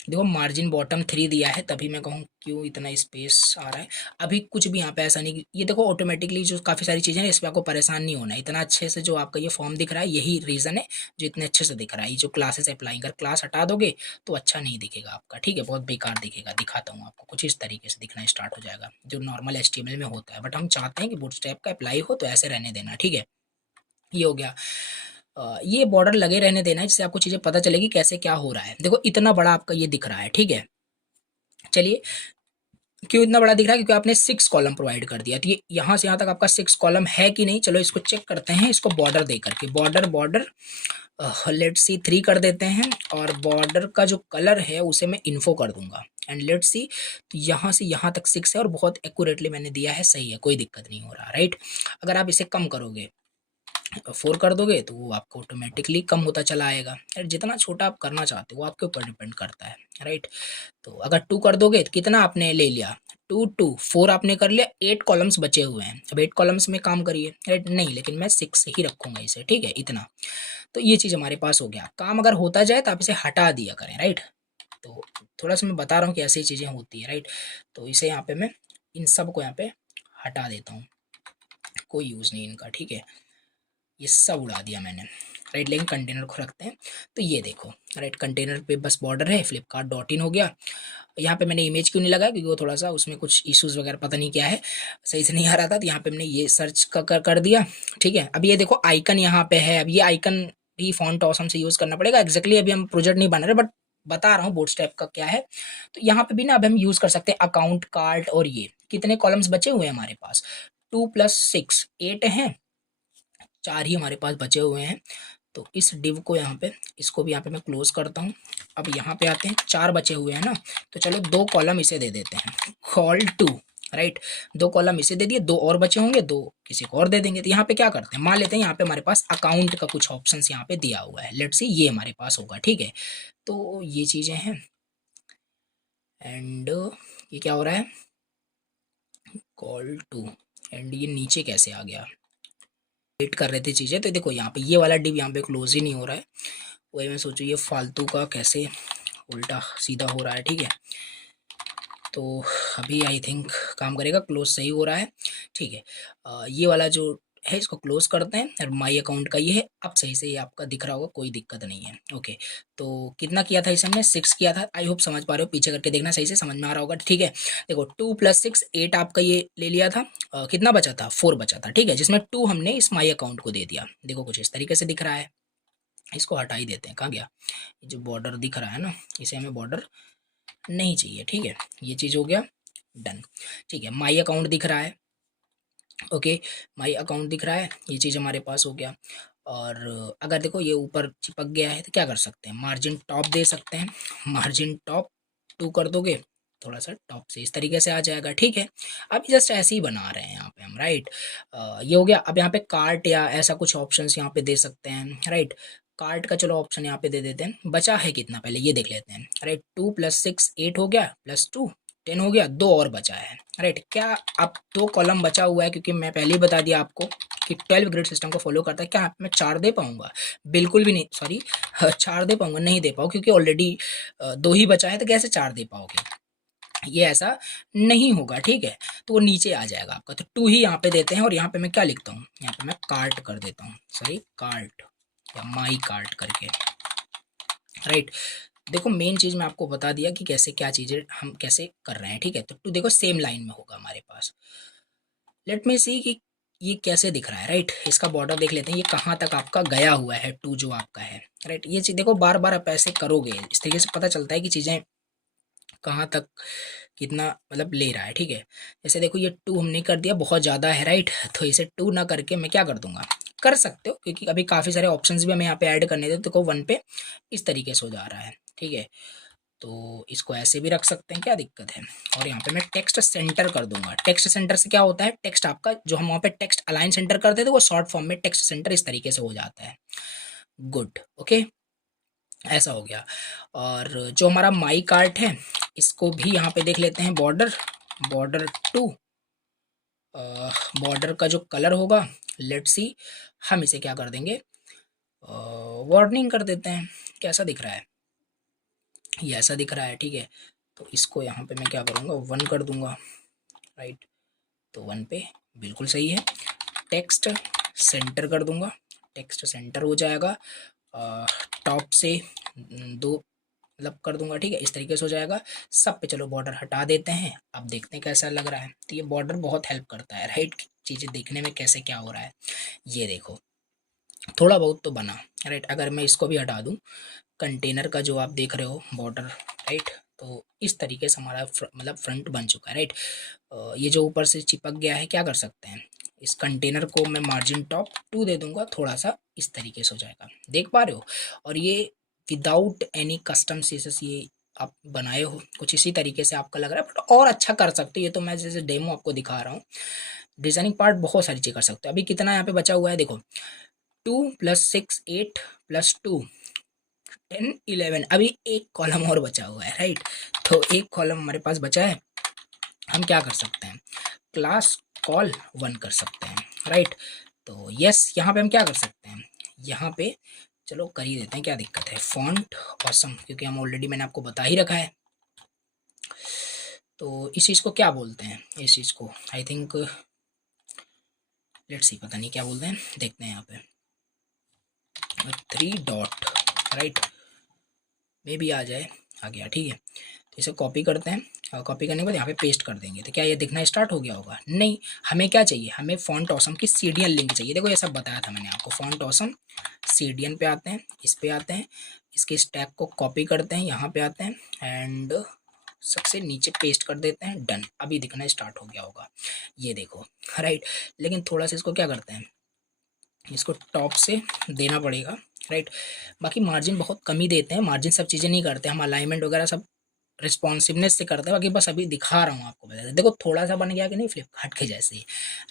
देखो मार्जिन बॉटम 3 दिया है, तभी मैं कहूँ क्यों इतना स्पेस आ रहा है। अभी कुछ भी यहाँ पे ऐसा नहीं, ये देखो ऑटोमेटिकली जो काफ़ी सारी चीज़ें हैं, इस पर आपको परेशान नहीं होना है। इतना अच्छे से जो आपका ये फॉर्म दिख रहा है, यही रीज़न है जो इतने अच्छे से दिख रहा है। ये जो क्लासेस अप्लाई, अगर क्लास हटा दोगे तो अच्छा नहीं दिखेगा आपका, ठीक है, बहुत बेकार दिखेगा। दिखाता हूँ आपको, कुछ इस तरीके से दिखना स्टार्ट हो जाएगा, जो नॉर्मल HTML में होता है, बट हम चाहते हैं कि बूटस्ट्रैप का अप्लाई हो, तो ऐसे रहने देना, ठीक है। ये हो गया। ये बॉर्डर लगे रहने देना है, जिससे आपको चीज़ें पता चलेगी कैसे क्या हो रहा है। देखो इतना बड़ा आपका ये दिख रहा है, ठीक है। चलिए क्यों इतना बड़ा दिख रहा है? क्योंकि आपने 6 कॉलम प्रोवाइड कर दिया। तो ये यहाँ से यहाँ तक आपका 6 कॉलम है कि नहीं, चलो इसको चेक करते हैं, इसको बॉर्डर दे करके। बॉर्डर बॉर्डर लेट्स सी 3 कर देते हैं, और बॉर्डर का जो कलर है उसे मैं इन्फो कर दूंगा, एंड लेट्स सी। तो यहाँ से यहाँ तक 6 है और बहुत एक्यूरेटली मैंने दिया है, सही है, कोई दिक्कत नहीं हो रहा, राइट। अगर आप इसे कम करोगे, 4 कर दोगे, तो वो आपको ऑटोमेटिकली कम होता चला आएगा। जितना छोटा आप करना चाहते हो वो आपके ऊपर डिपेंड करता है, राइट। तो अगर 2 कर दोगे तो कितना आपने ले लिया, 2 2 4 आपने कर लिया, 8 कॉलम्स बचे हुए हैं। अब 8 कॉलम्स में काम करिए, राइट। नहीं, लेकिन मैं 6 ही रखूंगा इसे, ठीक है, इतना। तो ये चीज़ हमारे पास हो गया। काम अगर होता जाए तो आप इसे हटा दिया करें, राइट। तो थोड़ा सा मैं बता रहा हूँ कि ऐसी चीज़ें होती है, राइट। तो इसे यहाँ पे मैं इन सब को यहाँ पे हटा देता हूँ, कोई यूज़ नहीं इनका, ठीक है। ये सब उड़ा दिया मैंने, राइट। लेकिन कंटेनर को रखते हैं। तो ये देखो, राइट, कंटेनर पे बस बॉर्डर है, फ्लिपकार्ट डॉट इन हो गया। यहाँ पे मैंने इमेज क्यों नहीं लगाया, क्योंकि वो थोड़ा सा उसमें कुछ इश्यूज़ वगैरह पता नहीं क्या है, सही से नहीं आ रहा था। तो यहाँ पे मैंने ये सर्च कर दिया, ठीक है। अब ये देखो आइकन यहाँ पे है। अब ये आइकन भी फॉन्ट ऑसम से यूज़ करना पड़ेगा। एग्जैक्टली अभी हम प्रोजेक्ट नहीं बना रहे, बट बता रहा हूँ बूटस्ट्रैप का क्या है। तो यहाँ पे भी ना अब हम यूज़ कर सकते हैं अकाउंट कार्ड। और ये कितने कॉलम्स बचे हुए हैं हमारे पास, 2 + 6 8 हैं, 4 ही हमारे पास बचे हुए हैं। तो इस डिव को यहाँ पे, इसको भी यहाँ पे मैं क्लोज करता हूँ। अब यहाँ पे आते हैं, 4 बचे हुए हैं ना, तो चलो 2 कॉलम इसे दे देते हैं, कॉल टू, राइट। 2 कॉलम इसे दे दिए, 2 और बचे होंगे, 2 किसी को और दे देंगे। तो यहाँ पे क्या करते हैं, मान लेते हैं यहाँ पे हमारे पास अकाउंट का कुछ ऑप्शन यहाँ पे दिया हुआ है, लेट्स सी ये हमारे पास होगा, ठीक है। तो ये चीज़ें हैं, एंड ये क्या हो रहा है, कॉल टू, एंड ये नीचे कैसे आ गया, वेट कर रहे थे चीज़ें। तो देखो यहाँ पे ये वाला डिव यहाँ पे क्लोज ही नहीं हो रहा है। वही मैं सोचूँ ये फालतू का कैसे उल्टा सीधा हो रहा है, ठीक है। तो अभी आई थिंक काम करेगा, क्लोज सही हो रहा है, ठीक है। ये वाला जो है इसको क्लोज करते हैं, और माई अकाउंट का ये है। अब सही से ये आपका दिख रहा होगा, कोई दिक्कत नहीं है, ओके। तो कितना किया था इसे हमने, 6 किया था। आई होप समझ पा रहे हो, पीछे करके देखना, सही से समझ में आ रहा होगा, ठीक है। देखो 2 + 6 8 आपका ये ले लिया था। कितना बचा था, 4 बचा था, ठीक है, जिसमें 2 हमने इस माई अकाउंट को दे दिया। देखो कुछ इस तरीके से दिख रहा है। इसको हटा ही देते हैं, कहाँ गया ये जो बॉर्डर दिख रहा है ना, इसे हमें बॉर्डर नहीं चाहिए, ठीक है। ये चीज़ हो गया, डन, ठीक है। माई अकाउंट दिख रहा है, ओके, माई अकाउंट दिख रहा है, ये चीज़ हमारे पास हो गया। और अगर देखो ये ऊपर चिपक गया है तो क्या कर सकते हैं, मार्जिन टॉप दे सकते हैं। मार्जिन टॉप 2 कर दोगे, थोड़ा सा टॉप से इस तरीके से आ जाएगा, ठीक है। अभी जस्ट ऐसे ही बना रहे हैं यहाँ पे हम, राइट। ये हो गया। अब यहाँ पे कार्ट या ऐसा कुछ ऑप्शंस यहाँ पे दे सकते हैं, राइट। कार्ट का चलो ऑप्शन यहाँ पे दे देते हैं। बचा है कितना पहले ये देख लेते हैं, राइट। 2 + 6 8 हो गया, +2 10 हो गया, 2 और बचा है, राइट। क्या अब 2 कॉलम बचा हुआ है, क्योंकि मैं पहले ही बता दिया आपको कि 12 ग्रिड सिस्टम को फॉलो करता है। क्या मैं 4 दे पाऊंगा, बिल्कुल भी नहीं, सॉरी 4 दे पाऊंगा, नहीं दे पाऊँ, क्योंकि ऑलरेडी 2 ही बचा है, तो कैसे 4 दे पाओगे, ये ऐसा नहीं होगा, ठीक है। तो वो नीचे आ जाएगा आपका। तो 2 ही यहाँ पे देते हैं, और यहाँ पे मैं क्या लिखता हूँ, यहाँ पे मैं कार्ट कर देता हूँ, सॉरी कार्ट या माई कार्ट करके, राइट। देखो मेन चीज़ मैं आपको बता दिया कि कैसे क्या चीज़ें हम कैसे कर रहे हैं, ठीक है। तो 2 देखो सेम लाइन में होगा हमारे पास। लेट मी सी कि ये कैसे दिख रहा है, राइट। इसका बॉर्डर देख लेते हैं, ये कहाँ तक आपका गया हुआ है, 2 जो आपका है, राइट। ये चीज़ देखो बार बार आप ऐसे करोगे, इस तरीके से पता चलता है कि चीज़ें कहाँ तक कितना मतलब ले रहा है, ठीक है। जैसे देखो ये 2 हमने कर दिया, बहुत ज़्यादा है, राइट। तो इसे 2 ना करके मैं क्या कर दूंगा, कर सकते हो, क्योंकि अभी काफ़ी सारे ऑप्शंस भी हमें यहाँ पे ऐड करने थे। तो देखो 1 पे इस तरीके से हो जा रहा है, ठीक है। तो इसको ऐसे भी रख सकते हैं, क्या दिक्कत है। और यहाँ पे मैं टेक्स्ट सेंटर कर दूंगा। टेक्स्ट सेंटर से क्या होता है, टेक्स्ट आपका जो हम वहाँ पे टेक्स्ट अलाइन सेंटर करते थे, वो शॉर्ट फॉर्म में टेक्स्ट सेंटर इस तरीके से हो जाता है। गुड, ओके, ऐसा हो गया। और जो हमारा माई कार्ट है, इसको भी यहाँ पे देख लेते हैं, बॉर्डर बॉर्डर 2, बॉर्डर का जो कलर होगा, लेट्स सी, हम इसे क्या कर देंगे, वार्निंग कर देते हैं। कैसा दिख रहा है, ये ऐसा दिख रहा है, ठीक है। तो इसको यहाँ पे मैं क्या करूँगा, 1 कर दूंगा, राइट। तो 1 पे बिल्कुल सही है। टेक्स्ट सेंटर कर दूंगा, टेक्स्ट सेंटर हो जाएगा। टॉप से 2 मतलब कर दूंगा, ठीक है, इस तरीके से हो जाएगा। सब पे चलो बॉर्डर हटा देते हैं। अब देखते हैं कैसा लग रहा है। तो ये बॉर्डर बहुत हेल्प करता है, राइट, चीज़ें देखने में कैसे क्या हो रहा है। ये देखो थोड़ा बहुत तो बना, राइट। अगर मैं इसको भी हटा दूं, कंटेनर का जो आप देख रहे हो बॉर्डर, राइट, तो इस तरीके से हमारा मतलब फ्रंट बन चुका है, राइट। ये जो ऊपर से चिपक गया है, क्या कर सकते हैं, इस कंटेनर को मैं मार्जिन टॉप 2 दे दूंगा, थोड़ा सा इस तरीके से हो जाएगा, देख पा रहे हो। और ये विदाउट एनी कस्टम सीसेस ये आप बनाए हो, कुछ इसी तरीके से आपका लग रहा है, बट और अच्छा कर सकते हो। ये तो मैं जैसे डेमो आपको दिखा रहा हूँ, डिजाइनिंग पार्ट बहुत सारी चीज़ कर सकते हो। अभी कितना यहाँ पे बचा हुआ है, देखो 2 + 6 8 + 2 10 11, अभी एक कॉलम और बचा हुआ है, राइट। तो एक कॉलम हमारे पास बचा है, हम क्या कर सकते हैं, क्लास कॉल 1 कर सकते हैं, राइट। तो यस, यहाँ पे हम क्या कर सकते हैं, यहाँ पे चलो कर ही देते हैं, क्या दिक्कत है, फॉन्ट ऑसम, क्योंकि हम ऑलरेडी मैंने आपको बता ही रखा है। तो इस चीज़ को क्या बोलते हैं, इस चीज़ को आई थिंक लेट्स सी, पता नहीं क्या बोलते हैं, देखते हैं यहाँ पे 3 डॉट, राइट, मे भी आ जाए, आ गया, ठीक है। तो इसे कॉपी करते हैं, और कॉपी करने के बाद यहाँ पे पेस्ट कर देंगे, तो क्या ये दिखना स्टार्ट हो गया होगा, नहीं। हमें क्या चाहिए, हमें फॉन्ट ऑसम की सीडीएन लिंक चाहिए। देखो ये सब बताया था मैंने आपको, फॉन्ट ऑसम सीडीएन पे आते हैं, इस पे आते हैं, इसके स्टैक को कॉपी करते हैं, यहाँ पे आते हैं एंड सबसे नीचे पेस्ट कर देते हैं, डन। अभी दिखना स्टार्ट हो गया होगा, ये देखो, राइट। लेकिन थोड़ा सा इसको क्या करते हैं, इसको टॉप से देना पड़ेगा, राइट। बाकी मार्जिन बहुत कम ही देते हैं, मार्जिन सब चीज़ें नहीं करते हम, अलाइनमेंट वगैरह सब रिस्पॉन्सिवनेस से करते हैं। बाकी बस अभी दिखा रहा हूँ आपको, देखो थोड़ा सा बन गया कि नहीं, फ्लिपकार्ट के जैसे ही,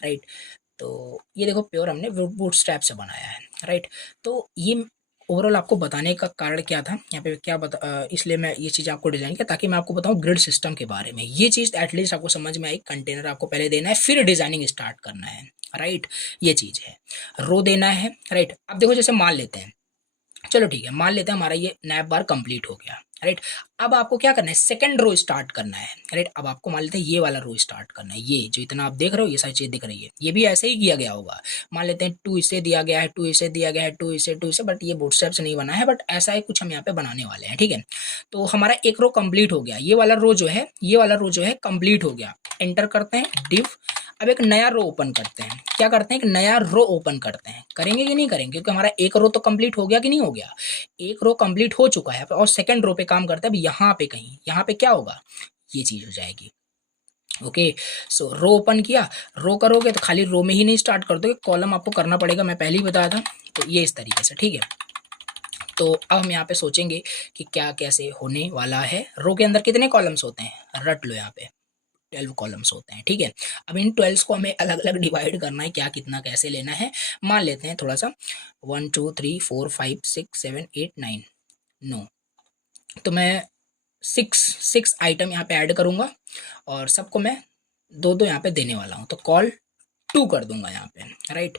राइट। तो ये देखो प्योर हमने बूटस्ट्रैप से बनाया है, राइट। तो ये ओवरऑल आपको बताने का कारण क्या था, यहाँ पे क्या इसलिए मैं ये चीज़ आपको डिजाइन किया, ताकि मैं आपको बताऊँ ग्रिड सिस्टम के बारे में। ये चीज़ एटलीस्ट आपको समझ में आई, कंटेनर आपको पहले देना है, फिर डिजाइनिंग स्टार्ट करना है, राइट। ये चीज़ है, रो देना है, राइट। अब देखो जैसे मान लेते हैं, चलो ठीक है, मान लेते हैं हमारा ये नैप बार कंप्लीट हो गया, राइट। अब आपको क्या करना है, सेकंड रो स्टार्ट करना है, राइट। अब आपको मान लेते हैं ये वाला रो स्टार्ट करना है, ये जो इतना आप देख रहे हो, ये सारी चीज दिख रही है, ये भी ऐसे ही किया गया होगा। मान लेते हैं 2 इसे दिया गया है, 2 इसे दिया गया है, 2 इसे, बट ये बूटस्ट्रैप से नहीं बना है, बट ऐसा ही कुछ हम यहाँ पे बनाने वाले हैं, ठीक है। तो हमारा एक रो कंप्लीट हो गया, ये वाला रो जो है, ये वाला रो जो है कंप्लीट हो गया। एंटर करते हैं, डिव। अब एक नया रो ओपन करते हैं, क्या करते हैं, एक नया रो ओपन करते हैं, करेंगे कि नहीं करेंगे, क्योंकि हमारा एक रो तो कंप्लीट हो गया कि नहीं हो गया, एक रो कंप्लीट हो चुका है, और सेकंड रो पे काम करता है। अब यहाँ पे कहीं, यहाँ पे क्या होगा, ये चीज हो जाएगी, ओके। सो रो ओपन किया, रो करोगे तो खाली रो में ही नहीं स्टार्ट कर दोगे, कॉलम आपको करना पड़ेगा, मैं पहले ही बताया था। तो ये इस तरीके से, ठीक है। तो अब हम यहाँ पे सोचेंगे कि क्या कैसे होने वाला है। रो के अंदर कितने कॉलम्स होते हैं, रट लो, यहाँ पे 12 कॉलम्स होते हैं, ठीक है। अब इन 12 को हमें अलग अलग डिवाइड करना है, क्या कितना कैसे लेना है, मान लेते हैं थोड़ा सा, 1 2 3 4 5 6 7 8 9, नो। तो मैं 6 आइटम यहाँ पे ऐड करूँगा, और सबको मैं 2 2 यहाँ पे देने वाला हूँ, तो कॉल 2 कर दूंगा यहाँ पे, राइट।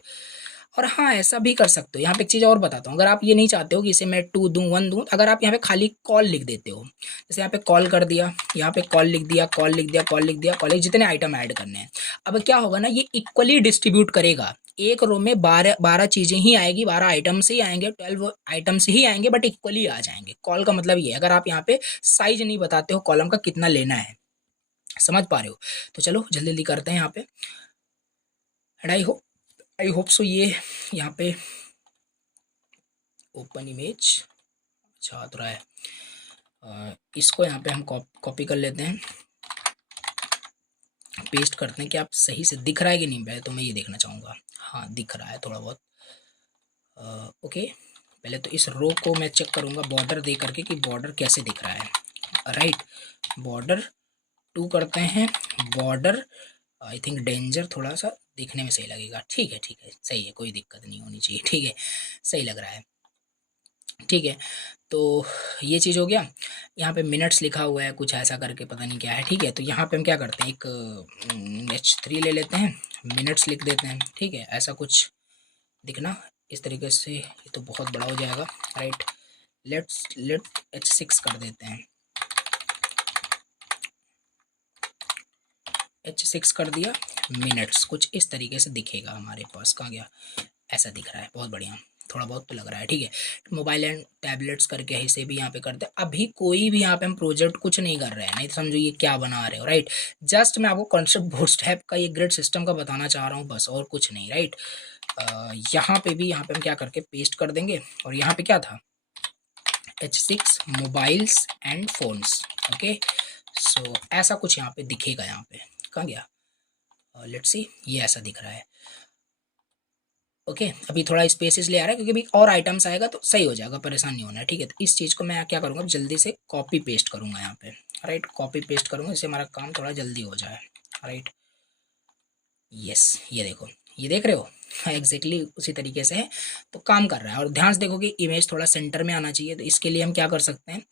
और हाँ, ऐसा भी कर सकते हो, यहाँ पे एक चीज़ और बताता हूँ, अगर आप ये नहीं चाहते हो कि इसे मैं 2 दूँ 1 दूँ, अगर आप यहाँ पे खाली कॉल लिख देते हो, जैसे यहाँ पे कॉल कर दिया, यहाँ पे कॉल लिख दिया, कॉल लिख दिया, कॉल लिख दिया, कॉल, जितने आइटम ऐड करने हैं। अब क्या होगा ना, ये इक्वली डिस्ट्रीब्यूट करेगा, एक रो में 12 चीज़ें ही आएगी, 12 आइटम्स ही आएंगे, 12 आइटम्स ही आएंगे, बट इक्वली आ जाएंगे। कॉल का मतलब ये है, अगर आप यहाँ पे साइज नहीं बताते हो कॉलम का कितना लेना है, समझ पा रहे हो। तो चलो जल्दी जल्दी करते हैं यहाँ पे, एंड आई होप सो ये यहाँ पे ओपन इमेज अच्छा आ रहा है। इसको यहाँ पे हम कॉपी कर लेते हैं, पेस्ट करते हैं, कि आप सही से दिख रहा है कि नहीं, पहले तो मैं ये देखना चाहूँगा, हाँ दिख रहा है थोड़ा बहुत, ओके। पहले तो इस रो को मैं चेक करूँगा बॉर्डर दे करके कि बॉर्डर कैसे दिख रहा है, राइट। बॉर्डर 2 करते हैं, बॉर्डर आई थिंक डेंजर थोड़ा सा दिखने में सही लगेगा, ठीक है ठीक है, सही है, कोई दिक्कत नहीं होनी चाहिए, ठीक है, सही लग रहा है, ठीक है। तो ये चीज़ हो गया। यहाँ पे मिनट्स लिखा हुआ है कुछ ऐसा करके, पता नहीं क्या है, ठीक है। तो यहाँ पे हम क्या करते हैं, एक H3 ले लेते हैं, मिनट्स लिख देते हैं, ठीक है, ऐसा कुछ दिखना इस तरीके से, ये तो बहुत बड़ा हो जाएगा, राइट। लेट H6 कर देते हैं, H6 कर दिया, मिनट्स कुछ इस तरीके से दिखेगा हमारे पास, कहाँ गया, ऐसा दिख रहा है, बहुत बढ़िया, थोड़ा बहुत तो लग रहा है, ठीक है। मोबाइल एंड टैबलेट्स करके इसे भी यहाँ पे करते हैं। अभी कोई भी यहाँ पे हम प्रोजेक्ट कुछ नहीं कर रहे हैं, नहीं तो समझो ये क्या बना रहे हो, राइट। जस्ट मैं आपको कॉन्सेप्ट बूटस्ट्रैप का ये ग्रिड सिस्टम का बताना चाह रहा हूँ बस, और कुछ नहीं, राइट। यहाँ पे भी यहाँ पे हम क्या करके पेस्ट कर देंगे, और यहाँ पे क्या था, H6 mobiles and phones. Okay, so ऐसा कुछ यहाँ पे दिखेगा। यहाँ पे कहाँ गया, लेट्स सी, ये ऐसा दिख रहा है। ओके, अभी थोड़ा स्पेस इसलिए आ रहा है क्योंकि अभी और आइटम्स आएगा तो सही हो जाएगा, परेशान नहीं होना है। ठीक है, तो इस चीज़ को मैं क्या करूँगा, जल्दी से कॉपी पेस्ट करूँगा यहाँ पे। राइट, कॉपी पेस्ट करूँगा जिससे हमारा काम थोड़ा जल्दी हो जाए। राइट, यस, ये देखो, ये देख रहे हो, एग्जैक्टली उसी तरीके से है, तो काम कर रहा है। और ध्यान से देखो कि इमेज थोड़ा सेंटर में आना चाहिए, तो इसके लिए हम क्या कर सकते हैं,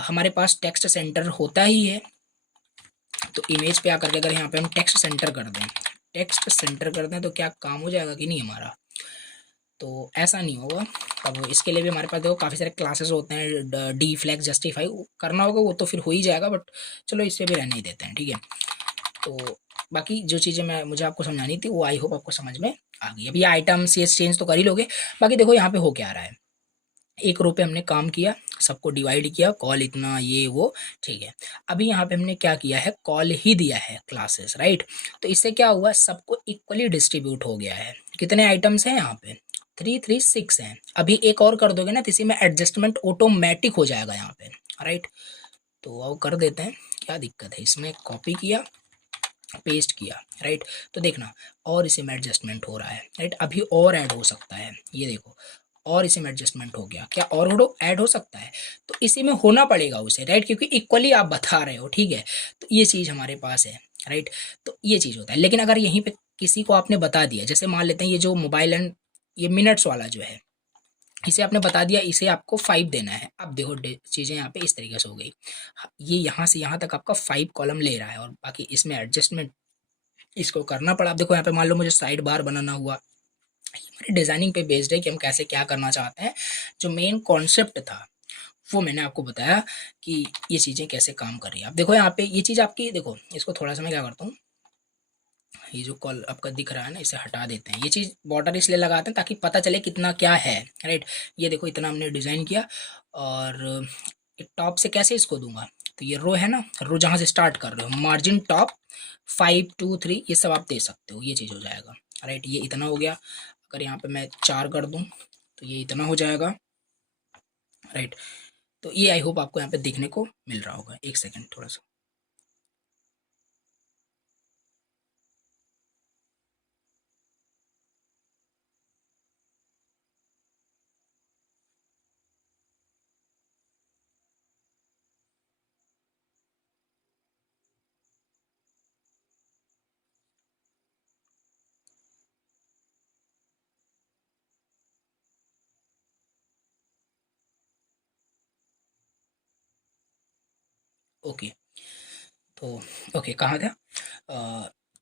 हमारे पास टेक्स्ट सेंटर होता ही है, तो इमेज पे आकर के अगर यहाँ पे हम टेक्स्ट सेंटर कर दें, टेक्स्ट सेंटर कर दें, तो क्या काम हो जाएगा कि नहीं हमारा, तो ऐसा नहीं होगा। अब इसके लिए भी हमारे पास देखो काफ़ी सारे क्लासेस होते हैं, डी फ्लैग जस्टिफाई करना होगा, वो तो फिर हो ही जाएगा, बट चलो इससे भी रहने ही देते हैं। ठीक है, तो बाकी जो चीज़ें मैं मुझे आपको समझानी थी वो आई होप आपको समझ में आ गई। अभी आइटम्स ये चेंज तो कर ही लोगे। बाकी देखो यहाँ पे हो क्या रहा है, 1 रो पे हमने काम किया, सबको डिवाइड किया, कॉल इतना ये वो, ठीक है। अभी यहाँ पे हमने क्या किया है, कॉल ही दिया है क्लासेस, राइट। तो इससे क्या हुआ, सबको इक्वली डिस्ट्रीब्यूट हो गया है। कितने आइटम्स हैं यहाँ पे, 3 3 6 हैं। अभी एक और कर दोगे ना तो इसी में एडजस्टमेंट ऑटोमेटिक हो जाएगा यहाँ पे, राइट। तो वो कर देते हैं, क्या दिक्कत है इसमें, कॉपी किया, पेस्ट किया, राइट। तो देखना, और इसी में एडजस्टमेंट हो रहा है, राइट। अभी और ऐड हो सकता है, ये देखो, और इसी में एडजस्टमेंट हो गया, क्या और ऐड हो सकता है, तो इसी में होना पड़ेगा उसे, राइट, क्योंकि इक्वली आप बता रहे हो। ठीक है, तो ये चीज़ हमारे पास है, राइट। तो ये चीज़ होता है। लेकिन अगर यहीं पे किसी को आपने बता दिया, जैसे मान लेते हैं ये जो मोबाइल एंड ये मिनट्स वाला जो है, इसे आपने बता दिया इसे आपको 5 देना है। अब देखो चीज़ें यहाँ पे इस तरीके से हो गई, ये यहाँ से यहाँ तक आपका 5 कॉलम ले रहा है, और बाकी इसमें एडजस्टमेंट इसको करना पड़ा। अब देखो यहाँ पे मान लो मुझे साइड बार बनाना हुआ, ये हमारी डिज़ाइनिंग पे बेस्ड है कि हम कैसे क्या करना चाहते हैं। जो मेन कॉन्सेप्ट था वो मैंने आपको बताया कि ये चीज़ें कैसे काम कर रही है। अब देखो यहाँ पे ये चीज़ आपकी, देखो इसको थोड़ा सा मैं क्या करता हूँ, ये जो कॉल आपका दिख रहा है ना इसे हटा देते हैं। ये चीज़ बॉर्डर इसलिए लगाते हैं ताकि पता चले कितना क्या है, राइट। ये देखो इतना हमने डिज़ाइन किया, और टॉप से कैसे इसको दूंगा, तो ये रो है ना, रो जहाँ से स्टार्ट कर रहे हो, मार्जिन टॉप 5 2 3 ये सब आप दे सकते हो, ये चीज़ हो जाएगा, राइट। ये इतना हो गया, अगर यहाँ पे मैं 4 कर दूँ तो ये इतना हो जाएगा, राइट। तो ये आई होप आपको यहाँ पे देखने को मिल रहा होगा। एक सेकेंड थोड़ा सा, ओके। तो ओके, कहाँ था,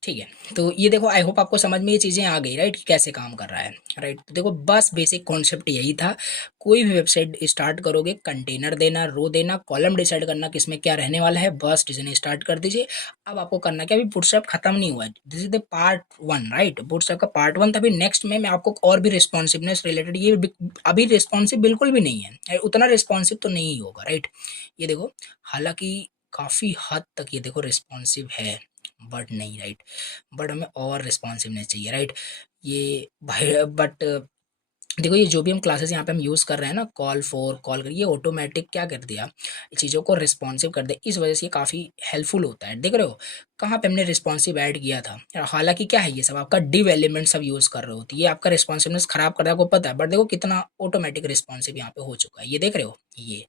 ठीक है। तो ये देखो आई होप आपको समझ में ये चीज़ें आ गई, राइट, कि कैसे काम कर रहा है, राइट। तो देखो बस बेसिक कॉन्सेप्ट यही था। कोई भी वेबसाइट स्टार्ट करोगे, कंटेनर देना, रो देना, कॉलम डिसाइड करना किसमें क्या रहने वाला है, बस डिजाइन स्टार्ट कर दीजिए। अब आपको करना क्या, अभी बूटस्ट्रैप खत्म नहीं हुआ है, this is the part 1, right. Bootstrap का पार्ट 1 था, अभी नेक्स्ट में मैं आपको और भी रिस्पॉन्सिवनेस रिलेटेड, ये अभी रिस्पॉन्सिव बिल्कुल भी नहीं है, उतना रिस्पॉन्सिव तो नहीं होगा, राइट। ये देखो, हालांकि काफ़ी हद तक ये देखो रिस्पॉन्सिव है, बट नहीं, राइट। बट हमें और रिस्पॉन्सिवनेस चाहिए, राइट। ये भाई बट देखो ये जो भी हम क्लासेस यहाँ पे हम यूज़ कर रहे हैं ना, कॉल फॉर कॉल कर, ये ऑटोमेटिक क्या कर दिया, चीज़ों को रिस्पॉन्सिव कर दे, इस वजह से ये काफ़ी हेल्पफुल होता है। देख रहे हो कहाँ पे हमने रिस्पॉन्सिव ऐड किया था, हालांकि क्या है ये सब आपका डिव एलिमेंट सब यूज़ कर रहे होती है, ये आपका रिस्पॉन्सिवनेस खराब कर रहा है, आपको पता है, बट देखो कितना ऑटोमेटिक रिस्पॉन्सिव यहाँ पे हो चुका है, ये देख रहे हो ये।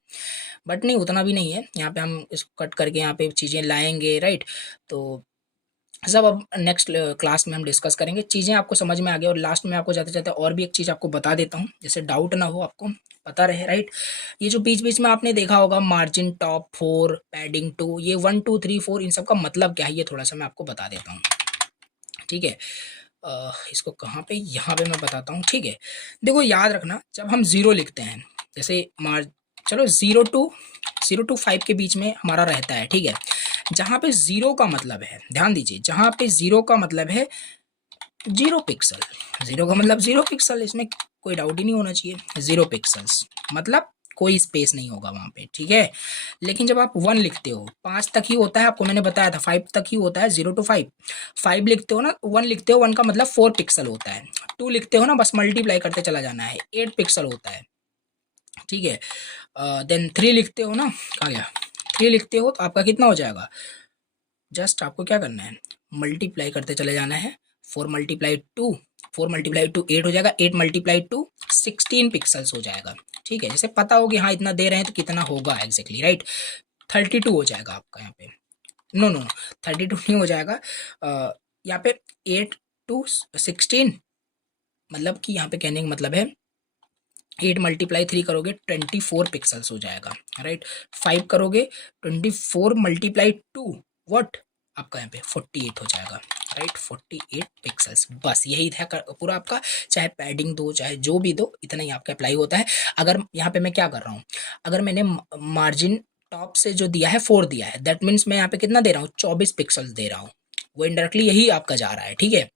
बट नहीं, उतना भी नहीं है, यहाँ पे हम इसको कट करके यहाँ पे चीज़ें लाएंगे, राइट। तो सब अब नेक्स्ट क्लास में हम डिस्कस करेंगे, चीज़ें आपको समझ में आ गई। और लास्ट में आपको जाते जाते और भी एक चीज़ आपको बता देता हूँ, जैसे डाउट ना हो, आपको पता रहे, राइट। ये जो बीच बीच में आपने देखा होगा मार्जिन टॉप 4 पैडिंग 2, ये 1 2 3 4, इन सब का मतलब क्या है ये थोड़ा सा मैं आपको बता देता हूँ, ठीक है। इसको कहाँ पे, यहाँ पे मैं बताता हूँ, ठीक है। देखो याद रखना, जब हम ज़ीरो लिखते हैं, जैसे चलो 0 to 5 के बीच में हमारा रहता है, ठीक है। जहाँ पे ज़ीरो का मतलब है, ध्यान दीजिए, जहाँ पे ज़ीरो का मतलब है 0 पिक्सल, ज़ीरो का मतलब 0 पिक्सल, इसमें कोई डाउट ही नहीं होना चाहिए। 0 पिक्सल्स मतलब कोई स्पेस नहीं होगा वहाँ पे, ठीक है। लेकिन जब आप 1 लिखते हो, 5 तक ही होता है, आपको मैंने बताया था 5 तक ही होता है, 0 to 5। 5 लिखते हो ना, 1 लिखते हो, 1 का मतलब 4 पिक्सल होता है। 2 लिखते हो ना, बस मल्टीप्लाई करते चला जाना है, 8 पिक्सल होता है, ठीक है। देन 3 लिखते हो ना, कहाँ गया, 3 लिखते हो तो आपका कितना हो जाएगा, जस्ट आपको क्या करना है, मल्टीप्लाई करते चले जाना है। 4 × 2 8 हो जाएगा, 8 × 2 16 पिक्सल्स हो जाएगा। ठीक है, जैसे पता हो कि हाँ इतना दे रहे हैं तो कितना होगा एग्जैक्टली, राइट। 32 हो जाएगा आपका यहाँ पे, नो नो 32 नहीं हो जाएगा, यहाँ पे 8 × 2 16, मतलब कि यहाँ पे कहने का मतलब है 8 × 3 करोगे 24 पिक्सल्स हो जाएगा, राइट। 5 करोगे 24 × 2 व्हाट, आपका यहाँ पे 48 हो जाएगा, राइट। 48 पिक्सल्स, बस यही था पूरा आपका। चाहे पैडिंग दो चाहे जो भी दो, इतना ही आपका अप्लाई होता है। अगर यहाँ पे मैं क्या कर रहा हूँ, अगर मैंने मार्जिन टॉप से जो दिया है 4 दिया है, दैट मीन्स मैं यहाँ पे कितना दे रहा हूँ, 24 पिक्सल्स दे रहा हूँ, वो इनडायरेक्टली यही आपका जा रहा है। ठीक है,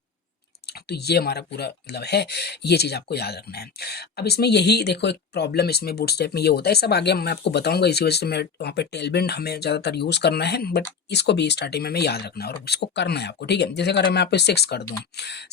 तो ये हमारा पूरा मतलब है, ये चीज़ आपको याद रखना है। अब इसमें यही देखो एक प्रॉब्लम इसमें बूटस्ट्रैप में ये होता है, सब आगे मैं आपको बताऊंगा, इसी वजह से मैं वहाँ पे टेलविंड हमें ज़्यादातर यूज़ करना है, बट इसको भी स्टार्टिंग में हमें याद रखना है और इसको करना है आपको। ठीक है, जैसे अगर मैं आप 6 कर दूँ,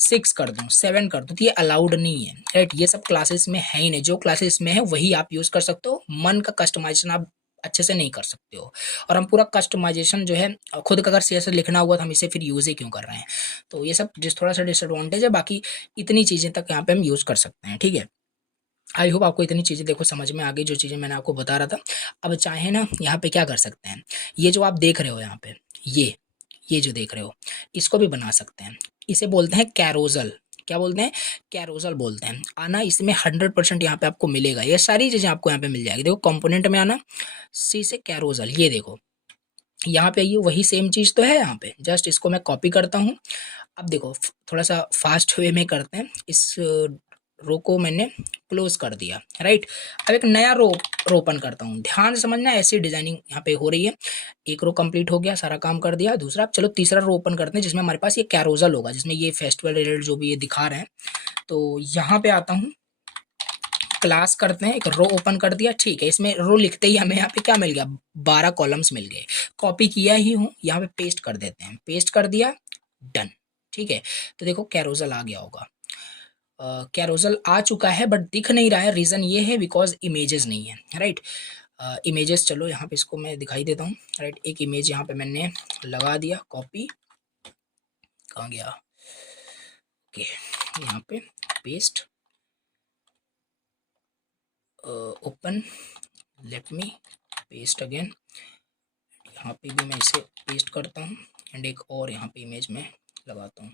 6 कर दूँ, 7 कर दूँ, तो ये अलाउड नहीं है, राइट। ये सब क्लासेस में है ही नहीं, जो क्लासेस में है वही आप यूज़ कर सकते हो, मन का कस्टमाइजेशन आप अच्छे से नहीं कर सकते हो। और हम पूरा कस्टमाइजेशन जो है खुद का अगर CSS लिखना हुआ तो हम इसे फिर यूज़ ही क्यों कर रहे हैं। तो ये सब जिस थोड़ा सा डिसएडवांटेज है, बाकी इतनी चीज़ें तक यहाँ पे हम यूज़ कर सकते हैं। ठीक है, आई होप आपको इतनी चीज़ें देखो समझ में आ गई, जो चीज़ें मैंने आपको बता रहा था। अब चाहे ना यहाँ पे क्या कर सकते हैं, ये जो आप देख रहे हो यहाँ पे, ये जो देख रहे हो, इसको भी बना सकते हैं। इसे बोलते हैं कैरोजल, क्या बोलते हैं, कैरोजल बोलते हैं। आना इसमें 100% यहाँ पे आपको मिलेगा, ये सारी चीज़ें आपको यहाँ पे मिल जाएगी। देखो कंपोनेंट में आना, सी से कैरोजल, ये देखो यहाँ पे ये वही सेम चीज़ तो है यहाँ पे, जस्ट इसको मैं कॉपी करता हूँ। अब देखो थोड़ा सा फास्ट वे में करते हैं, इस रो को मैंने क्लोज कर दिया, राइट। अब एक नया रो ओपन करता हूँ, ध्यान से समझना, ऐसी डिजाइनिंग यहाँ पे हो रही है। एक रो कंप्लीट हो गया, सारा काम कर दिया। दूसरा चलो तीसरा रो ओपन करते हैं, जिसमें हमारे पास ये कैरोजल होगा, जिसमें ये फेस्टिवल रिलेटेड जो भी ये दिखा रहे हैं। तो यहाँ पे आता हूँ, क्लास करते हैं, एक रो ओपन कर दिया। ठीक है, इसमें रो लिखते ही हमें यहाँ पे क्या मिल गया, 12 कॉलम्स मिल गए। कॉपी किया ही हूँ, यहाँ पे पेस्ट कर देते हैं, पेस्ट कर दिया, डन। ठीक है, तो देखो कैरोजल आ गया होगा, कैरोजल आ चुका है, बट दिख नहीं रहा है। रीज़न ये है बिकॉज इमेजेस नहीं है, राइट। इमेजेस चलो यहाँ पे इसको मैं दिखाई देता हूँ, राइट। एक इमेज यहाँ पे मैंने लगा दिया, कॉपी, कहाँ गया, ओके यहाँ पे paste, open, let me paste again. यहाँ पे भी मैं इसे पेस्ट करता हूँ एंड एक और यहाँ पे इमेज में लगाता हूँ,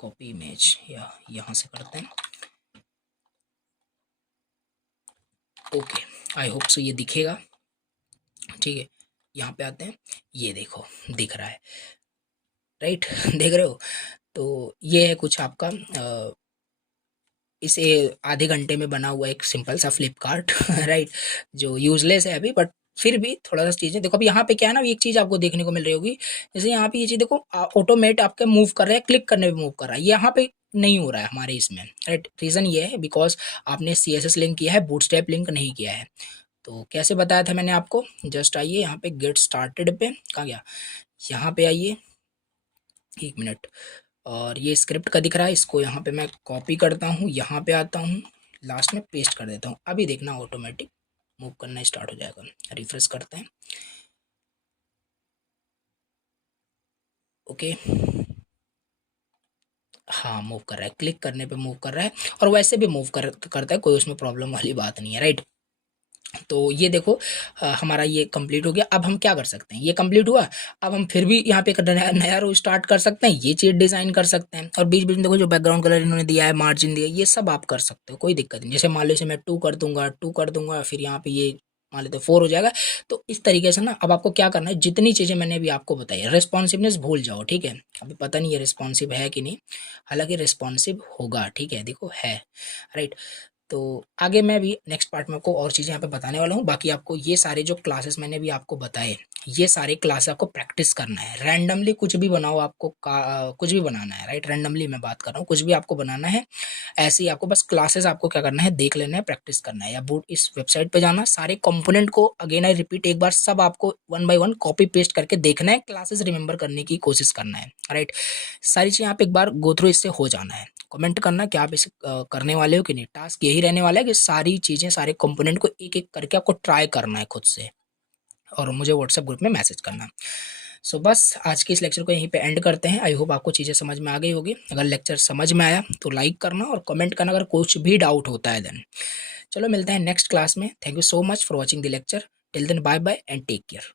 कॉपी इमेज, या यहाँ से करते हैं। ओके, आई होप सो ये दिखेगा। ठीक है, यहाँ पे आते हैं, ये देखो दिख रहा है, राइट देख रहे हो। तो ये है कुछ आपका इसे आधे घंटे में बना हुआ एक सिंपल सा फ्लिपकार्ट राइट, जो यूजलेस है अभी, बट फिर भी थोड़ा सा चीज़ें देखो। अब यहाँ पे क्या है ना, एक चीज़ आपको देखने को मिल रही होगी, जैसे यहाँ पे ये चीज़ देखो, ऑटोमेट आपके मूव कर रहा है, क्लिक करने पे मूव कर रहा है, यहाँ पे नहीं हो रहा है हमारे इसमें, राइट। रीज़न ये है बिकॉज आपने CSS लिंक किया है, बूटस्ट्रैप लिंक नहीं किया है। तो कैसे बताया था मैंने आपको, जस्ट आइए यहाँ पे गेट स्टार्टेड पे, कहाँ गया, यहाँ पे आइए, एक मिनट। और ये स्क्रिप्ट का दिख रहा है, इसको यहाँ पे मैं कॉपी करता हूँ, यहाँ पे आता हूँ, लास्ट में पेस्ट कर देता हूँ। अभी देखना ऑटोमेटिक मूव करना स्टार्ट हो जाएगा। रिफ्रेश करते हैं, ओके, हाँ मूव कर रहा है, क्लिक करने पे मूव कर रहा है, और वैसे भी मूव करता है, कोई उसमें प्रॉब्लम वाली बात नहीं है, राइट। तो ये देखो हमारा ये कंप्लीट हो गया। अब हम क्या कर सकते हैं, ये कंप्लीट हुआ, अब हम फिर भी यहाँ पे एक नया रो स्टार्ट कर सकते हैं, ये चीज़ डिज़ाइन कर सकते हैं, और बीच बीच में देखो जो बैकग्राउंड कलर इन्होंने दिया है, मार्जिन दिया है, ये सब आप कर सकते हो, कोई दिक्कत नहीं। जैसे मान लो इसे मैं 2 कर दूंगा, 2 कर दूंगा, फिर यहाँ पे ये मान लेते 4 हो जाएगा। तो इस तरीके से ना अब आपको क्या करना है, जितनी चीज़ें मैंने अभी आपको बताई है, रिस्पॉन्सिवनेस भूल जाओ, ठीक है। अभी पता नहीं है रिस्पॉन्सिव है कि नहीं, हालांकि रिस्पॉन्सिव होगा, ठीक है, देखो है, राइट। तो आगे मैं भी नेक्स्ट पार्ट में आपको और चीज़ें यहाँ पे बताने वाला हूँ। बाकी आपको ये सारे जो क्लासेस मैंने भी आपको बताए, ये सारे क्लास आपको प्रैक्टिस करना है। रैंडमली कुछ भी बनाओ, आपको कुछ भी बनाना है, राइट। रैंडमली मैं बात कर रहा हूँ, कुछ भी आपको बनाना है, ऐसे ही आपको बस क्लासेस आपको क्या करना है, देख लेना है, प्रैक्टिस करना है, या बूट इस वेबसाइट पे जाना, सारे कंपोनेंट को अगेन आई रिपीट एक बार सब आपको 1 बाय 1 कॉपी पेस्ट करके देखना है, क्लासेस रिमेंबर करने की कोशिश करना है, राइट। सारी चीज़ें आप एक बार गो थ्रू इससे हो जाना है, कमेंट करना कि आप इसे करने वाले हो कि नहीं। टास्क यही रहने वाला है कि सारी चीज़ें, सारे कंपोनेंट को एक-एक करके आपको ट्राई करना है खुद से और मुझे व्हाट्सएप ग्रुप में मैसेज करना। सो बस आज के इस लेक्चर को यहीं पे एंड करते हैं। आई होप आपको चीज़ें समझ में आ गई होगी। अगर लेक्चर समझ में आया तो लाइक करना और कमेंट करना अगर कुछ भी डाउट होता है देन। चलो मिलते हैं नेक्स्ट क्लास में। Thank you so much for watching the lecture. Till then bye bye and take care.